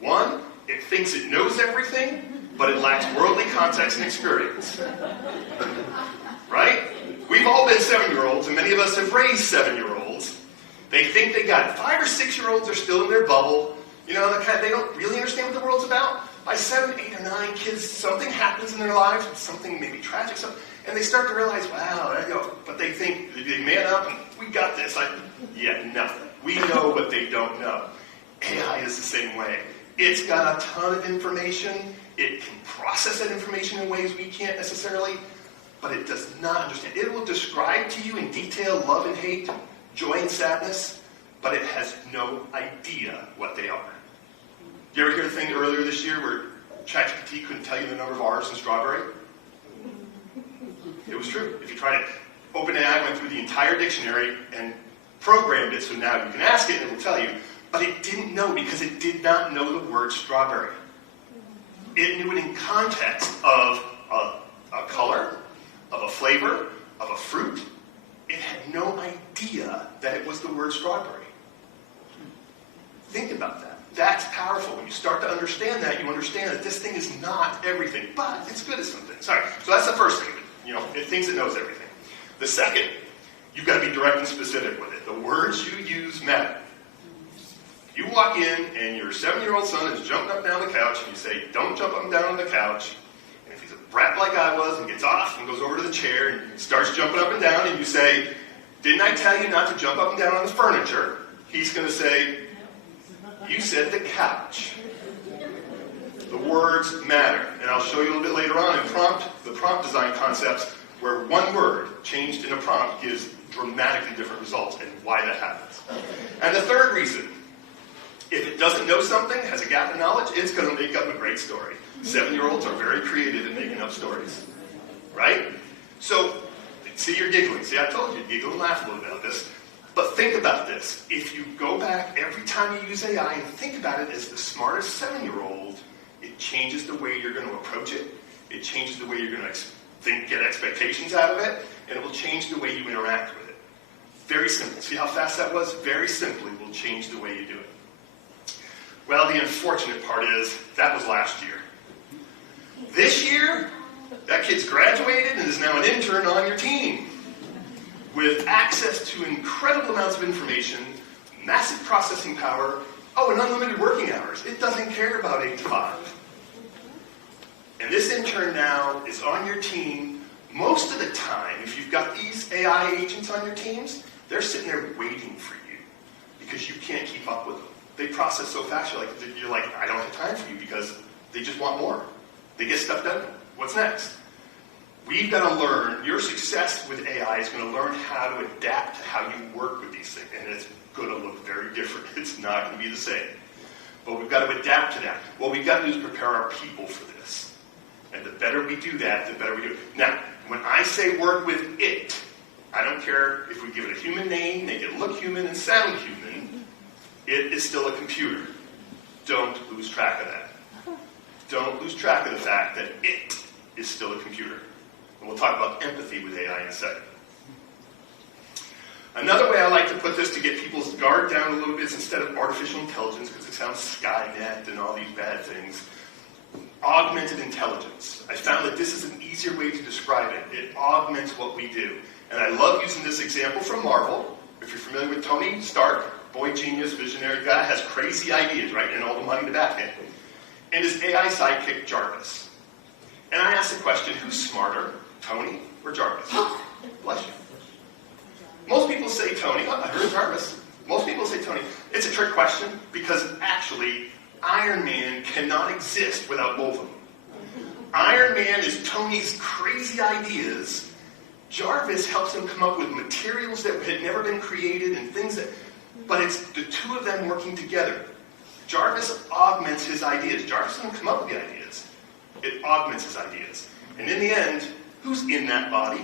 1, it thinks it knows everything, but it lacks worldly context and experience. Right? We've all been 7-year-olds, and many of us have raised 7-year-olds. They think they got it. 5 or 6-year-olds are still in their bubble. You know, they don't really understand what the world's about. By 7, 8, or 9, kids, something happens in their lives, something maybe tragic, and they start to realize, wow, there you go. But they think, they man up, and we got this. No. We know what they don't know. AI is the same way. It's got a ton of information. It can process that information in ways we can't necessarily, but it does not understand. It will describe to you in detail love and hate, joy and sadness, but it has no idea what they are. You ever hear the thing earlier this year where ChatGPT couldn't tell you the number of R's in strawberry? It was true. If you tried it, OpenAI went through the entire dictionary and programmed it so now you can ask it and it will tell you. But it didn't know because it did not know the word strawberry. It knew it in context of a color, of a flavor, of a fruit. It had no idea that it was the word strawberry. Think about that. That's powerful. When you start to understand that, you understand that this thing is not everything, but it's good at something. Sorry. So that's the first thing. You know, it thinks it knows everything. The second, you've got to be direct and specific with it. The words you use matter. You walk in and your 7-year-old son is jumping up and down the couch and you say, don't jump up and down on the couch. And if he's a brat like I was and gets off and goes over to the chair and starts jumping up and down and you say, didn't I tell you not to jump up and down on the furniture? He's going to say, you said the couch. The words matter. And I'll show you a little bit later on in the prompt design concepts where one word changed in a prompt gives dramatically different results and why that happens. And the third reason, if it doesn't know something, has a gap in knowledge, it's going to make up a great story. 7-year-olds are very creative in making up stories. Right? So, see, you're giggling. See, I told you, giggle and laugh a little bit about this. But think about this. If you go back every time you use AI and think about it as the smartest 7-year-old, it changes the way you're going to approach it. It changes the way you're going to get expectations out of it. And it will change the way you interact with it. Very simple. See how fast that was? Very simply will change the way you do it. Well, the unfortunate part is that was last year. This year, that kid's graduated and is now an intern on your team with access to incredible amounts of information, massive processing power, and unlimited working hours. It doesn't care about 8 to 5. And this intern now is on your team most of the time. If you've got these AI agents on your teams, they're sitting there waiting for you because you can't keep up with them. They process so fast, you're like, I don't have time for you because they just want more. They get stuff done. What's next? We've got to learn, your success with AI is going to learn how to adapt to how you work with these things. And it's going to look very different. It's not going to be the same. But we've got to adapt to that. What we've got to do is prepare our people for this. And the better we do that, the better we do it. Now, when I say work with it, I don't care if we give it a human name, make it look human and sound human. It is still a computer. Don't lose track of that. Don't lose track of the fact that it is still a computer. And we'll talk about empathy with AI in a second. Another way I like to put this to get people's guard down a little bit is instead of artificial intelligence, because it sounds Skynet and all these bad things, augmented intelligence. I found that this is an easier way to describe it. It augments what we do. And I love using this example from Marvel. If you're familiar with Tony Stark, boy genius, visionary guy, has crazy ideas, right? And all the money to back it. And his AI sidekick, Jarvis. And I asked the question, who's smarter, Tony or Jarvis? Bless you. Most people say Tony. Oh, I heard Jarvis. Most people say Tony. It's a trick question because actually Iron Man cannot exist without both of them. Iron Man is Tony's crazy ideas. Jarvis helps him come up with materials that had never been created and things that, but it's the two of them working together. Jarvis augments his ideas. Jarvis doesn't come up with the ideas. It augments his ideas. And in the end, who's in that body?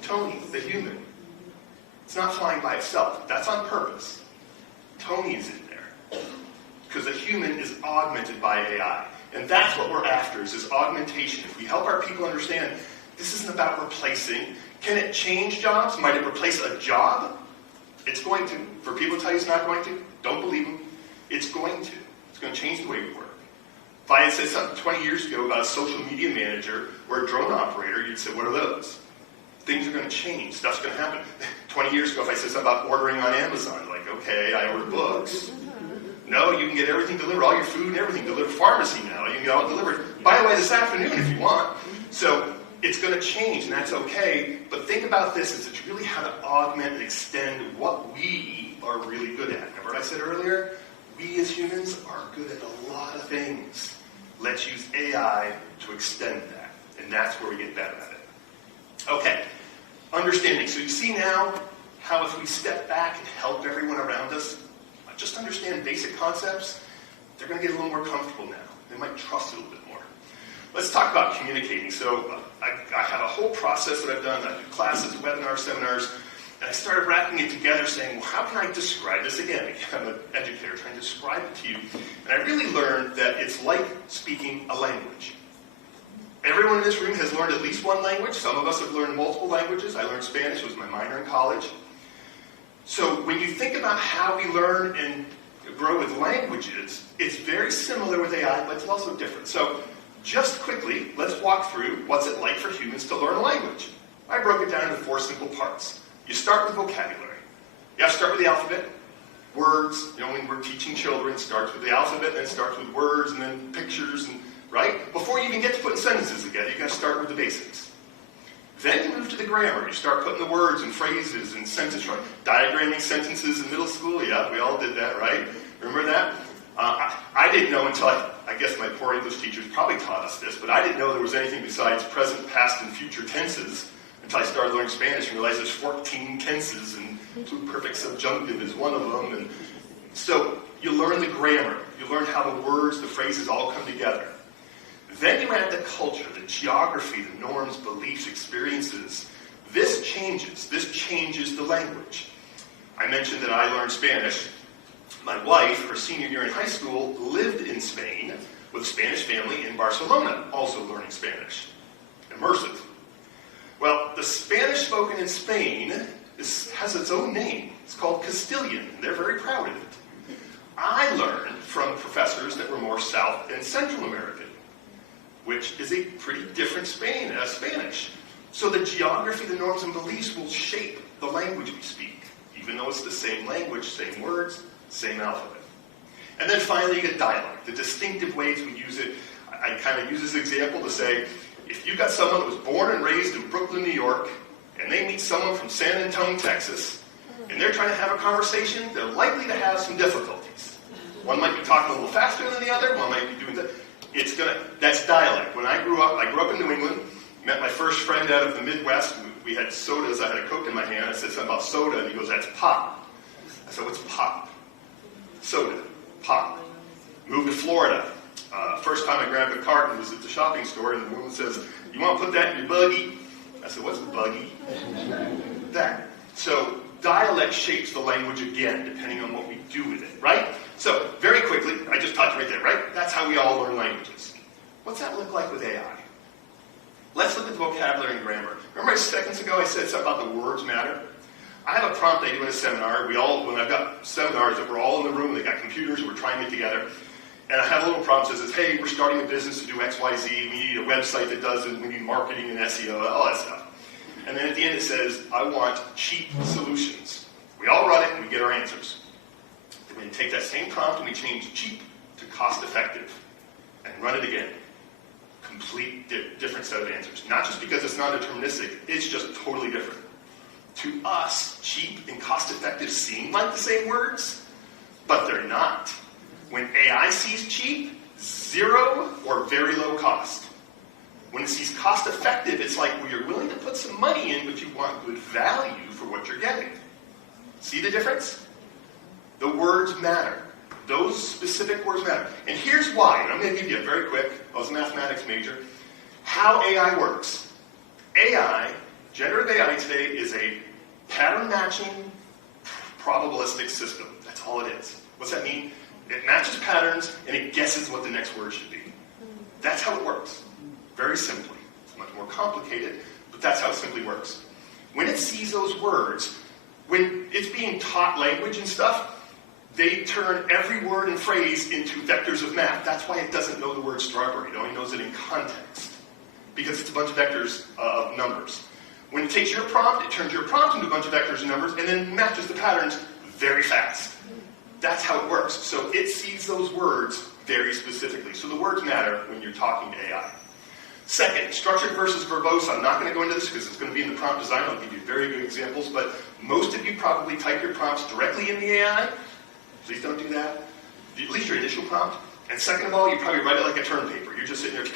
Tony, the human. It's not flying by itself. That's on purpose. Tony is in there. Because the human is augmented by AI. And that's what we're after, is augmentation. If we help our people understand, this isn't about replacing. Can it change jobs? Might it replace a job? It's going to. For people to tell you it's not going to, don't believe them. It's going to. It's going to change the way we work. If I had said something 20 years ago about a social media manager or a drone operator, you'd say, what are those? Things are going to change. Stuff's going to happen. 20 years ago, if I said something about ordering on Amazon, like, okay, I order books. No, you can get everything delivered, all your food and everything delivered. Pharmacy now, you can get all delivered. By the way, this afternoon if you want. So it's going to change, and that's okay. But think about this, is it's really how to augment and extend what we are really good at. Remember what I said earlier? We as humans are good at a lot of things. Let's use AI to extend that. And that's where we get better at it. Okay, understanding. So you see now how if we step back and help everyone around us, just understand basic concepts, they're going to get a little more comfortable now. They might trust it a little bit more. Let's talk about communicating. So I have a whole process that I've done. I do classes, webinars, seminars, and I started wrapping it together saying, well, how can I describe this again? I'm an educator trying to describe it to you. And I really learned that it's like speaking a language. Everyone in this room has learned at least one language. Some of us have learned multiple languages. I learned Spanish. It was my minor in college. So when you think about how we learn and grow with languages, it's very similar with AI, but it's also different. So just quickly, let's walk through what's it like for humans to learn a language. I broke it down into 4 simple parts. You start with vocabulary. You have to start with the alphabet. Words, when we're teaching children, it starts with the alphabet, then it starts with words, and then pictures, and right? Before you even get to putting sentences together, you got to start with the basics. Then you move to the grammar. You start putting the words and phrases and sentences, right? Diagramming sentences in middle school, yeah, we all did that, right? Remember that? I didn't know until I guess my poor English teachers probably taught us this, but I didn't know there was anything besides present, past, and future tenses until I started learning Spanish and realized there's 14 tenses and perfect subjunctive is one of them. And so you learn the grammar. You learn how the words, the phrases all come together. Then you add the culture, the geography, the norms, beliefs, experiences. This changes. This changes the language. I mentioned that I learned Spanish. My wife, her senior year in high school, lived in Spain with a Spanish family in Barcelona, also learning Spanish. Immersive. Well, the Spanish spoken in Spain has its own name. It's called Castilian. They're very proud of it. I learned from professors that were more South and Central American, which is a pretty different Spanish. So the geography, the norms, and beliefs will shape the language we speak, even though it's the same language, same words, same alphabet. And then finally you get dialect, the distinctive ways we use it. I kind of use this example to say, if you've got someone that was born and raised in Brooklyn, New York, and they meet someone from San Antonio, Texas, and they're trying to have a conversation, they're likely to have some difficulties. One might be talking a little faster than the other, one might be doing that. That's dialect. When I grew up in New England, met my first friend out of the Midwest. We had sodas. I had a Coke in my hand. I said something about soda, and he goes, that's pop. I said, what's pop? Soda. Pop. Moved to Florida. First time I grabbed a carton was at the shopping store, and the woman says, you want to put that in your buggy? I said, what's buggy? That. So dialect shapes the language again, depending on what we do with it, right? So, very quickly, I just taught you right there, right? That's how we all learn languages. What's that look like with AI? Let's look at the vocabulary and grammar. Remember seconds ago I said something about the words matter? I have a prompt I do in a seminar. When I've got seminars that we're all in the room, they've got computers, and we're trying to get together. And I have a little prompt that says, hey, we're starting a business to do X, Y, Z. We need a website that does it. We need marketing and SEO, all that stuff. And then at the end it says, I want cheap solutions. We all run it and we get our answers. Then we take that same prompt and we change cheap to cost effective and run it again. Complete different set of answers. Not just because it's not deterministic, it's just totally different. To us, cheap and cost effective seem like the same words, but they're not. When AI sees cheap, zero or very low cost. When it sees cost effective, it's like, well, you're willing to put some money in, but you want good value for what you're getting. See the difference? The words matter. Those specific words matter. And here's why. And I'm going to give you a very quick, I was a mathematics major, how AI works. AI, generative AI today, is a pattern matching probabilistic system. That's all it is. What's that mean? It matches patterns and it guesses what the next word should be. That's how it works. Very simply. It's much more complicated, but that's how it simply works. When it sees those words, when it's being taught language and stuff, they turn every word and phrase into vectors of math. That's why it doesn't know the word strawberry. It only knows it in context, because it's a bunch of vectors of numbers. When it takes your prompt, it turns your prompt into a bunch of vectors and numbers, and then matches the patterns very fast. That's how it works. So it sees those words very specifically. So the words matter when you're talking to AI. Second, structured versus verbose. I'm not going to go into this because it's going to be in the prompt design. I'll give you very good examples, but most of you probably type your prompts directly in the AI. Please don't do that. At least your initial prompt. And second of all, you probably write it like a term paper. You're just sitting there.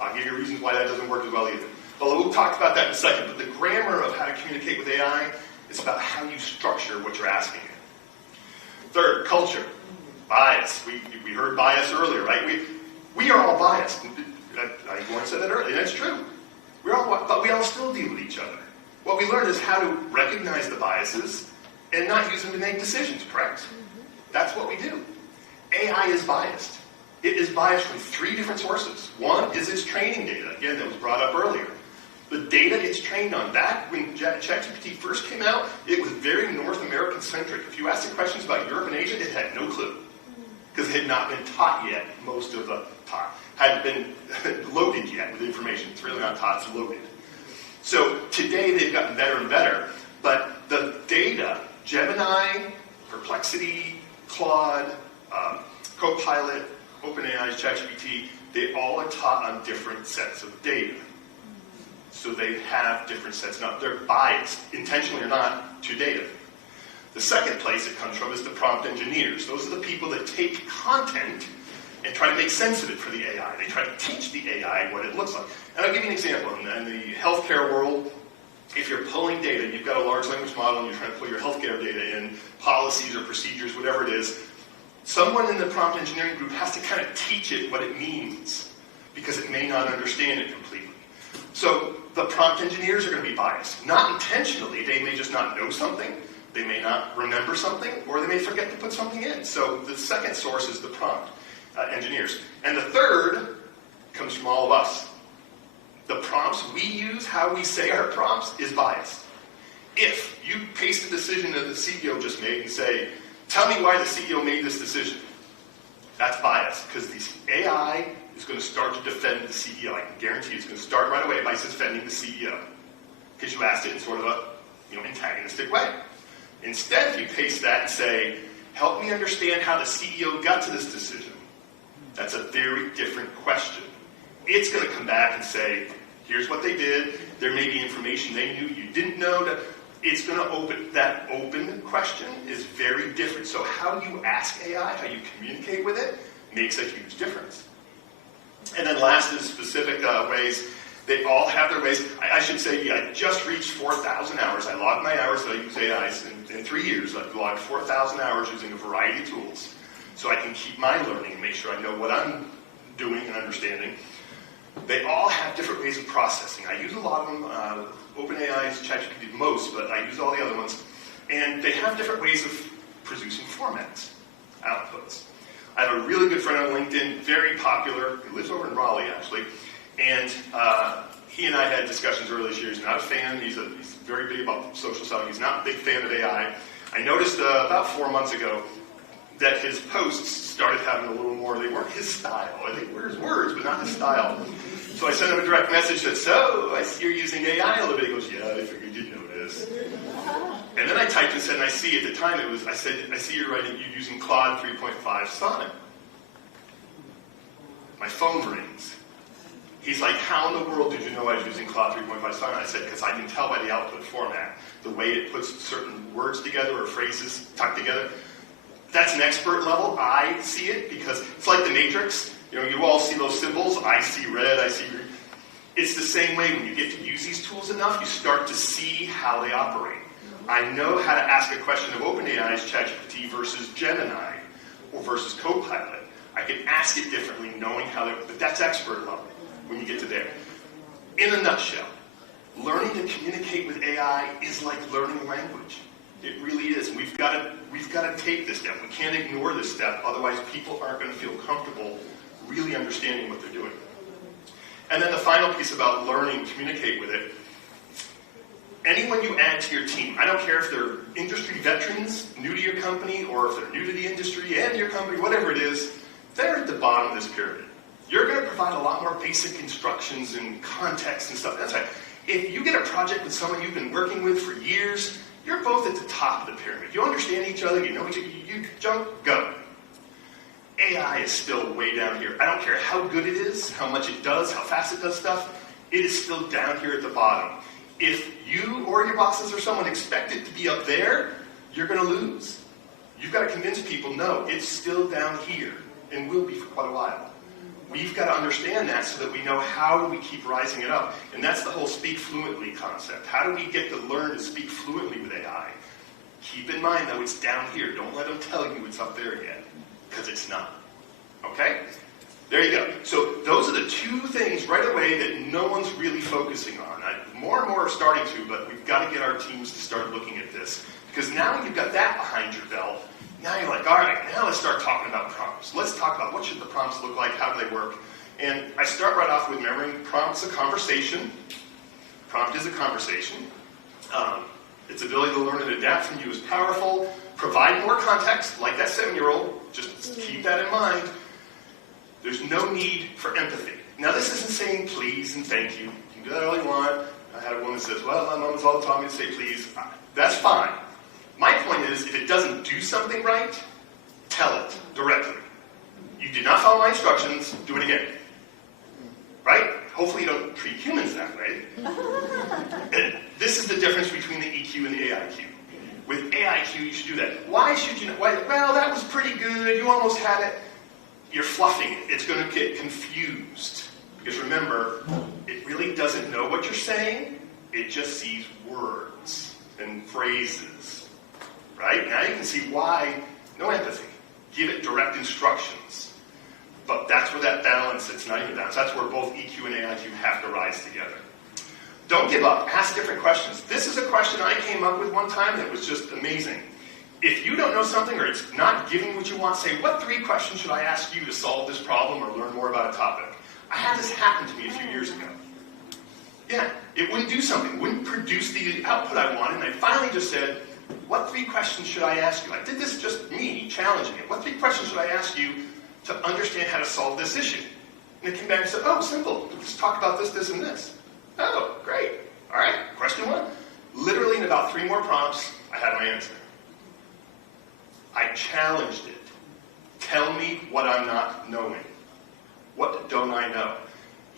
I'll give you reasons why that doesn't work as well either. But we'll talk about that in a second. But the grammar of how to communicate with AI is about how you structure what you're asking it. Third, culture. Bias. We heard bias earlier, right? We are all biased. I said that earlier. That's true. But we all still deal with each other. What we learn is how to recognize the biases and not use them to make decisions, correct? That's what we do. AI is biased. It is biased from 3 different sources. One is its training data. Again, that was brought up earlier. The data it's trained on. Back when ChatGPT first came out, it was very North American centric. If you asked it questions about Europe and Asia, it had no clue. Because it had not been taught yet. Most of the talk hadn't been loaded yet with information. It's really not taught, it's loaded. So today they've gotten better and better. But the data, Gemini, Perplexity, Claude, Copilot, OpenAI's ChatGPT, they all are taught on different sets of data. So they have different sets. Now, they're biased, intentionally or not, to data. The second place it comes from is the prompt engineers. Those are the people that take content and try to make sense of it for the AI. They try to teach the AI what it looks like. And I'll give you an example. In the healthcare world, if you're pulling data, you've got a large language model and you're trying to pull your healthcare data in, policies or procedures, whatever it is, someone in the prompt engineering group has to kind of teach it what it means because it may not understand it completely. So the prompt engineers are going to be biased. Not intentionally, they may just not know something, they may not remember something, or they may forget to put something in. So the second source is the prompt engineers. And the third comes from all of us. The prompts we use, how we say our prompts, is biased. If you paste a decision that the CEO just made and say, tell me why the CEO made this decision, that's biased, because the AI is going to start to defend the CEO. I can guarantee it's going to start right away by defending the CEO, because you asked it in sort of a antagonistic way. Instead, if you paste that and say, help me understand how the CEO got to this decision, that's a very different question. It's going to come back and say, here's what they did, there may be information they knew you didn't know. It's going to open, that open question is very different. So how you ask AI, how you communicate with it, makes a huge difference. And then last is specific ways. They all have their ways. I should say, I just reached 4,000 hours. I logged my hours that I use AIs in 3 years. I've logged 4,000 hours using a variety of tools. So I can keep my learning and make sure I know what I'm doing and understanding. They all have different ways of processing. I use a lot of them. OpenAI's ChatGPT most, but I use all the other ones. And they have different ways of producing formats, outputs. I have a really good friend on LinkedIn, very popular. He lives over in Raleigh, actually. And he and I had discussions earlier this year. He's not a fan. He's very big about social selling. He's not a big fan of AI. I noticed about 4 months ago that his posts started having a little more, they weren't his style. They were his words, but not his style. So I sent him a direct message that, so, I see you're using AI a little bit. He goes, yeah, I figured you'd notice. And then I typed and said, and I see at the time it was, I said, I see you're using Claude 3.5 Sonnet. My phone rings. He's like, how in the world did you know I was using Claude 3.5 Sonnet? I said, because I can tell by the output format, the way it puts certain words together or phrases tucked together. That's an expert level. I see it because it's like the Matrix. You know, you all see those symbols. I see red, I see green. It's the same way when you get to use these tools enough, you start to see how they operate. I know how to ask a question of OpenAI's ChatGPT versus Gemini or versus Copilot. I can ask it differently knowing how they, but that's expert level when you get to there. In a nutshell, learning to communicate with AI is like learning a language. It really is. And we've got to take this step. We can't ignore this step, otherwise people aren't going to feel comfortable really understanding what they're doing. And then the final piece about learning to communicate with it, anyone you add to your team, I don't care if they're industry veterans, new to your company, or if they're new to the industry and your company, whatever it is, they're at the bottom of this pyramid. You're going to provide a lot more basic instructions and context and stuff. That's right. If you get a project with someone you've been working with for years, you're both at the top of the pyramid. You understand each other, you know each other, you jump, go. AI is still way down here. I don't care how good it is, how much it does, how fast it does stuff, it is still down here at the bottom. If you or your bosses or someone expect it to be up there, you're going to lose. You've got to convince people, no, it's still down here and will be for quite a while. We've got to understand that so that we know how do we keep rising it up. And that's the whole speak fluently concept. How do we get to learn to speak fluently with AI? Keep in mind, though, it's down here. Don't let them tell you it's up there yet, because it's not. Okay? There you go. So those are the two things right away that no one's really focusing on. More and more are starting to, but we've got to get our teams to start looking at this. Because now you've got that behind your belt. Now you're like, all right, now let's start talking about prompts. Let's talk about what should the prompts look like, how do they work. And I start right off with remembering prompt's a conversation. Prompt is a conversation. Its ability to learn and adapt from you is powerful. Provide more context, like that 7-year-old. Just keep that in mind. There's no need for empathy. Now this isn't saying please and thank you. You can do that all you want. I had a woman that says, well, my mom's all taught me to say please. That's fine. My point is, if it doesn't do something right, tell it directly. You did not follow my instructions, do it again. Right? Hopefully you don't treat humans that way. And this is the difference between the EQ and the AIQ. With AIQ, you should do that. Why should you? Well, that was pretty good. You almost had it. You're fluffing it. It's going to get confused. Because remember, it really doesn't know what you're saying. It just sees words and phrases. Right? Now you can see why no empathy. Give it direct instructions. But that's where that balance, it's not even balance. That's where both EQ and AIQ have to rise together. Don't give up. Ask different questions. This is a question I came up with one time that was just amazing. If you don't know something or it's not giving what you want, say, what 3 questions should I ask you to solve this problem or learn more about a topic? I had this happen to me a few years ago. Yeah, it wouldn't do something. Wouldn't produce the output I wanted. And I finally just said, what 3 questions should I ask you? I did this just me, challenging it. What 3 questions should I ask you to understand how to solve this issue? And it came back and said, oh, simple. Let's talk about this, this, and this. Oh, great. All right, question 1. Literally in about 3 more prompts, I had my answer. I challenged it. Tell me what I'm not knowing. What don't I know?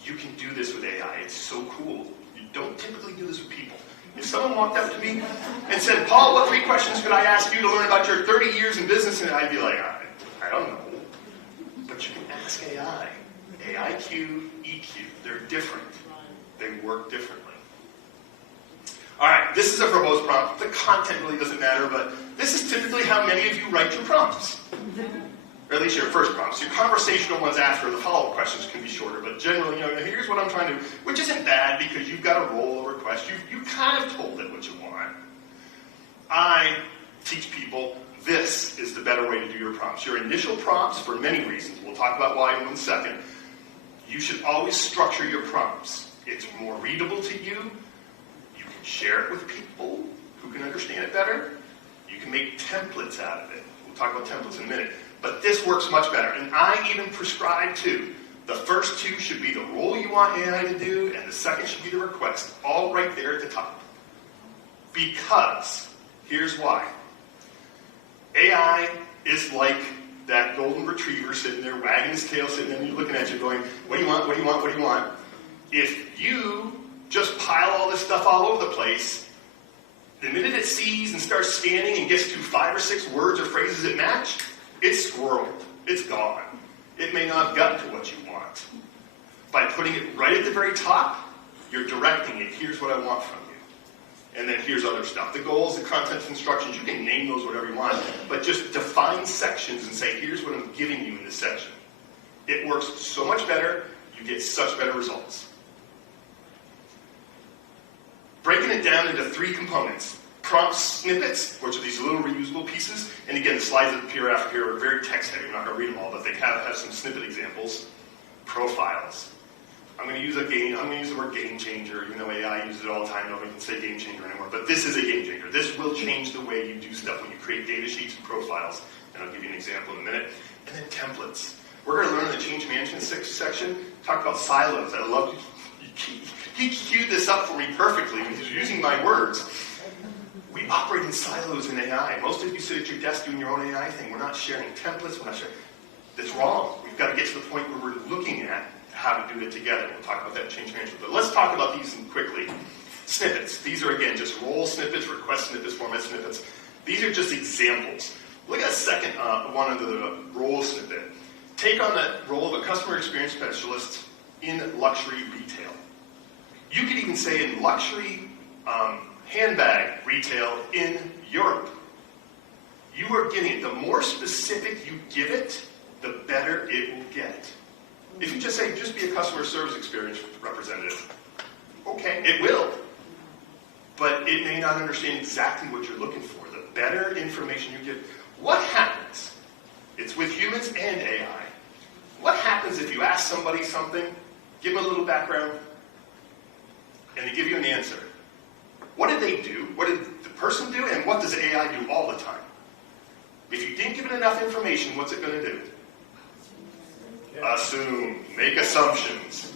You can do this with AI. It's so cool. You don't typically do this with people. If someone walked up to me and said, Paul, what 3 questions could I ask you to learn about your 30 years in business? And I'd be like, I don't know. But you can ask AI. AIQ, EQ. They're different. They work differently. All right, this is a verbose prompt. The content really doesn't matter, but this is typically how many of you write your prompts. Or at least your first prompts. Your conversational ones after, the follow-up questions can be shorter, but generally, here's what I'm trying to do, which isn't bad because you've got a rollover request. You kind of told it what you want. I teach people this is the better way to do your prompts. Your initial prompts, for many reasons, we'll talk about why in 1 second, you should always structure your prompts. It's more readable to you. You can share it with people who can understand it better. You can make templates out of it. We'll talk about templates in a minute. But this works much better. And I even prescribe to the first two should be the role you want AI to do, and the second should be the request, all right there at the top. Because, here's why. AI is like that golden retriever sitting there wagging his tail, sitting there and you're looking at you going, what do you want, what do you want, what do you want? If you just pile all this stuff all over the place, the minute it sees and starts scanning and gets to 5 or 6 words or phrases that match, it's squirreled. It's gone. It may not have gotten to what you want. By putting it right at the very top, you're directing it. Here's what I want from you. And then here's other stuff. The goals, the content instructions, you can name those whatever you want, but just define sections and say, here's what I'm giving you in this section. It works so much better. You get such better results. Breaking it down into 3 components. Prompt snippets, which are these little reusable pieces. And again, the slides that appear after here are very text-heavy. I'm not going to read them all, but they have some snippet examples. Profiles. I'm going to use the word game changer. You know, AI uses it all the time. Nobody can say game changer anymore. But this is a game changer. This will change the way you do stuff when you create data sheets and profiles. And I'll give you an example in a minute. And then templates. We're going to learn in the change management section, talk about silos. I love you. He queued this up for me perfectly when he's using my words. We operate in silos in AI. Most of you sit at your desk doing your own AI thing. We're not sharing templates. We're not sharing. That's wrong. We've got to get to the point where we're looking at how to do it together. We'll talk about that in change management. But let's talk about these quickly. Snippets. These are, again, just role snippets, request snippets, format snippets. These are just examples. Look at a second one under the role snippet. Take on that role of a customer experience specialist in luxury retail. You could even say in luxury handbag retail in Europe. You are getting it. The more specific you give it, the better it will get. If you just say, just be a customer service experience representative, okay, it will. But it may not understand exactly what you're looking for. The better information you give. What happens? It's with humans and AI. What happens if you ask somebody something, give them a little background, and they give you an answer? What did they do? What did the person do? And what does AI do all the time? If you didn't give it enough information, what's it going to do? Assume. Make assumptions.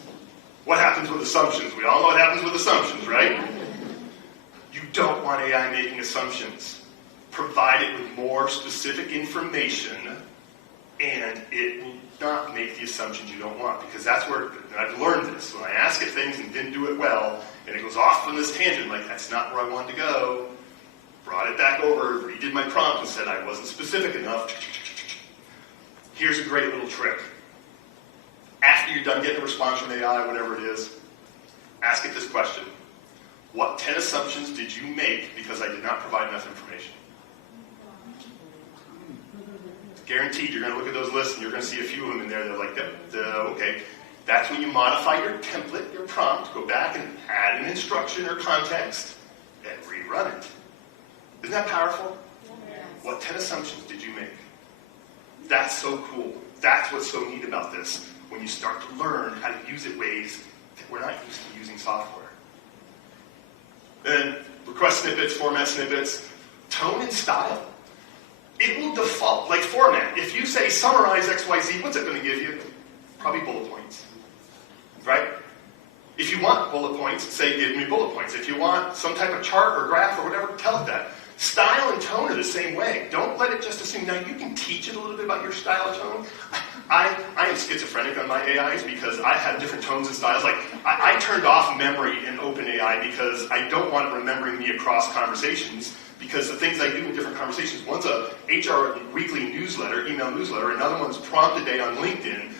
What happens with assumptions? We all know what happens with assumptions, right? You don't want AI making assumptions. Provide it with more specific information, and it will not make the assumptions you don't want. Because that's where, and I've learned this, when I ask it things and didn't do it well, and it goes off on this tangent, like, that's not where I wanted to go, brought it back over, redid my prompt, and said I wasn't specific enough. Here's a great little trick. After you're done getting a response from AI, whatever it is, ask it this question. What 10 assumptions did you make because I did not provide enough information? Guaranteed, you're going to look at those lists and you're going to see a few of them in there. They're like, okay. That's when you modify your template, your prompt, go back and add an instruction or context, and rerun it. Isn't that powerful? Yes. What 10 assumptions did you make? That's so cool. That's what's so neat about this. When you start to learn how to use it ways that we're not used to using software. Then request snippets, format snippets, tone and style. It will default, like format. If you say summarize XYZ, what's it going to give you? Probably bullet points. Right? If you want bullet points, say give me bullet points. If you want some type of chart or graph or whatever, tell it that. Style and tone are the same way. Don't let it just assume. Now, you can teach it a little bit about your style and tone. I am schizophrenic on my AIs because I have different tones and styles. Like, I turned off memory in OpenAI because I don't want it remembering me across conversations, because the things I do in different conversations, one's a HR weekly newsletter, email newsletter, another one's prompt a day on LinkedIn.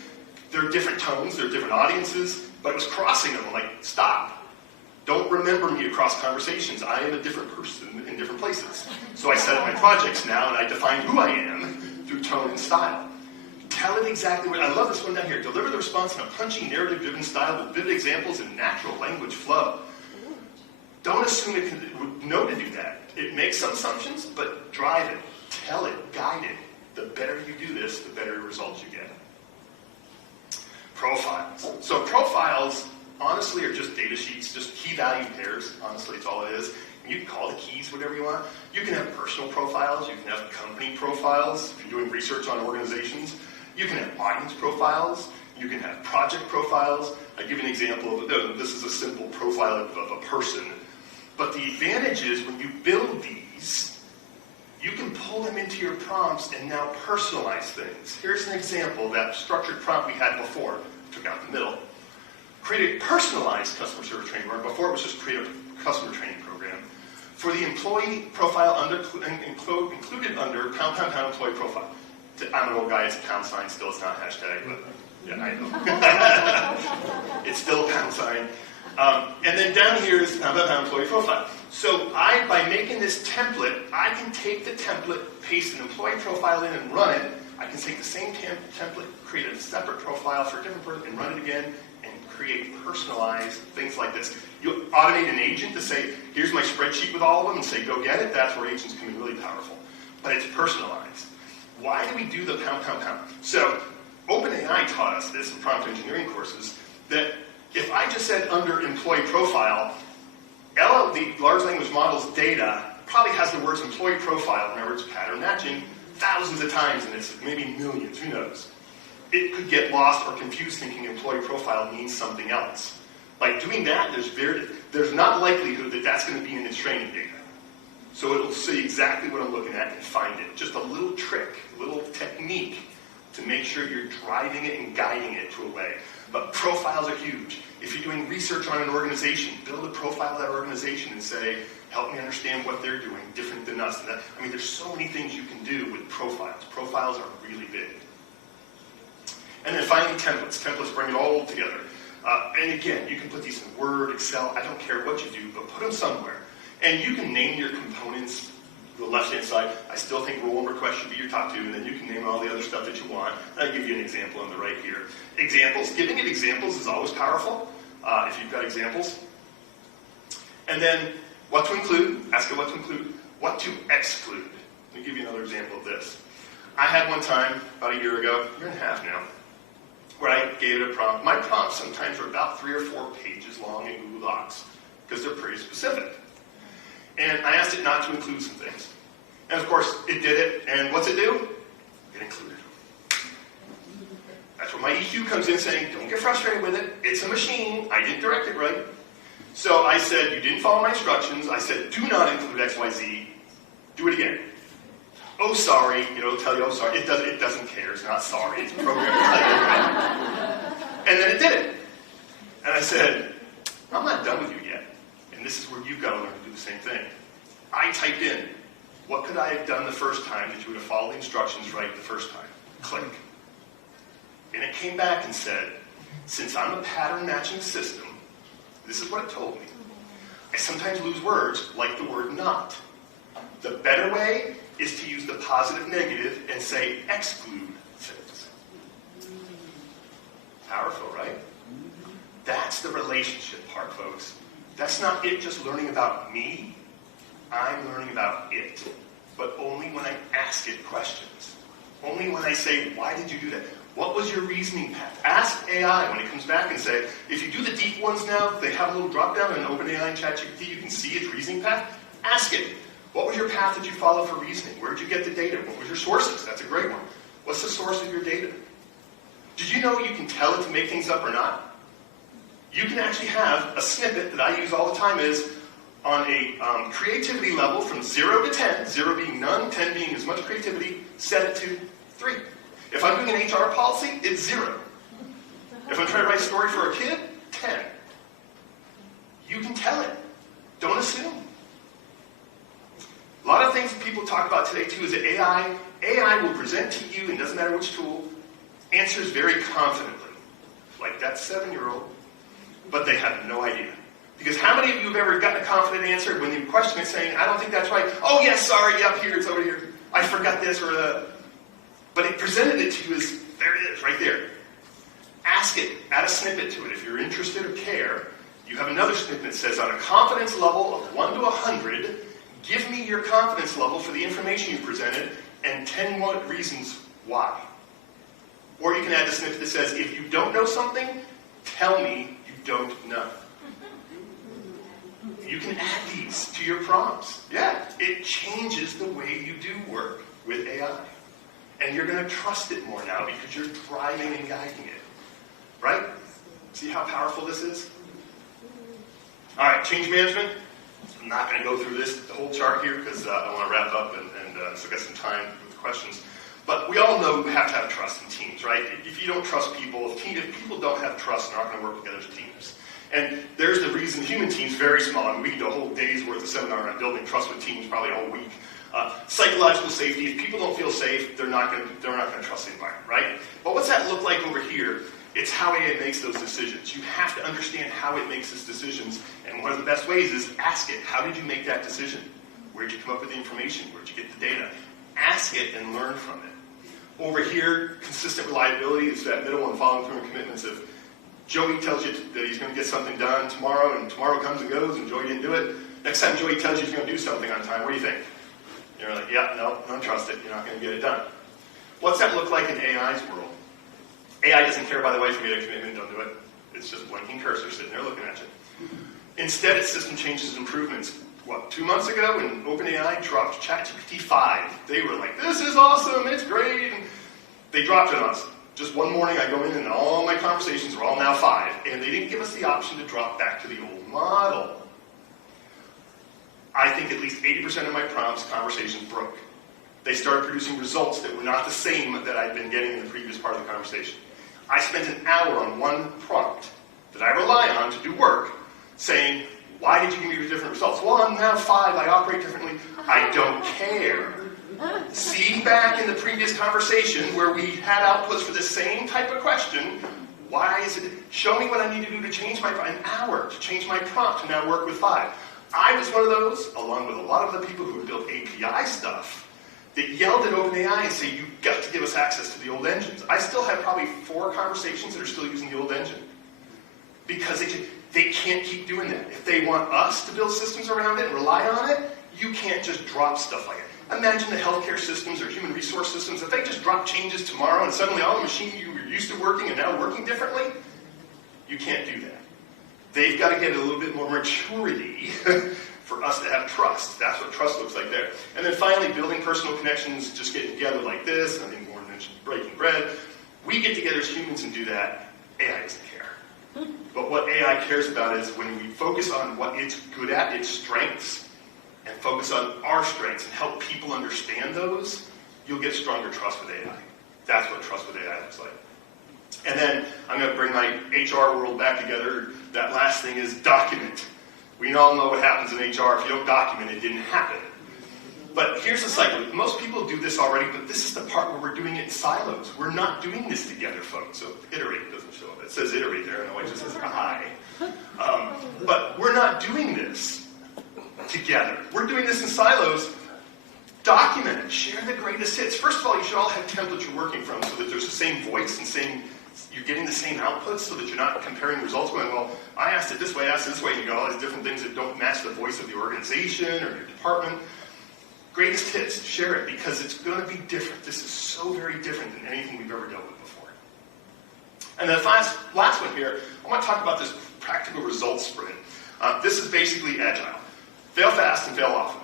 They're different tones, they're different audiences, but it was crossing them. I'm like, stop. Don't remember me across conversations. I am a different person in different places. So I set up my projects now, and I define who I am through tone and style. Tell it exactly what, I love this one down here. Deliver the response in a punchy, narrative-driven style with vivid examples and natural language flow. Don't assume it would know to do that. It makes some assumptions, but drive it. Tell it. Guide it. The better you do this, the better results you get. Profiles. So profiles honestly are just data sheets, just key value pairs. Honestly, it's all it is. And you can call the keys whatever you want. You can have personal profiles. You can have company profiles if you're doing research on organizations. You can have audience profiles. You can have project profiles. I'll give you an example of this is a simple profile of a person. But the advantage is when you build these, you can pull them into your prompts and now personalize things. Here's an example of that structured prompt we had before. Took out the middle. Create a personalized customer service training program. Before it was just create a customer training program. For the employee profile included under pound employee profile. I'm an old guy, it's a pound sign still, it's not a hashtag, but yeah, I know. It's still a pound sign. And then down here is pound employee profile. So by making this template, I can take the template, paste an employee profile in and run it. I can take the same template, create a separate profile for a different person and run it again and create personalized things like this. You automate an agent to say, here's my spreadsheet with all of them and say, go get it. That's where agents can be really powerful. But it's personalized. Why do we do the pound? So OpenAI taught us this in prompt engineering courses, that if I just said under employee profile, the large language model's data probably has the words employee profile, remember it's pattern matching, thousands of times, and it's maybe millions, who knows. It could get lost or confused thinking employee profile means something else. By doing that, there's not likelihood that that's going to be in its training data. So it'll see exactly what I'm looking at and find it. Just a little trick, a little technique to make sure you're driving it and guiding it to a way. But profiles are huge. If you're doing research on an organization, build a profile of that organization and say, help me understand what they're doing different than us. There's so many things you can do with profiles. Profiles are really big. And then finally, templates. Templates bring it all together. And again, you can put these in Word, Excel, I don't care what you do, but put them somewhere. And you can name your components. The left-hand side, I still think role and request should be your top two, and then you can name all the other stuff that you want. I'll give you an example on the right here. Examples. Giving it examples is always powerful if you've got examples. And then what to include. Ask it what to include. What to exclude. Let me give you another example of this. I had one time, about a year and a half now, where I gave it a prompt. My prompts sometimes are about 3 or 4 pages long in Google Docs because they're pretty specific. And I asked it not to include some things. And of course, it did it. And what's it do? It included them. That's where my EQ comes in saying, don't get frustrated with it. It's a machine. I didn't direct it right. So I said, you didn't follow my instructions. I said, do not include X, Y, Z. Do it again. Oh, sorry. It'll tell you, oh, sorry. It doesn't care. It's not sorry. It's programmed to tell you right. And then it did it. And I said, I'm not done with you yet. And this is where you've got to learn to do the same thing. I typed in, what could I have done the first time that you would have followed the instructions right the first time? Click. And it came back and said, since I'm a pattern matching system, this is what it told me. I sometimes lose words like the word not. The better way is to use the positive negative and say exclude things. Powerful, right? That's the relationship part, folks. That's not it just learning about me. I'm learning about it. But only when I ask it questions. Only when I say, why did you do that? What was your reasoning path? Ask AI when it comes back and say, if you do the deep ones now, they have a little drop down in OpenAI and ChatGPT, you can see its reasoning path. Ask it, what was your path that you follow for reasoning? Where did you get the data? What was your sources? That's a great one. What's the source of your data? Did you know you can tell it to make things up or not? You can actually have a snippet that I use all the time is on a creativity level from 0 to 10, 0 being none, 10 being as much creativity, set it to 3. If I'm doing an HR policy, it's 0. If I'm trying to write a story for a kid, 10. You can tell it. Don't assume. A lot of things that people talk about today too is that AI will present to you, and doesn't matter which tool, answers very confidently. Like that 7-year-old. But they have no idea. Because how many of you have ever gotten a confident answer when you question it saying, I don't think that's right. Oh, yes, sorry, yep, here, it's over here. I forgot this or that. But it presented it to you as, there it is, right there. Ask it, add a snippet to it. If you're interested or care, you have another snippet that says, on a confidence level of 1 to 100, give me your confidence level for the information you presented and 10 more reasons why. Or you can add the snippet that says, if you don't know something, tell me you don't know. You can add these to your prompts. Yeah, it changes the way you do work with AI. And you're going to trust it more now because you're driving and guiding it. Right? See how powerful this is? All right, change management. I'm not going to go through the whole chart here because I want to wrap up and still got some time with questions. But we all know we have to have trust in teams, right? If you don't trust people, if people don't have trust, they're not going to work together as teams. And there's the reason human teams very small. I mean, we can do a whole day's worth of seminar on building trust with teams, probably a whole week. Psychological safety. If people don't feel safe, they're not going to trust the environment, right? But what's that look like over here? It's how AI makes those decisions. You have to understand how it makes its decisions. And one of the best ways is ask it, how did you make that decision? Where did you come up with the information? Where did you get the data? Ask it and learn from it. Over here, consistent reliability is that middle one, following through on commitments. If Joey tells you that he's going to get something done tomorrow, and tomorrow comes and goes, and Joey didn't do it, next time Joey tells you he's going to do something on time, what do you think? You're like, yeah, no, don't trust it. You're not going to get it done. What's that look like in AI's world? AI doesn't care, by the way, if you made a commitment, don't do it. It's just blinking cursor sitting there looking at you. Instead, it's system changes and improvements. 2 months ago when OpenAI dropped ChatGPT 5, they were like, this is awesome, it's great. And they dropped it on us. Just one morning I go in and all my conversations are all now 5, and they didn't give us the option to drop back to the old model. I think at least 80% of my prompts, conversations broke. They started producing results that were not the same that I'd been getting in the previous part of the conversation. I spent an hour on one prompt that I rely on to do work, saying, why did you give me different results? Well, I'm now 5, I operate differently. I don't care. See back in the previous conversation where we had outputs for the same type of question, why is it, show me what I need to do to change my, an hour to change my prompt to now work with 5. I was one of those, along with a lot of the people who built API stuff, that yelled at OpenAI and say, you've got to give us access to the old engines. I still have probably 4 conversations that are still using the old engine. Because they can't keep doing that. If they want us to build systems around it and rely on it, you can't just drop stuff like it. Imagine the healthcare systems or human resource systems, if they just drop changes tomorrow and suddenly all the machines you were used to working are now working differently, you can't do that. They've got to get a little bit more maturity for us to have trust. That's what trust looks like there. And then finally, building personal connections, just getting together like this. I think Warren mentioned breaking bread. We get together as humans and do that. AI doesn't care. But what AI cares about is when we focus on what it's good at, its strengths, and focus on our strengths and help people understand those, you'll get stronger trust with AI. That's what trust with AI looks like. And then I'm going to bring my HR world back together. That last thing is document. We all know what happens in HR. If you don't document, it didn't happen. But here's the cycle. Most people do this already, but this is the part where we're doing it in silos. We're not doing this together, folks. So iterate doesn't show up. It says iterate there, and it just says I. But we're not doing this together. We're doing this in silos. Document it. Share the greatest hits. First of all, you should all have templates you're working from so that there's the same voice and you're getting the same outputs so that you're not comparing results going, well, I asked it this way, I asked it this way, and you got all these different things that don't match the voice of the organization or your department. Greatest hits, share it because it's going to be different. This is so very different than anything we've ever dealt with before. And then last one here, I want to talk about this practical results sprint. This is basically agile. Fail fast and fail often.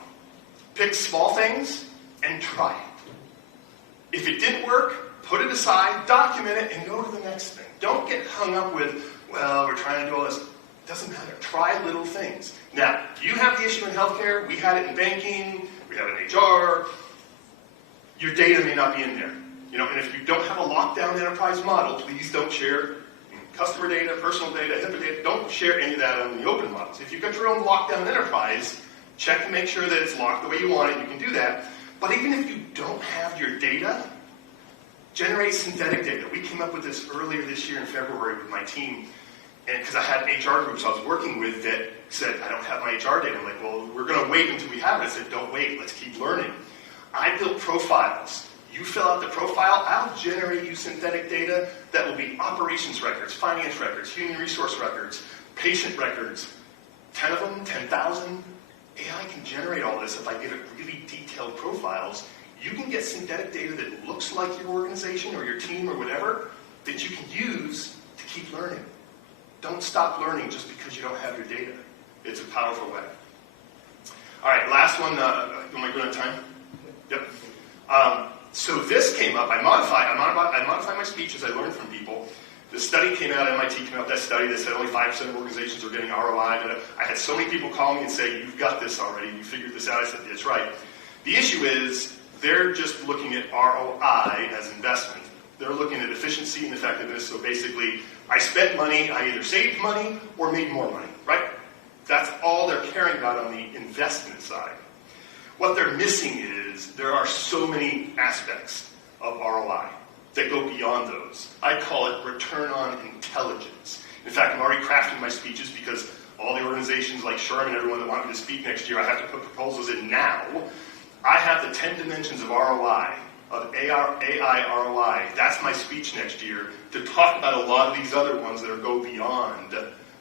Pick small things and try it. If it didn't work, put it aside, document it, and go to the next thing. Don't get hung up with, well, we're trying to do all this. It doesn't matter. Try little things. Now, you have the issue in healthcare. We had it in banking. We have it in HR. Your data may not be in there. And if you don't have a lockdown enterprise model, please don't share customer data, personal data, HIPAA data. Don't share any of that on the open models. If you've got your own lockdown enterprise, check and make sure that it's locked the way you want it. You can do that. But even if you don't have your data, generate synthetic data. We came up with this earlier this year in February with my team, and because I had HR groups I was working with that said, I don't have my HR data. I'm like, well, we're going to wait until we have it. I said, don't wait. Let's keep learning. I built profiles. You fill out the profile, I'll generate you synthetic data that will be operations records, finance records, human resource records, patient records. 10 of them, 10,000. AI can generate all this if I give it really detailed profiles. You can get synthetic data that looks like your organization or your team or whatever that you can use to keep learning. Don't stop learning just because you don't have your data. It's a powerful way. All right, last one. Am I good on time? Yep. So this came up. I modify my speech as I learn from people. The study came out, MIT came out with that study that said only 5% of organizations are getting ROI. I had so many people call me and say, you've got this already, you figured this out. I said, that's right. The issue is they're just looking at ROI as investment. They're looking at efficiency and effectiveness. So basically, I spent money, I either saved money or made more money, right? That's all they're caring about on the investment side. What they're missing is there are so many aspects of ROI that go beyond those. I call it return on intelligence. In fact, I'm already crafting my speeches because all the organizations like Sherman and everyone that want me to speak next year, I have to put proposals in now. I have the 10 dimensions of ROI, of AI ROI. That's my speech next year to talk about a lot of these other ones that go beyond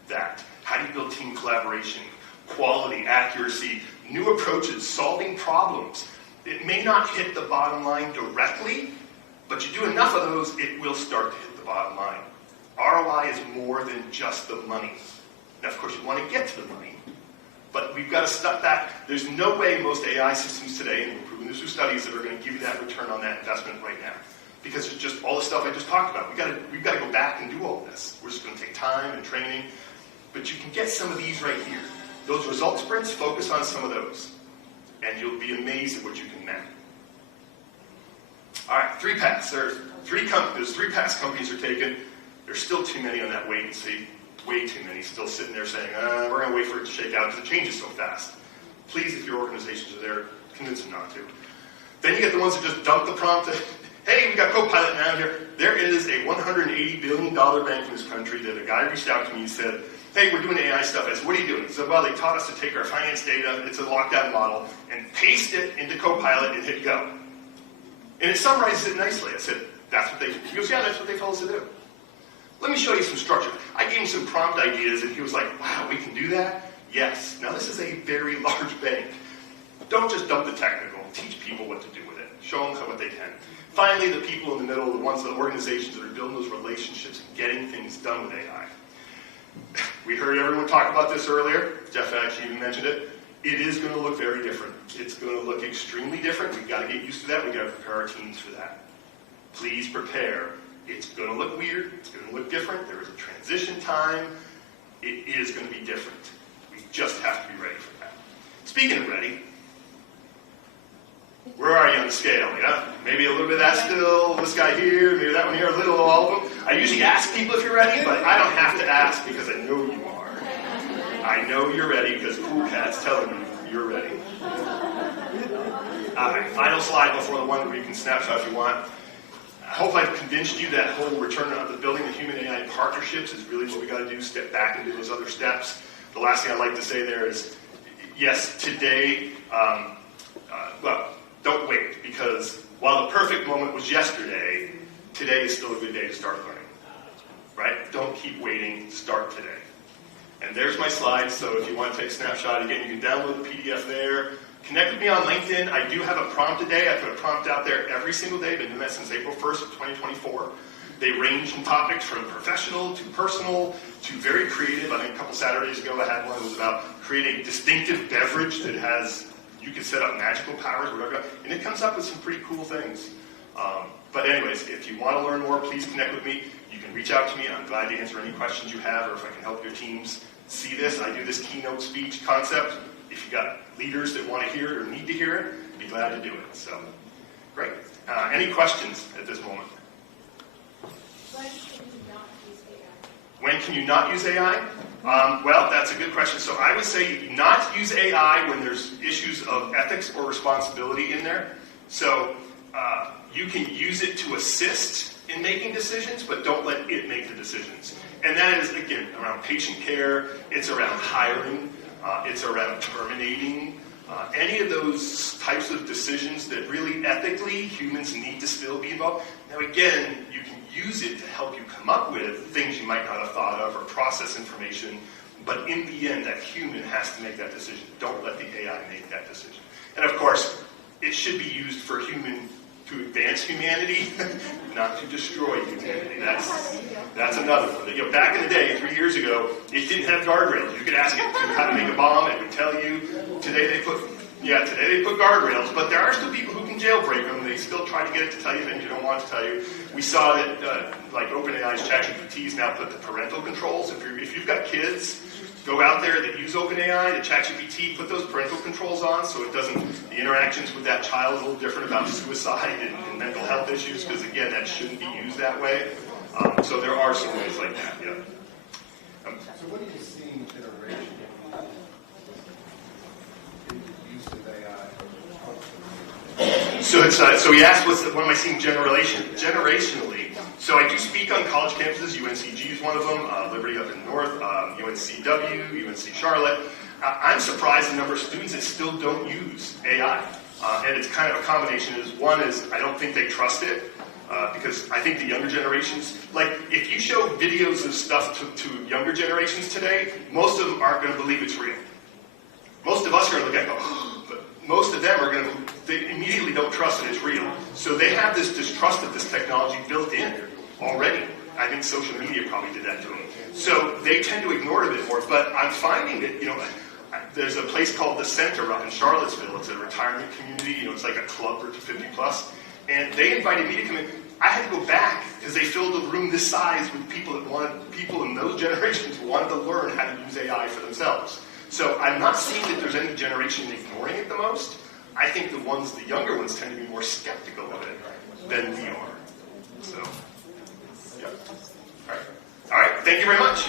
that. How do you build team collaboration, quality, accuracy, new approaches, solving problems? It may not hit the bottom line directly, but you do enough of those, it will start to hit the bottom line. ROI is more than just the money. Now, of course, you want to get to the money, but we've got to step back. There's no way most AI systems today, and we're proving this through studies, that are going to give you that return on that investment right now. Because it's just all the stuff I just talked about. We've got to go back and do all of this. We're just going to take time and training. But you can get some of these right here. Those result sprints, focus on some of those. And you'll be amazed at what you can map. All right, 3 paths. There's 3 paths companies are taking. There's still too many on that wait and see. Way too many still sitting there saying, we're going to wait for it to shake out because it changes so fast. Please, if your organizations are there, convince them not to. Then you get the ones that just dump the prompt. Hey, we got Copilot now here. There is a $180 billion bank in this country that a guy reached out to me and said, hey, we're doing AI stuff. I said, what are you doing? He said, well, they taught us to take our finance data, it's a lockdown model, and paste it into Copilot and hit go. And it summarizes it nicely. I said, that's what they, he goes, yeah, that's what they told us to do. Let me show you some structure. I gave him some prompt ideas, and he was like, wow, we can do that? Yes. Now, this is a very large bank. Don't just dump the technical. Teach people what to do with it. Show them what they can. Finally, the people in the middle, the organizations that are building those relationships and getting things done with AI. We heard everyone talk about this earlier. Jeff actually even mentioned it. It is going to look very different. It's going to look extremely different. We've got to get used to that. We've got to prepare our teams for that. Please prepare. It's going to look weird. It's going to look different. There is a transition time. It is going to be different. We just have to be ready for that. Speaking of ready, where are you on the scale? Yeah, maybe a little bit of that still, this guy here, maybe that one here, a little of all of them. I usually ask people if you're ready, but I don't have to ask because I know you are. I know you're ready because Cool Cat's telling you you're ready. All right, final slide before the one where you can snapshot if you want. I hope I've convinced you that whole return of the building the human AI partnerships is really what we got to do, step back and do those other steps. The last thing I'd like to say there is, yes, today, well, don't wait, because while the perfect moment was yesterday, today is still a good day to start learning, right? Don't keep waiting, start today. And there's my slides, so if you want to take a snapshot, again, you can download the PDF there. Connect with me on LinkedIn. I do have a prompt a day. I put a prompt out there every single day. I've been doing that since April 1st of 2024. They range in topics from professional to personal to very creative. I think a couple Saturdays ago I had one that was about creating a distinctive beverage that has, you can set up magical powers, whatever, and it comes up with some pretty cool things. But anyways, if you want to learn more, please connect with me. You can reach out to me. I'm glad to answer any questions you have, or if I can help your teams see this. I do this keynote speech concept. If you've got leaders that want to hear it or need to hear it, I'd be glad to do it. So, great. Any questions at this moment? When can you not use AI? Well, that's a good question. So I would say not use AI when there's issues of ethics or responsibility in there. So you can use it to assist in making decisions, but don't let it make the decisions. And that is, again, around patient care. It's around hiring. It's around terminating. Any of those types of decisions that really ethically humans need to still be involved. Now, again, you can use it to help you come up with things you might not have thought of or process information. But in the end, that human has to make that decision. Don't let the AI make that decision. And of course, it should be used for human to advance humanity, not to destroy humanity. That's another one. You know, back in the day, 3 years ago, it didn't have guardrails. You could ask it how to make a bomb, it would tell you. Today they put guardrails, but there are still people who can jailbreak them. They still try to get it to tell you things you don't want it to tell you. We saw that, like OpenAI's ChatGPT's now put the parental controls. If you've got kids, go out there that use OpenAI, the ChatGPT, put those parental controls on so it doesn't, the interactions with that child is a little different about suicide and mental health issues, because again, that shouldn't be used that way. So there are some ways like that, yeah. So what are you seeing generationally in the use of AI? So he asked, what am I seeing generationally? So I do speak on college campuses. UNCG is one of them, Liberty up in North, UNCW, UNC Charlotte. I'm surprised the number of students that still don't use AI. And it's kind of a combination. One is I don't think they trust it. Because I think the younger generations, like if you show videos of stuff to younger generations today, most of them aren't going to believe it's real. Most of us are going to look at it and go, but most of them are going to, they immediately don't trust that it's real. So they have this distrust of this technology built in already. I think social media probably did that to them. So they tend to ignore it a bit more. But I'm finding that, there's a place called The Center up in Charlottesville. It's a retirement community. It's like a club for 50 plus. And they invited me to come in. I had to go back because they filled a room this size with people in those generations who wanted to learn how to use AI for themselves. So I'm not seeing that there's any generation ignoring it the most. I think the younger ones tend to be more skeptical of it than we are. So, yeah. All right. Thank you very much.